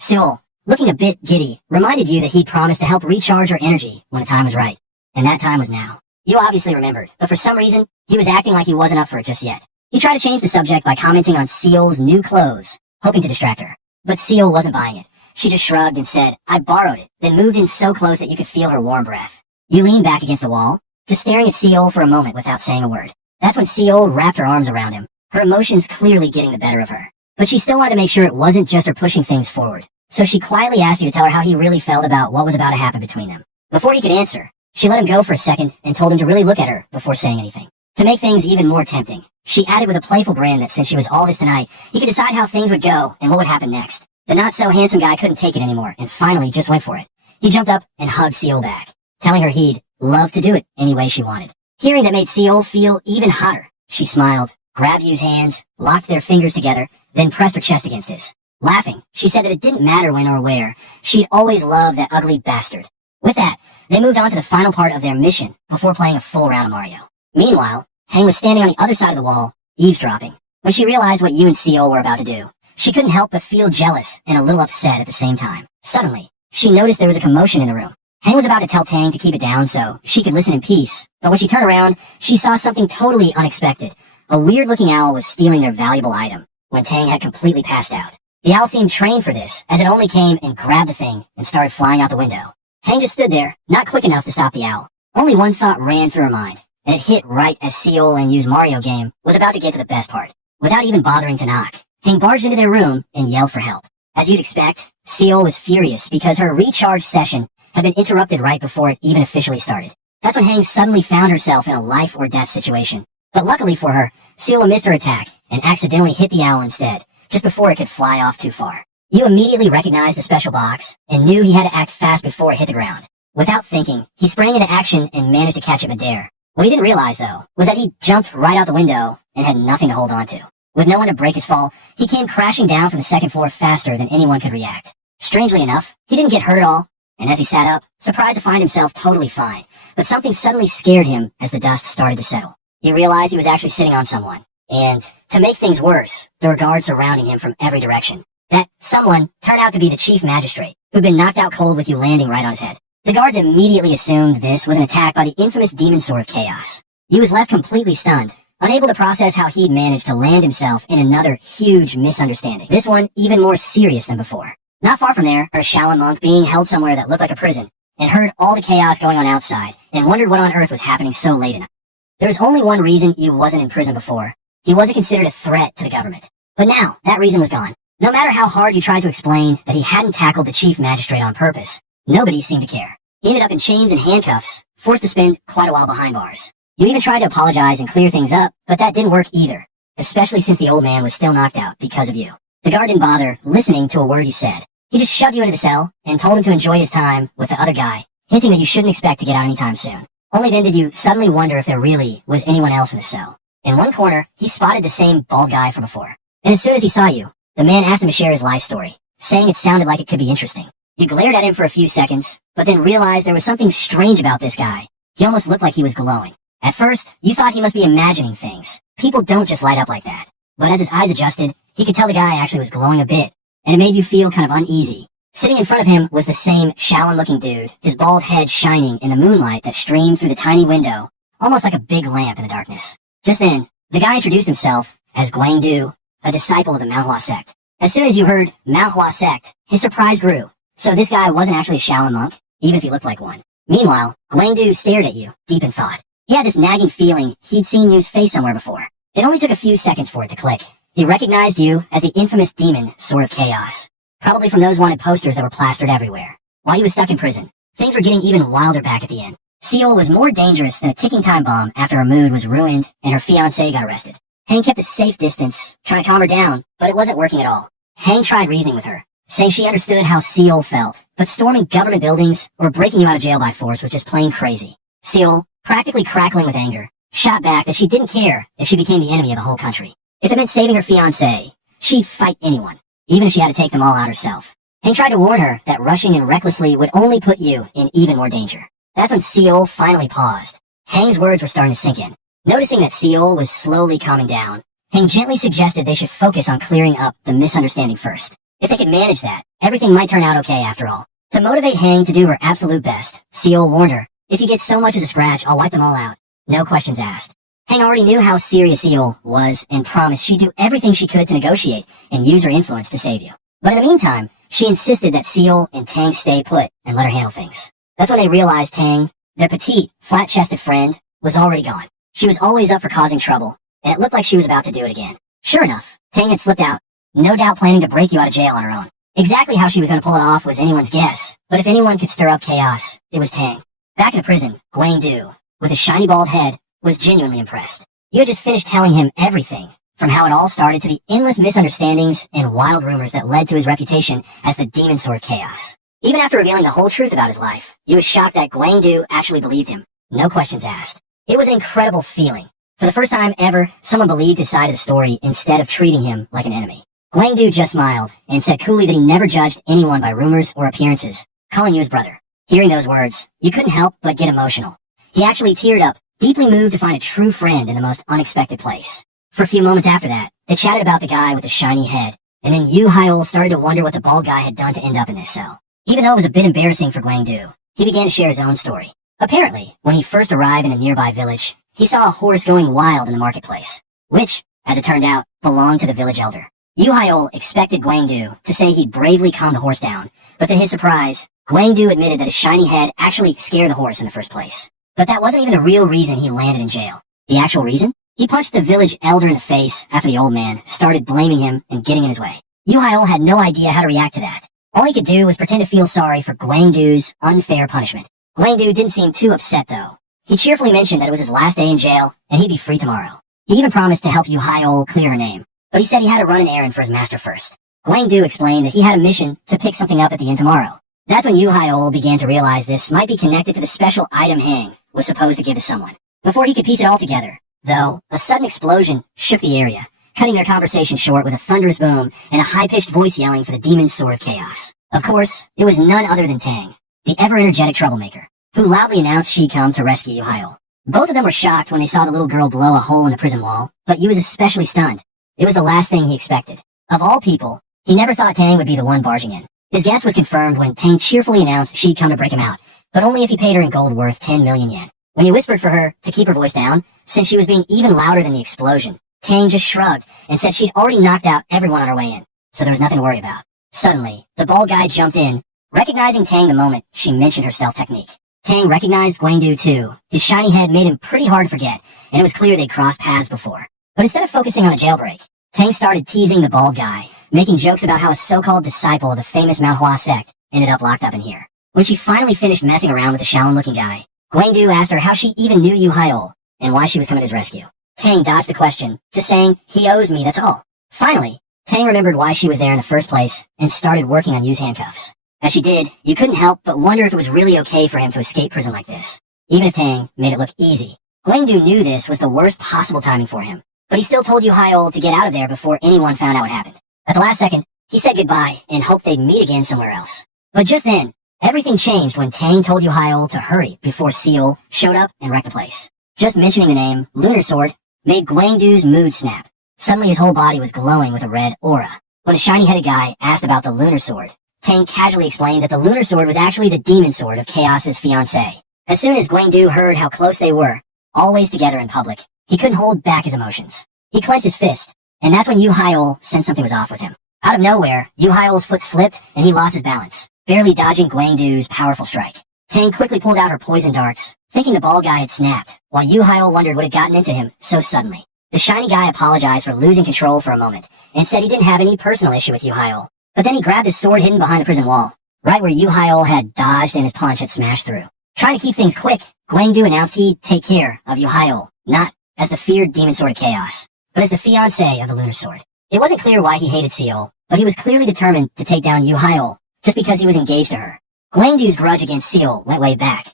Seol, looking a bit giddy, reminded Yu that he'd promised to help recharge her energy when the time was right, and that time was now. Yu obviously remembered, but for some reason, he was acting like he wasn't up for it just yet. He tried to change the subject by commenting on Seol's new clothes, hoping to distract her. But Seol wasn't buying it. She just shrugged and said, "I borrowed it," then moved in so close that you could feel her warm breath. Yu leaned back against the wall, just staring at Seol for a moment without saying a word. That's when Seol wrapped her arms around him, her emotions clearly getting the better of her. But she still wanted to make sure it wasn't just her pushing things forward. So she quietly asked you to tell her how he really felt about what was about to happen between them. Before he could answer, she let him go for a second and told him to really look at her before saying anything. To make things even more tempting, she added with a playful grin that since she was all his tonight, he could decide how things would go and what would happen next. The not-so-handsome guy couldn't take it anymore and finally just went for it. He jumped up and hugged Seol back, telling her he'd love to do it any way she wanted. Hearing that made Seol feel even hotter. She smiled, grabbed Yu's hands, locked their fingers together, then pressed her chest against his. Laughing, she said that it didn't matter when or where, she'd always loved that ugly bastard. With that, they moved on to the final part of their mission before playing a full round of Mario. Meanwhile, Hang was standing on the other side of the wall, eavesdropping. When she realized what Yu and Seol were about to do, she couldn't help but feel jealous and a little upset at the same time. Suddenly, she noticed there was a commotion in the room. Hang was about to tell Tang to keep it down so she could listen in peace, but when she turned around, she saw something totally unexpected. A weird-looking owl was stealing their valuable item when Tang had completely passed out. The owl seemed trained for this, as it only came and grabbed the thing and started flying out the window. Hang just stood there, not quick enough to stop the owl. Only one thought ran through her mind, and it hit right as Seol and Yu's Mario game was about to get to the best part. Without even bothering to knock, Hang barged into their room and yelled for help. As you'd expect, Seol was furious because her recharge session had been interrupted right before it even officially started. That's when Hang suddenly found herself in a life-or-death situation. But luckily for her, Seol missed her attack and accidentally hit the owl instead, just before it could fly off too far. Yu immediately recognized the special box and knew he had to act fast before it hit the ground. Without thinking, he sprang into action and managed to catch it midair. What he didn't realize, though, was that he jumped right out the window and had nothing to hold on to. With no one to break his fall, he came crashing down from the second floor faster than anyone could react. Strangely enough, he didn't get hurt at all, and as he sat up, surprised to find himself totally fine, but something suddenly scared him as the dust started to settle. He realized he was actually sitting on someone, and, to make things worse, there were guards surrounding him from every direction. That someone turned out to be the chief magistrate, who'd been knocked out cold with you landing right on his head. The guards immediately assumed this was an attack by the infamous demon sword of chaos. He was left completely stunned, unable to process how he'd managed to land himself in another huge misunderstanding. This one even more serious than before. Not far from there, heard a Shaolin monk being held somewhere that looked like a prison, and heard all the chaos going on outside, and wondered what on earth was happening so late at night. There was only one reason Yu wasn't in prison before. He wasn't considered a threat to the government. But now, that reason was gone. No matter how hard you tried to explain that he hadn't tackled the chief magistrate on purpose, nobody seemed to care. He ended up in chains and handcuffs, forced to spend quite a while behind bars. You even tried to apologize and clear things up, but that didn't work either, especially since the old man was still knocked out because of you. The guard didn't bother listening to a word you said. He just shoved you into the cell and told him to enjoy his time with the other guy, hinting that you shouldn't expect to get out anytime soon. Only then did you suddenly wonder if there really was anyone else in the cell. In one corner, he spotted the same bald guy from before. And as soon as he saw you, the man asked him to share his life story, saying it sounded like it could be interesting. You glared at him for a few seconds, but then realized there was something strange about this guy. He almost looked like he was glowing. At first, you thought he must be imagining things. People don't just light up like that. But as his eyes adjusted, he could tell the guy actually was glowing a bit, and it made you feel kind of uneasy. Sitting in front of him was the same Shaolin-looking dude, his bald head shining in the moonlight that streamed through the tiny window, almost like a big lamp in the darkness. Just then, the guy introduced himself as Guangdu, a disciple of the manhwa sect. As soon as you heard manhwa sect, his surprise grew. So this guy wasn't actually a Shaolin monk, even if he looked like one. Meanwhile, Guangdu stared at you, deep in thought. He had this nagging feeling he'd seen Yu's face somewhere before. It only took a few seconds for it to click. He recognized you as the infamous demon sword of chaos, probably from those wanted posters that were plastered everywhere. While he was stuck in prison, things were getting even wilder back at the inn. Seol was more dangerous than a ticking time bomb after her mood was ruined and her fiancé got arrested. Hang kept a safe distance, trying to calm her down, but it wasn't working at all. Hang tried reasoning with her, saying she understood how Seol felt, but storming government buildings or breaking you out of jail by force was just plain crazy. Seol, practically crackling with anger, shot back that she didn't care if she became the enemy of the whole country. If it meant saving her fiancé, she'd fight anyone, even if she had to take them all out herself. Hang tried to warn her that rushing in recklessly would only put you in even more danger. That's when Seol finally paused. Hang's words were starting to sink in. Noticing that Seol was slowly calming down, Hang gently suggested they should focus on clearing up the misunderstanding first. If they could manage that, everything might turn out okay after all. To motivate Hang to do her absolute best, Seol warned her, "If you get so much as a scratch, I'll wipe them all out. No questions asked." Hang already knew how serious Seol was and promised she'd do everything she could to negotiate and use her influence to save you. But in the meantime, she insisted that Seol and Tang stay put and let her handle things. That's when they realized Tang, their petite, flat-chested friend, was already gone. She was always up for causing trouble, and it looked like she was about to do it again. Sure enough, Tang had slipped out, no doubt planning to break you out of jail on her own. Exactly how she was going to pull it off was anyone's guess, but if anyone could stir up chaos, it was Tang. Back in the prison, Guangdu, with his shiny bald head, was genuinely impressed. You had just finished telling him everything, from how it all started to the endless misunderstandings and wild rumors that led to his reputation as the demon sword of chaos. Even after revealing the whole truth about his life, you was shocked that Guangdu actually believed him. No questions asked. It was an incredible feeling. For the first time ever, someone believed his side of the story instead of treating him like an enemy. Guangdu just smiled and said coolly that he never judged anyone by rumors or appearances, calling you his brother. Hearing those words, you couldn't help but get emotional. He actually teared up, deeply moved to find a true friend in the most unexpected place. For a few moments after that, they chatted about the guy with the shiny head, and then Yu Hyeol started to wonder what the bald guy had done to end up in this cell. Even though it was a bit embarrassing for Guangdu, he began to share his own story. Apparently, when he first arrived in a nearby village, he saw a horse going wild in the marketplace, which, as it turned out, belonged to the village elder. Yu Hyeol expected Guangdu to say he'd bravely calm the horse down, but to his surprise, Guangdu admitted that his shiny head actually scared the horse in the first place. But that wasn't even the real reason he landed in jail. The actual reason? He punched the village elder in the face after the old man started blaming him and getting in his way. Yu Hyeol had no idea how to react to that. All he could do was pretend to feel sorry for Guangdu's unfair punishment. Guangdu didn't seem too upset though. He cheerfully mentioned that it was his last day in jail and he'd be free tomorrow. He even promised to help Yu Hyeol clear her name, but he said he had to run an errand for his master first. Guangdu explained that he had a mission to pick something up at the inn tomorrow. That's when Yu Hyeol began to realize this might be connected to the special item Hang was supposed to give to someone. Before he could piece it all together, though, a sudden explosion shook the area, cutting their conversation short with a thunderous boom and a high-pitched voice yelling for the demon sword of chaos. Of course, it was none other than Tang, the ever-energetic troublemaker, who loudly announced she'd come to rescue Yu Hyeol. Both of them were shocked when they saw the little girl blow a hole in the prison wall, but Yu was especially stunned. It was the last thing he expected. Of all people, he never thought Tang would be the one barging in. His guess was confirmed when Tang cheerfully announced she'd come to break him out, but only if he paid her in gold worth 10 million yen. When he whispered for her to keep her voice down, since she was being even louder than the explosion, Tang just shrugged and said she'd already knocked out everyone on her way in, so there was nothing to worry about. Suddenly, the bald guy jumped in, recognizing Tang the moment she mentioned her stealth technique. Tang recognized Guangdu too. His shiny head made him pretty hard to forget, and it was clear they'd crossed paths before. But instead of focusing on the jailbreak, Tang started teasing the bald guy, making jokes about how a so-called disciple of the famous manhwa sect ended up locked up in here. When she finally finished messing around with the Shaolin-looking guy, Guangdu asked her how she even knew Yu Hyeol and why she was coming to his rescue. Tang dodged the question, just saying, "He owes me, that's all." Finally, Tang remembered why she was there in the first place and started working on Yu's handcuffs. As she did, you couldn't help but wonder if it was really okay for him to escape prison like this, even if Tang made it look easy. Guangdu knew this was the worst possible timing for him, but he still told Yu Hyeol to get out of there before anyone found out what happened. At the last second, he said goodbye and hoped they'd meet again somewhere else. But just then, everything changed when Tang told Yu Hyeol to hurry before Seol showed up and wrecked the place. Just mentioning the name, Lunar Sword, made Guangdu's mood snap. Suddenly his whole body was glowing with a red aura. When a shiny-headed guy asked about the Lunar Sword, Tang casually explained that the Lunar Sword was actually the demon sword of Chaos's fiancée. As soon as Guangdu heard how close they were, always together in public, he couldn't hold back his emotions. He clenched his fist, and that's when Yu Hyeol sensed something was off with him. Out of nowhere, Yu Hyeol's foot slipped and he lost his balance, barely dodging Guangdu's powerful strike. Tang quickly pulled out her poison darts, thinking the bald guy had snapped, while Yu Hyeol wondered what had gotten into him so suddenly. The shiny guy apologized for losing control for a moment, and said he didn't have any personal issue with Yu Hyeol. But then he grabbed his sword hidden behind the prison wall, right where Yu Hyeol had dodged and his punch had smashed through. Trying to keep things quick, Gwangdu announced he'd take care of Yuhaeol, not as the feared demon sword of chaos, but as the fiancé of the lunar sword. It wasn't clear why he hated Seol, but he was clearly determined to take down Yuhaeol just because he was engaged to her. Gwangdu's grudge against Seol went way back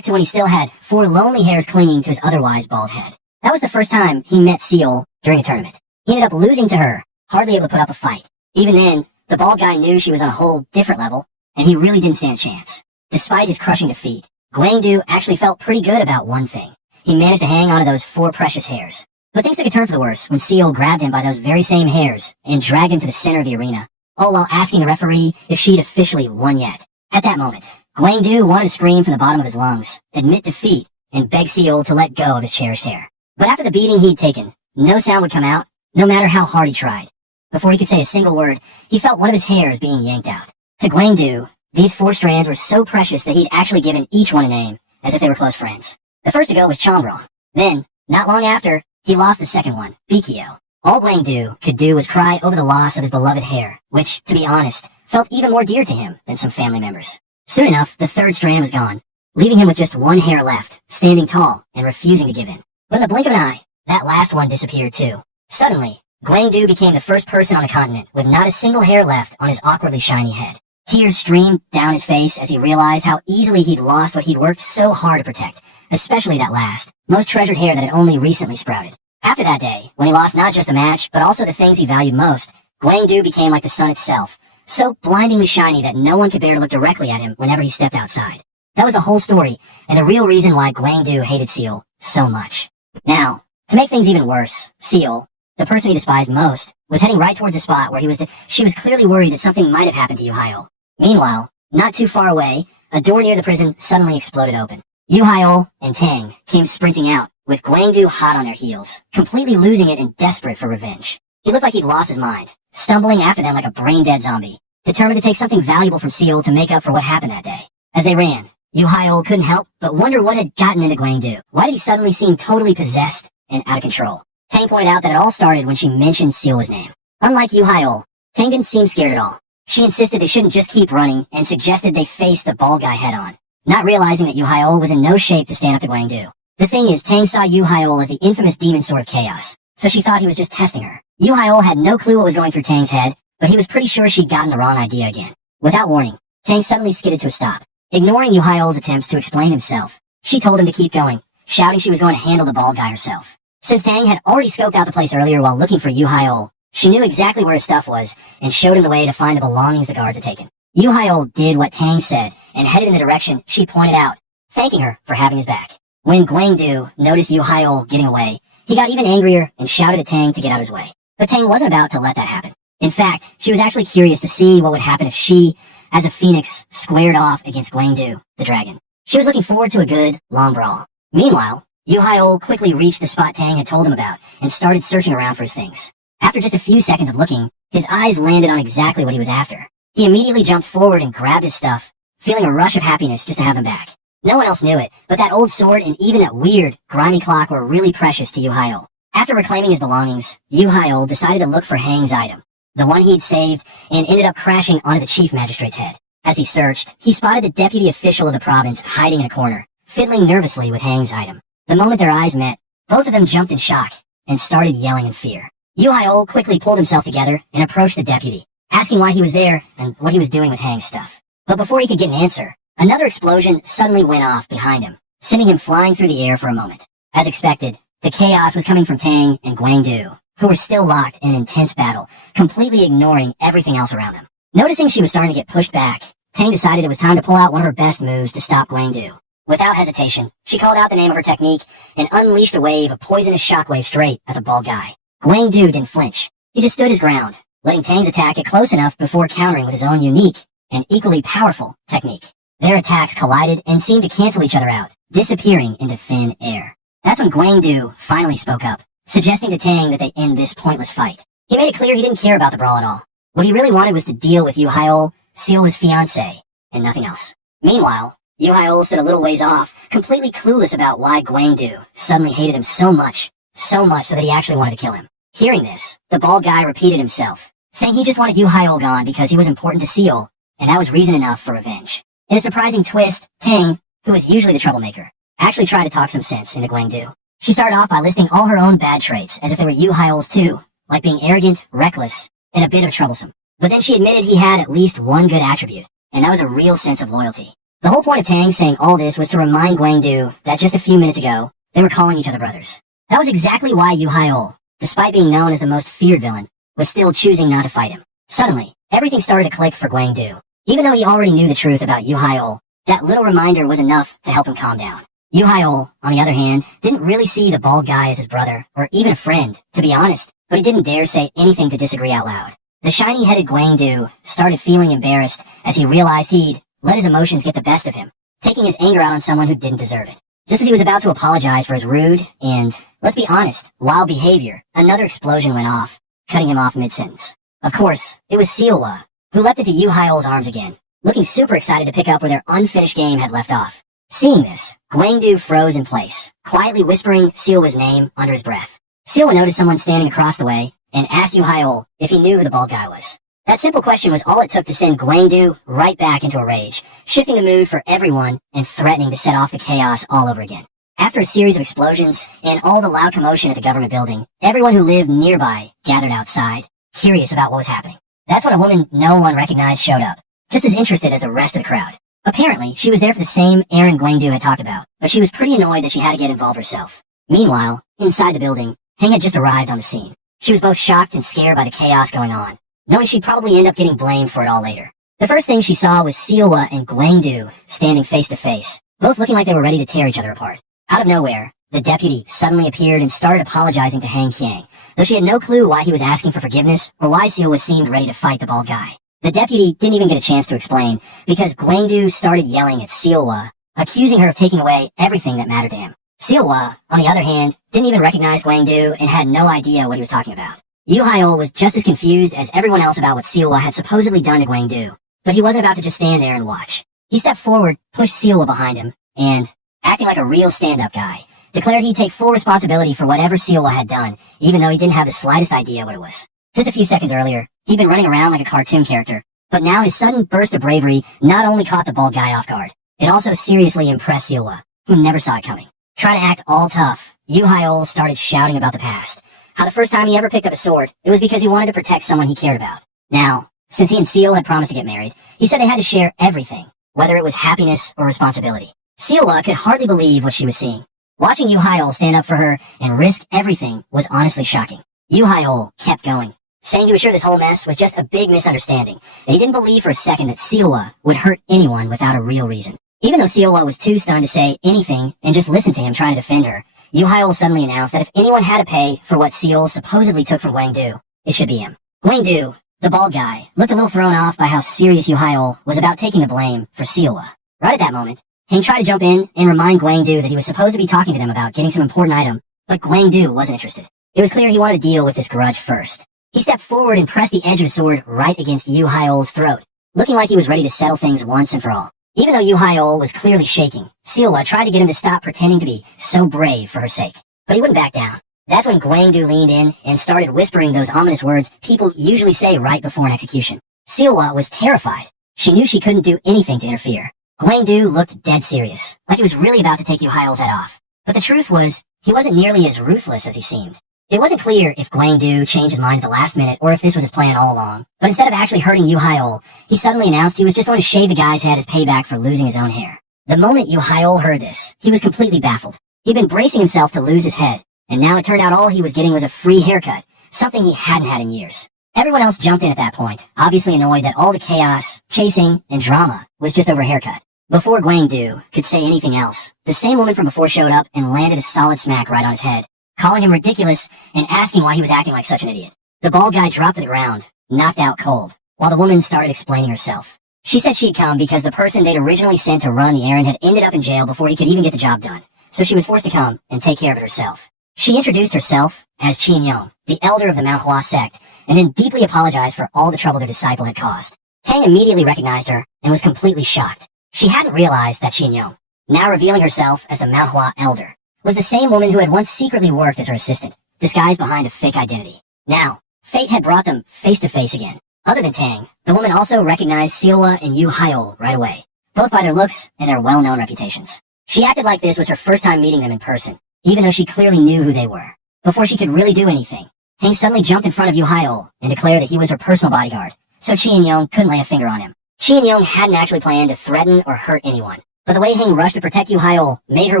to when he still had 4 lonely hairs clinging to his otherwise bald head. That was the first time he met Seol during a tournament. He ended up losing to her, hardly able to put up a fight. Even then, the bald guy knew she was on a whole different level, and he really didn't stand a chance. Despite his crushing defeat, Gwangdu actually felt pretty good about one thing. He managed to hang onto those 4 precious hairs. But things took a turn for the worse when Seol grabbed him by those very same hairs and dragged him to the center of the arena, all while asking the referee if she'd officially won yet. At that moment, Gwangdu wanted to scream from the bottom of his lungs, admit defeat, and beg Seol to let go of his cherished hair. But after the beating he'd taken, no sound would come out, no matter how hard he tried. Before he could say a single word, he felt one of his hairs being yanked out. To Gwangdu, these 4 strands were so precious that he'd actually given each one a name, as if they were close friends. The first to go was Chomrong. Then, not long after, he lost the second one, Bikyo. All Gwangdu could do was cry over the loss of his beloved hair, which, to be honest, felt even more dear to him than some family members. Soon enough, the 3rd strand was gone, leaving him with just 1 hair left, standing tall and refusing to give in. But in the blink of an eye, that last one disappeared too. Suddenly, Gwangdu became the first person on the continent with not a single hair left on his awkwardly shiny head. Tears streamed down his face as he realized how easily he'd lost what he'd worked so hard to protect, especially that last, most treasured hair that had only recently sprouted. After that day, when he lost not just the match, but also the things he valued most, Gwangdu became like the sun itself, so blindingly shiny that no one could bear to look directly at him whenever he stepped outside. That was the whole story, and the real reason why Gwangdu hated Seol so much. Now, to make things even worse, Seol, the person he despised most, was heading right towards the spot where she was clearly worried that something might have happened to Yuhaeol. Meanwhile, not too far away, a door near the prison suddenly exploded open. Yuhaeol and Tang came sprinting out, with Gwangdu hot on their heels, completely losing it and desperate for revenge. He looked like he'd lost his mind, stumbling after them like a brain-dead zombie, determined to take something valuable from Seol to make up for what happened that day. As they ran, Yuhaeol couldn't help but wonder what had gotten into Gwangdu. Why did he suddenly seem totally possessed and out of control? Tang pointed out that it all started when she mentioned Seol's name. Unlike Yuhaeol, Tang didn't seem scared at all. She insisted they shouldn't just keep running and suggested they face the bald guy head-on, not realizing that Yuhaeol was in no shape to stand up to Gwangdu. The thing is, Tang saw Yuhaeol as the infamous demon sword of chaos, so she thought he was just testing her. Yuhaeol had no clue what was going through Tang's head, but he was pretty sure she'd gotten the wrong idea again. Without warning, Tang suddenly skidded to a stop. Ignoring Yuhaeol's attempts to explain himself, she told him to keep going, shouting she was going to handle the bald guy herself. Since Tang had already scoped out the place earlier while looking for Yuhaeol, she knew exactly where his stuff was and showed him the way to find the belongings the guards had taken. Yuhaeol did what Tang said and headed in the direction she pointed out, thanking her for having his back. When Gwangdu noticed Yuhaeol getting away, he got even angrier and shouted at Tang to get out of his way. But Tang wasn't about to let that happen. In fact, she was actually curious to see what would happen if she, as a phoenix, squared off against Gwangdu, the dragon. She was looking forward to a good, long brawl. Meanwhile, Yuhaeol quickly reached the spot Tang had told him about and started searching around for his things. After just a few seconds of looking, his eyes landed on exactly what he was after. He immediately jumped forward and grabbed his stuff, feeling a rush of happiness just to have them back. No one else knew it, but that old sword and even that weird, grimy clock were really precious to Yuhaeol. After reclaiming his belongings, Yuhaeol decided to look for Hang's item, the one he'd saved, and ended up crashing onto the chief magistrate's head. As he searched, he spotted the deputy official of the province hiding in a corner, fiddling nervously with Hang's item. The moment their eyes met, both of them jumped in shock and started yelling in fear. Yuhaeol quickly pulled himself together and approached the deputy, asking why he was there and what he was doing with Hang's stuff. But before he could get an answer, another explosion suddenly went off behind him, sending him flying through the air for a moment. As expected, the chaos was coming from Tang and Gwangdu, who were still locked in an intense battle, completely ignoring everything else around them. Noticing she was starting to get pushed back, Tang decided it was time to pull out one of her best moves to stop Gwangdu. Without hesitation, she called out the name of her technique and unleashed a wave of poisonous shockwave straight at the bald guy. Gwangdu didn't flinch. He just stood his ground, letting Tang's attack get close enough before countering with his own unique and equally powerful technique. Their attacks collided and seemed to cancel each other out, disappearing into thin air. That's when Gwangdu finally spoke up, suggesting to Tang that they end this pointless fight. He made it clear he didn't care about the brawl at all. What he really wanted was to deal with Yuhaeol, Seol's fiancé, and nothing else. Meanwhile, Yuhaeol stood a little ways off, completely clueless about why Gwangdu suddenly hated him so much so that he actually wanted to kill him. Hearing this, the bald guy repeated himself, saying he just wanted Yuhaeol gone because he was important to Seol, and that was reason enough for revenge. In a surprising twist, Tang, who was usually the troublemaker, actually tried to talk some sense into Guangdu. She started off by listing all her own bad traits as if they were Yu Haiol's too, like being arrogant, reckless, and a bit of troublesome. But then she admitted he had at least one good attribute, and that was a real sense of loyalty. The whole point of Tang saying all this was to remind Guangdu that just a few minutes ago, they were calling each other brothers. That was exactly why Yu Haiol, despite being known as the most feared villain, was still choosing not to fight him. Suddenly, everything started to click for Guangdu. Even though he already knew the truth about Yu Haiol, that little reminder was enough to help him calm down. Yu Haiol, on the other hand, didn't really see the bald guy as his brother, or even a friend, to be honest, but he didn't dare say anything to disagree out loud. The shiny-headed Guangdu started feeling embarrassed as he realized he'd let his emotions get the best of him, taking his anger out on someone who didn't deserve it. Just as he was about to apologize for his rude and, let's be honest, wild behavior, another explosion went off, cutting him off mid-sentence. Of course, it was Sealwa, who leapt into Yu Haiol's arms again, looking super excited to pick up where their unfinished game had left off. Seeing this, Guangdu froze in place, quietly whispering Sealwa's name under his breath. Sealwa noticed someone standing across the way and asked Yu Haiol if he knew who the bald guy was. That simple question was all it took to send Guangdu right back into a rage, shifting the mood for everyone and threatening to set off the chaos all over again. After a series of explosions and all the loud commotion at the government building, everyone who lived nearby gathered outside, curious about what was happening. That's when a woman no one recognized showed up, just as interested as the rest of the crowd. Apparently, she was there for the same errand Guangdu had talked about, but she was pretty annoyed that she had to get involved herself. Meanwhile, inside the building, Heng had just arrived on the scene. She was both shocked and scared by the chaos going on, knowing she'd probably end up getting blamed for it all later. The first thing she saw was Sealwa and Guangdu standing face to face, both looking like they were ready to tear each other apart. Out of nowhere, the deputy suddenly appeared and started apologizing to Hang Qiang, though she had no clue why he was asking for forgiveness or why Sealwa seemed ready to fight the bald guy. The deputy didn't even get a chance to explain because Guangdu started yelling at Sealwa, accusing her of taking away everything that mattered to him. Sealwa, on the other hand, didn't even recognize Guangdu and had no idea what he was talking about. Yu Haiol was just as confused as everyone else about what Sealwa had supposedly done to Guangdu, but he wasn't about to just stand there and watch. He stepped forward, pushed Sealwa behind him, and, acting like a real stand-up guy, declared he'd take full responsibility for whatever Sealwa had done, even though he didn't have the slightest idea what it was. Just a few seconds earlier, he'd been running around like a cartoon character, but now his sudden burst of bravery not only caught the bald guy off guard, it also seriously impressed Sealwa, who never saw it coming. Trying to act all tough, Yu Haiol started shouting about the past. How the first time he ever picked up a sword, it was because he wanted to protect someone he cared about. Now, since he and Seal had promised to get married, he said they had to share everything, whether it was happiness or responsibility. Sealwa could hardly believe what she was seeing. Watching Yu Haiol stand up for her and risk everything was honestly shocking. Yu Haiol kept going, saying he was sure this whole mess was just a big misunderstanding, and he didn't believe for a second that Sealwa would hurt anyone without a real reason. Even though Sealwa was too stunned to say anything and just listen to him trying to defend her, Yu Haiol suddenly announced that if anyone had to pay for what Seal supposedly took from Guangdu, it should be him. Guangdu, the bald guy, looked a little thrown off by how serious Yu Haiol was about taking the blame for Sealwa. Right at that moment, Heng tried to jump in and remind Guangdu that he was supposed to be talking to them about getting some important item, but Guangdu wasn't interested. It was clear he wanted to deal with this grudge first. He stepped forward and pressed the edge of his sword right against Yu Haiol's throat, looking like he was ready to settle things once and for all. Even though Yu Haiol was clearly shaking, Sealwa tried to get him to stop pretending to be so brave for her sake, but he wouldn't back down. That's when Guangdu leaned in and started whispering those ominous words people usually say right before an execution. Sealwa was terrified. She knew she couldn't do anything to interfere. Guangdu looked dead serious, like he was really about to take Yu Haiol's head off. But the truth was, he wasn't nearly as ruthless as he seemed. It wasn't clear if Guangdu changed his mind at the last minute or if this was his plan all along. But instead of actually hurting Yu Haiol, he suddenly announced he was just going to shave the guy's head as payback for losing his own hair. The moment Yu Haiol heard this, he was completely baffled. He'd been bracing himself to lose his head, and now it turned out all he was getting was a free haircut, something he hadn't had in years. Everyone else jumped in at that point, obviously annoyed that all the chaos, chasing, and drama was just over a haircut. Before Guangdu could say anything else, the same woman from before showed up and landed a solid smack right on his head, calling him ridiculous and asking why he was acting like such an idiot. The bald guy dropped to the ground, knocked out cold, while the woman started explaining herself. She said she'd come because the person they'd originally sent to run the errand had ended up in jail before he could even get the job done, so she was forced to come and take care of it herself. She introduced herself as Qin Yong, the elder of the manhua sect, and then deeply apologized for all the trouble their disciple had caused. Tang immediately recognized her and was completely shocked. She hadn't realized that Qin Yong, now revealing herself as the manhua elder, was the same woman who had once secretly worked as her assistant, disguised behind a fake identity. Now, fate had brought them face to face again. Other than Tang, the woman also recognized Sealwa and Yu Haiol right away. both by their looks and their well-known reputations. She acted like this was her first time meeting them in person, even though she clearly knew who they were. Before she could really do anything, Hing suddenly jumped in front of Yu Hyeol and declared that he was her personal bodyguard, so Chi In-young couldn't lay a finger on him. Chi In-young hadn't actually planned to threaten or hurt anyone, but the way Hing rushed to protect Yu Hyeol made her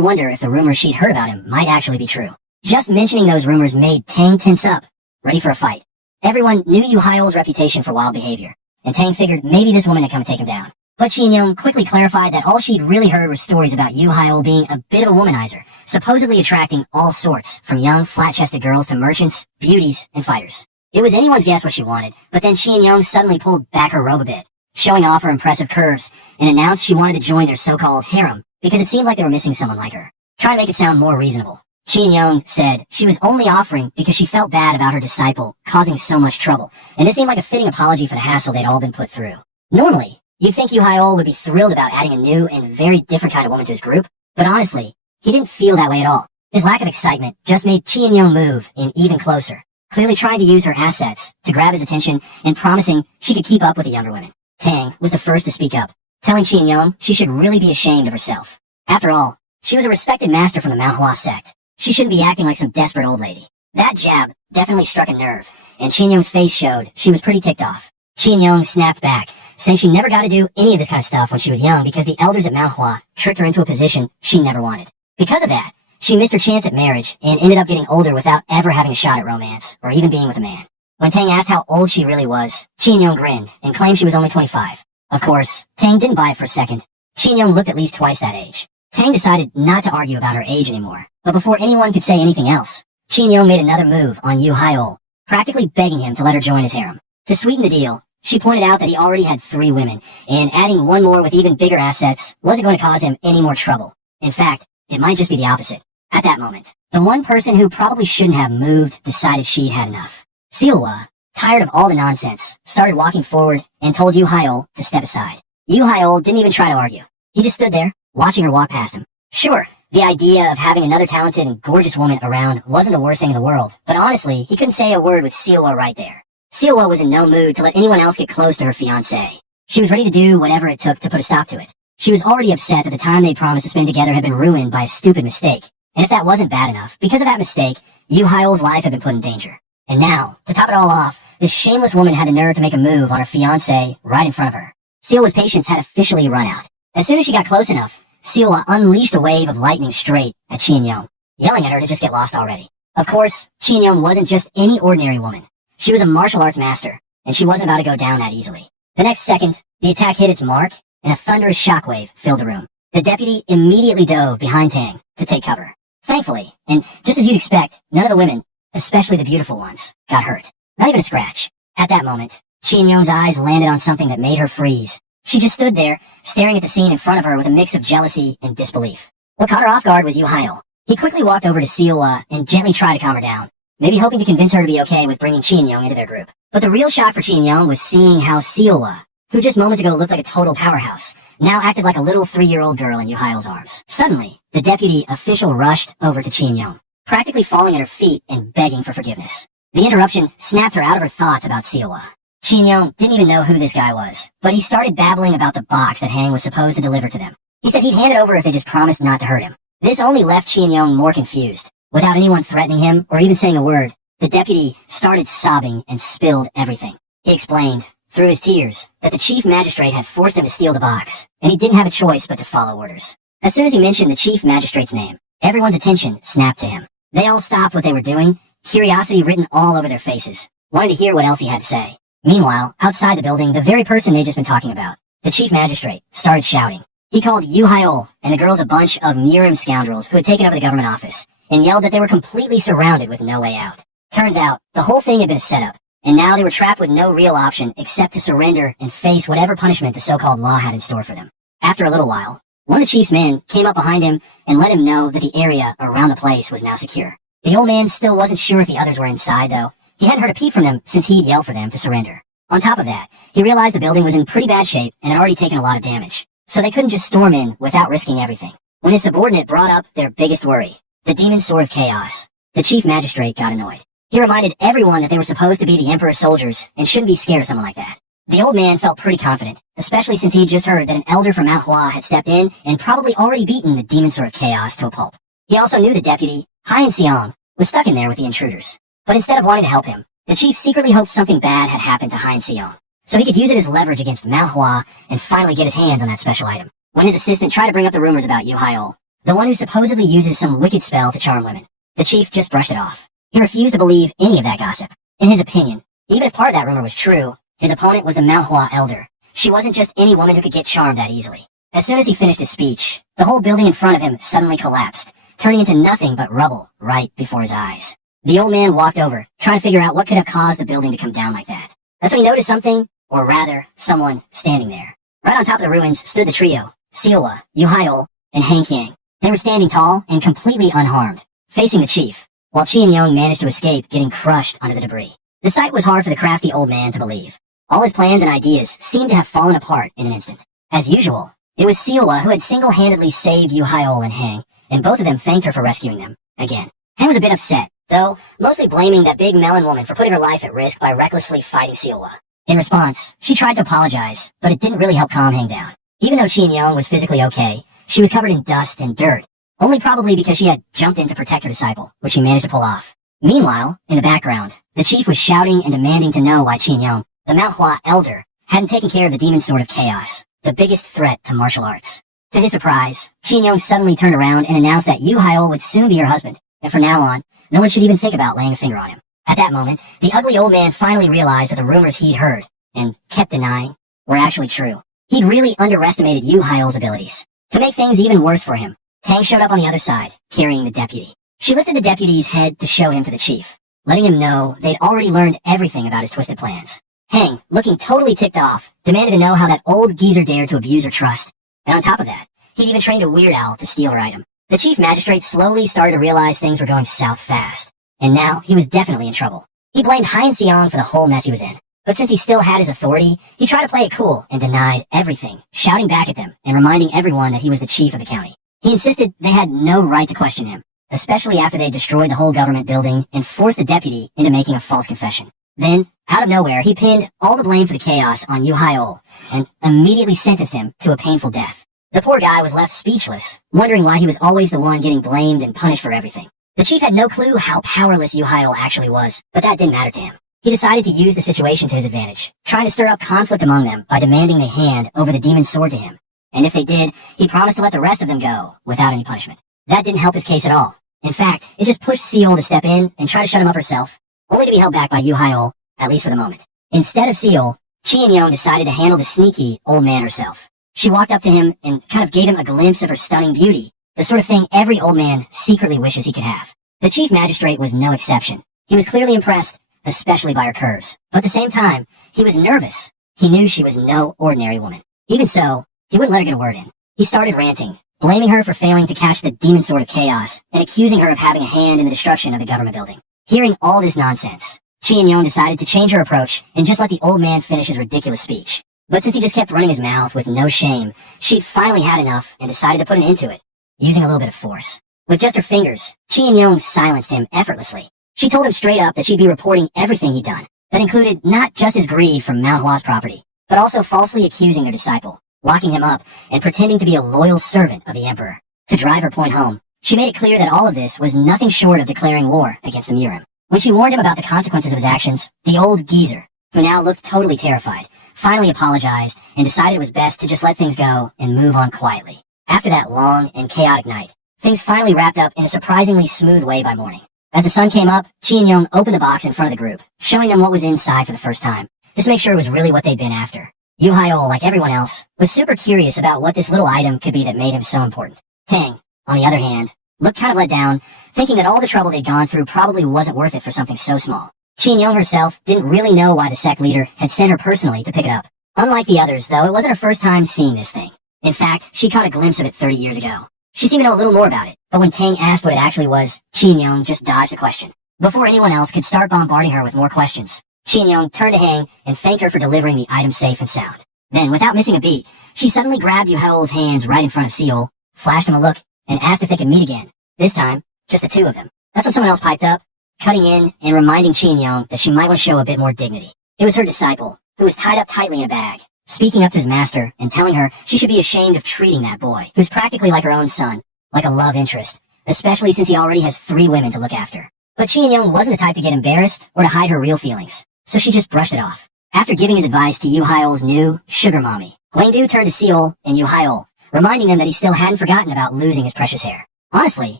wonder if the rumors she'd heard about him might actually be true. Just mentioning those rumors made Tang tense up, ready for a fight. Everyone knew Yu Hyeol's reputation for wild behavior, and Tang figured maybe this woman had come to take him down. But Chi In-young quickly clarified that all she'd really heard were stories about Yu Hyeol being a bit of a womanizer, supposedly attracting all sorts, from young, flat-chested girls to merchants, beauties, and fighters. It was anyone's guess what she wanted, but then Chi In-young suddenly pulled back her robe a bit, showing off her impressive curves, and announced she wanted to join their so-called harem, because it seemed like they were missing someone like her. Trying to make it sound more reasonable, Chi In-young said she was only offering because she felt bad about her disciple causing so much trouble, and this seemed like a fitting apology for the hassle they'd all been put through. Normally, you'd think Yu Hyeol would be thrilled about adding a new and very different kind of woman to his group, but honestly, he didn't feel that way at all. His lack of excitement just made Chi In-young move in even closer, clearly trying to use her assets to grab his attention and promising she could keep up with the younger women. Tang was the first to speak up, telling Chi In-young she should really be ashamed of herself. After all, she was a respected master from the manhwa sect. She shouldn't be acting like some desperate old lady. That jab definitely struck a nerve, and Chi In-young's face showed she was pretty ticked off. Chi In-young snapped back, saying she never got to do any of this kind of stuff when she was young because the elders at manhwa tricked her into a position she never wanted. Because of that, she missed her chance at marriage and ended up getting older without ever having a shot at romance, or even being with a man. When Tang asked how old she really was, Chi In-young grinned and claimed she was only 25. Of course, Tang didn't buy it for a second. Chi In-young looked at least twice that age. Tang decided not to argue about her age anymore, but before anyone could say anything else, Chi In-young made another move on Yu Hyeol, practically begging him to let her join his harem. To sweeten the deal, she pointed out that he already had 3 women, and adding one more with even bigger assets wasn't going to cause him any more trouble. In fact, it might just be the opposite. At that moment, the one person who probably shouldn't have moved decided she'd had enough. Seolwa, tired of all the nonsense, started walking forward and told Yu Hyeol to step aside. Yu Hyeol didn't even try to argue. He just stood there, watching her walk past him. Sure, the idea of having another talented and gorgeous woman around wasn't the worst thing in the world, but honestly, he couldn't say a word with Seolwa right there. Seolwa was in no mood to let anyone else get close to her fiancé. She was ready to do whatever it took to put a stop to it. She was already upset that the time they'd promised to spend together had been ruined by a stupid mistake. And if that wasn't bad enough, because of that mistake, Yu Hyeol's life had been put in danger. And now, to top it all off, this shameless woman had the nerve to make a move on her fiancé right in front of her. Seolwa's patience had officially run out. As soon as she got close enough, Seolwa unleashed a wave of lightning straight at Chi In-young, yelling at her to just get lost already. Of course, Chi In-young wasn't just any ordinary woman. She was a martial arts master, and she wasn't about to go down that easily. The next second, the attack hit its mark, and a thunderous shockwave filled the room. The deputy immediately dove behind Tang to take cover. Thankfully, and just as you'd expect, none of the women, especially the beautiful ones, got hurt. Not even a scratch. At that moment, Chi In-young's eyes landed on something that made her freeze. She just stood there, staring at the scene in front of her with a mix of jealousy and disbelief. What caught her off guard was Yu Hyeol. He quickly walked over to Seolwa and gently tried to calm her down, maybe hoping to convince her to be okay with bringing Chi In-young into their group. But the real shock for Chi In-young was seeing how Seolwa, who just moments ago looked like a total powerhouse, now acted like a little 3-year-old girl in Yu Hyeol's arms. Suddenly, the deputy official rushed over to Chi In-young, practically falling at her feet and begging for forgiveness. The interruption snapped her out of her thoughts about Seolwa. Chi In-young didn't even know who this guy was, but he started babbling about the box that Hang was supposed to deliver to them. He said he'd hand it over if they just promised not to hurt him. This only left Chi In-young more confused. Without anyone threatening him or even saying a word, the deputy started sobbing and spilled everything. He explained, through his tears, that the chief magistrate had forced him to steal the box, and he didn't have a choice but to follow orders. As soon as he mentioned the chief magistrate's name, everyone's attention snapped to him. They all stopped what they were doing, curiosity written all over their faces, wanting to hear what else he had to say. Meanwhile, outside the building, the very person they'd just been talking about, the chief magistrate, started shouting. He called Yu Hyeol and the girls a bunch of Murim scoundrels who had taken over the government office, and yelled that they were completely surrounded with no way out. Turns out, the whole thing had been a setup, and now they were trapped with no real option except to surrender and face whatever punishment the so-called law had in store for them. After a little while, one of the chief's men came up behind him and let him know that the area around the place was now secure. The old man still wasn't sure if the others were inside, though. He hadn't heard a peep from them since he'd yelled for them to surrender. On top of that, he realized the building was in pretty bad shape and had already taken a lot of damage, so they couldn't just storm in without risking everything. When his subordinate brought up their biggest worry, the demon sword of chaos, the chief magistrate got annoyed. He reminded everyone that they were supposed to be the emperor's soldiers and shouldn't be scared of someone like that. The old man felt pretty confident, especially since he had just heard that an elder from manhwa had stepped in and probably already beaten the demon sword of chaos to a pulp. He also knew the deputy, Han Seong, was stuck in there with the intruders. But instead of wanting to help him, the chief secretly hoped something bad had happened to Han Seong, so he could use it as leverage against manhwa and finally get his hands on that special item. When his assistant tried to bring up the rumors about Yu Hyeol, the one who supposedly uses some wicked spell to charm women, the chief just brushed it off. He refused to believe any of that gossip. In his opinion, even if part of that rumor was true, his opponent was the manhwa elder. She wasn't just any woman who could get charmed that easily. As soon as he finished his speech, the whole building in front of him suddenly collapsed, turning into nothing but rubble right before his eyes. The old man walked over, trying to figure out what could have caused the building to come down like that. That's when he noticed something, or rather, someone standing there. Right on top of the ruins stood the trio, Seowa, Yu Hyeol, and Han Kyang. They were standing tall and completely unharmed, facing the chief, while Chi and Young managed to escape getting crushed under the debris. The sight was hard for the crafty old man to believe. All his plans and ideas seemed to have fallen apart in an instant. As usual, it was Seowa who had single-handedly saved Yu Hyeol and Hang, and both of them thanked her for rescuing them, again. Han was a bit upset, though, mostly blaming that big melon woman for putting her life at risk by recklessly fighting Seowa. In response, she tried to apologize, but it didn't really help calm Hang down. Even though Chi and Young was physically okay, she was covered in dust and dirt, only probably because she had jumped in to protect her disciple, which she managed to pull off. Meanwhile, in the background, the chief was shouting and demanding to know why Chi and Young, the manhwa elder, hadn't taken care of the demon sword of chaos, the biggest threat to martial arts. To his surprise, Chi and Young suddenly turned around and announced that Yu Hyeol would soon be her husband, and from now on, no one should even think about laying a finger on him. At that moment, the ugly old man finally realized that the rumors he'd heard, and kept denying, were actually true. He'd really underestimated Yu Hyeol's abilities. To make things even worse for him, Tang showed up on the other side, carrying the deputy. She lifted the deputy's head to show him to the chief, letting him know they'd already learned everything about his twisted plans. Hang, looking totally ticked off, demanded to know how that old geezer dared to abuse her trust. And on top of that, he'd even trained a weird owl to steal her item. The chief magistrate slowly started to realize things were going south fast, and now he was definitely in trouble. He blamed Han Seong for the whole mess he was in, but since he still had his authority, he tried to play it cool and denied everything, shouting back at them and reminding everyone that he was the chief of the county. He insisted they had no right to question him, especially after they destroyed the whole government building and forced the deputy into making a false confession. Then, out of nowhere, he pinned all the blame for the chaos on Yu Hyeol and immediately sentenced him to a painful death. The poor guy was left speechless, wondering why he was always the one getting blamed and punished for everything. The chief had no clue how powerless Yu Hyeol actually was, but that didn't matter to him. He decided to use the situation to his advantage, trying to stir up conflict among them by demanding they hand over the demon sword to him. And if they did, he promised to let the rest of them go without any punishment. That didn't help his case at all. In fact, it just pushed Seol to step in and try to shut him up herself, only to be held back by Yu Hyeol, at least for the moment. Instead of Seol, Chi and Young decided to handle the sneaky old man herself. She walked up to him and kind of gave him a glimpse of her stunning beauty, the sort of thing every old man secretly wishes he could have. The chief magistrate was no exception. He was clearly impressed, especially by her curves. But at the same time, he was nervous. He knew she was no ordinary woman. Even so, he wouldn't let her get a word in. He started ranting, blaming her for failing to catch the demon sword of chaos and accusing her of having a hand in the destruction of the government building. Hearing all this nonsense, Chi and Young decided to change her approach and just let the old man finish his ridiculous speech. But since he just kept running his mouth with no shame, she'd finally had enough and decided to put an end to it, using a little bit of force. With just her fingers, Chi and Young silenced him effortlessly. She told him straight up that she'd be reporting everything he'd done. That included not just his greed from Manhua's property, but also falsely accusing their disciple, locking him up, and pretending to be a loyal servant of the emperor. To drive her point home, she made it clear that all of this was nothing short of declaring war against the Murim. When she warned him about the consequences of his actions, the old geezer, who now looked totally terrified, finally apologized and decided it was best to just let things go and move on quietly. After that long and chaotic night, things finally wrapped up in a surprisingly smooth way by morning. As the sun came up, Chi and Young opened the box in front of the group, showing them what was inside for the first time, just to make sure it was really what they'd been after. Yu Hyeol, like everyone else, was super curious about what this little item could be that made him so important. Tang, on the other hand, looked kind of let down, thinking that all the trouble they'd gone through probably wasn't worth it for something so small. Chi and Young herself didn't really know why the sect leader had sent her personally to pick it up. Unlike the others, though, it wasn't her first time seeing this thing. In fact, she caught a glimpse of it 30 years ago. She seemed to know a little more about it, but when Tang asked what it actually was, Chi and Young just dodged the question. Before anyone else could start bombarding her with more questions, Chi and Young turned to Hang and thanked her for delivering the item safe and sound. Then, without missing a beat, she suddenly grabbed Yu Hyeol's hands right in front of Seol, flashed him a look, and asked if they could meet again. This time, just the two of them. That's when someone else piped up, cutting in and reminding Chi and Young that she might want to show a bit more dignity. It was her disciple, who was tied up tightly in a bag, speaking up to his master and telling her she should be ashamed of treating that boy, who's practically like her own son, like a love interest, especially since he already has 3 women to look after. But Chi-In-young wasn't the type to get embarrassed or to hide her real feelings, so she just brushed it off. After giving his advice to Yoo Hyeol's new sugar mommy, Gwang-do turned to Seol and Yoo Hyeol, reminding them that he still hadn't forgotten about losing his precious hair. Honestly,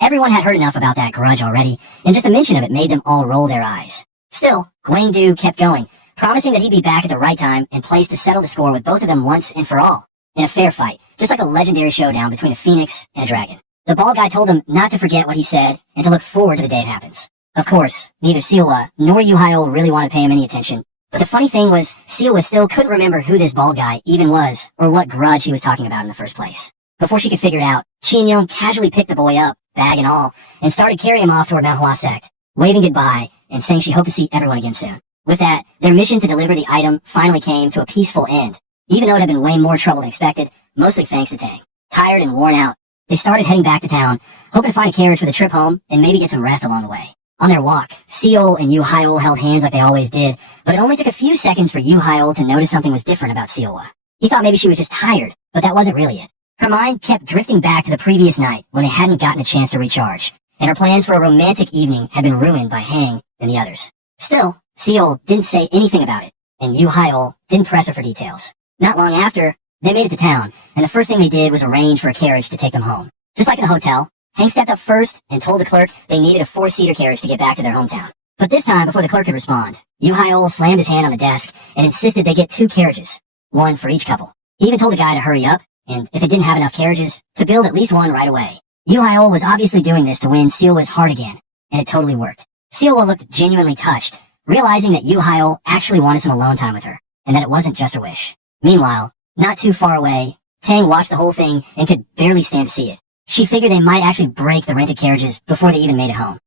everyone had heard enough about that grudge already, and just the mention of it made them all roll their eyes. Still, Gwang-do kept going, promising that he'd be back at the right time and place to settle the score with both of them once and for all, in a fair fight, just like a legendary showdown between a phoenix and a dragon. The bald guy told them not to forget what he said and to look forward to the day it happens. Of course, neither Seol nor Yoo Hyeol really wanted to pay him any attention, but the funny thing was, Seol still couldn't remember who this bald guy even was or what grudge he was talking about in the first place. Before she could figure it out, Chi-In-young casually picked the boy up, bag and all, and started carrying him off toward manhwa sect, waving goodbye and saying she hoped to see everyone again soon. With that, their mission to deliver the item finally came to a peaceful end, even though it had been way more trouble than expected, mostly thanks to Tang. Tired and worn out, they started heading back to town, hoping to find a carriage for the trip home and maybe get some rest along the way. On their walk, Seol and Yoo Hyeol held hands like they always did, but it only took a few seconds for Yoo Hyeol to notice something was different about Seol. He thought maybe she was just tired, but that wasn't really it. Her mind kept drifting back to the previous night when they hadn't gotten a chance to recharge, and her plans for a romantic evening had been ruined by Hang and the others. Still, Seol didn't say anything about it, and Yoo Hyeol didn't press her for details. Not long after, they made it to town, and the first thing they did was arrange for a carriage to take them home. Just like in the hotel, Hank stepped up first and told the clerk they needed a 4-seater carriage to get back to their hometown. But this time, before the clerk could respond, Yoo Hyeol slammed his hand on the desk and insisted they get 2 carriages, 1 for each couple. He even told the guy to hurry up, and if it didn't have enough carriages, to build at least 1 right away. Yoo Hyeol was obviously doing this to win Seol's heart again, and it totally worked. Seol looked genuinely touched, realizing that Yoo Hyeol actually wanted some alone time with her, and that it wasn't just a wish. Meanwhile, not too far away, Tang watched the whole thing and could barely stand to see it. She figured they might actually break the rented carriages before they even made it home.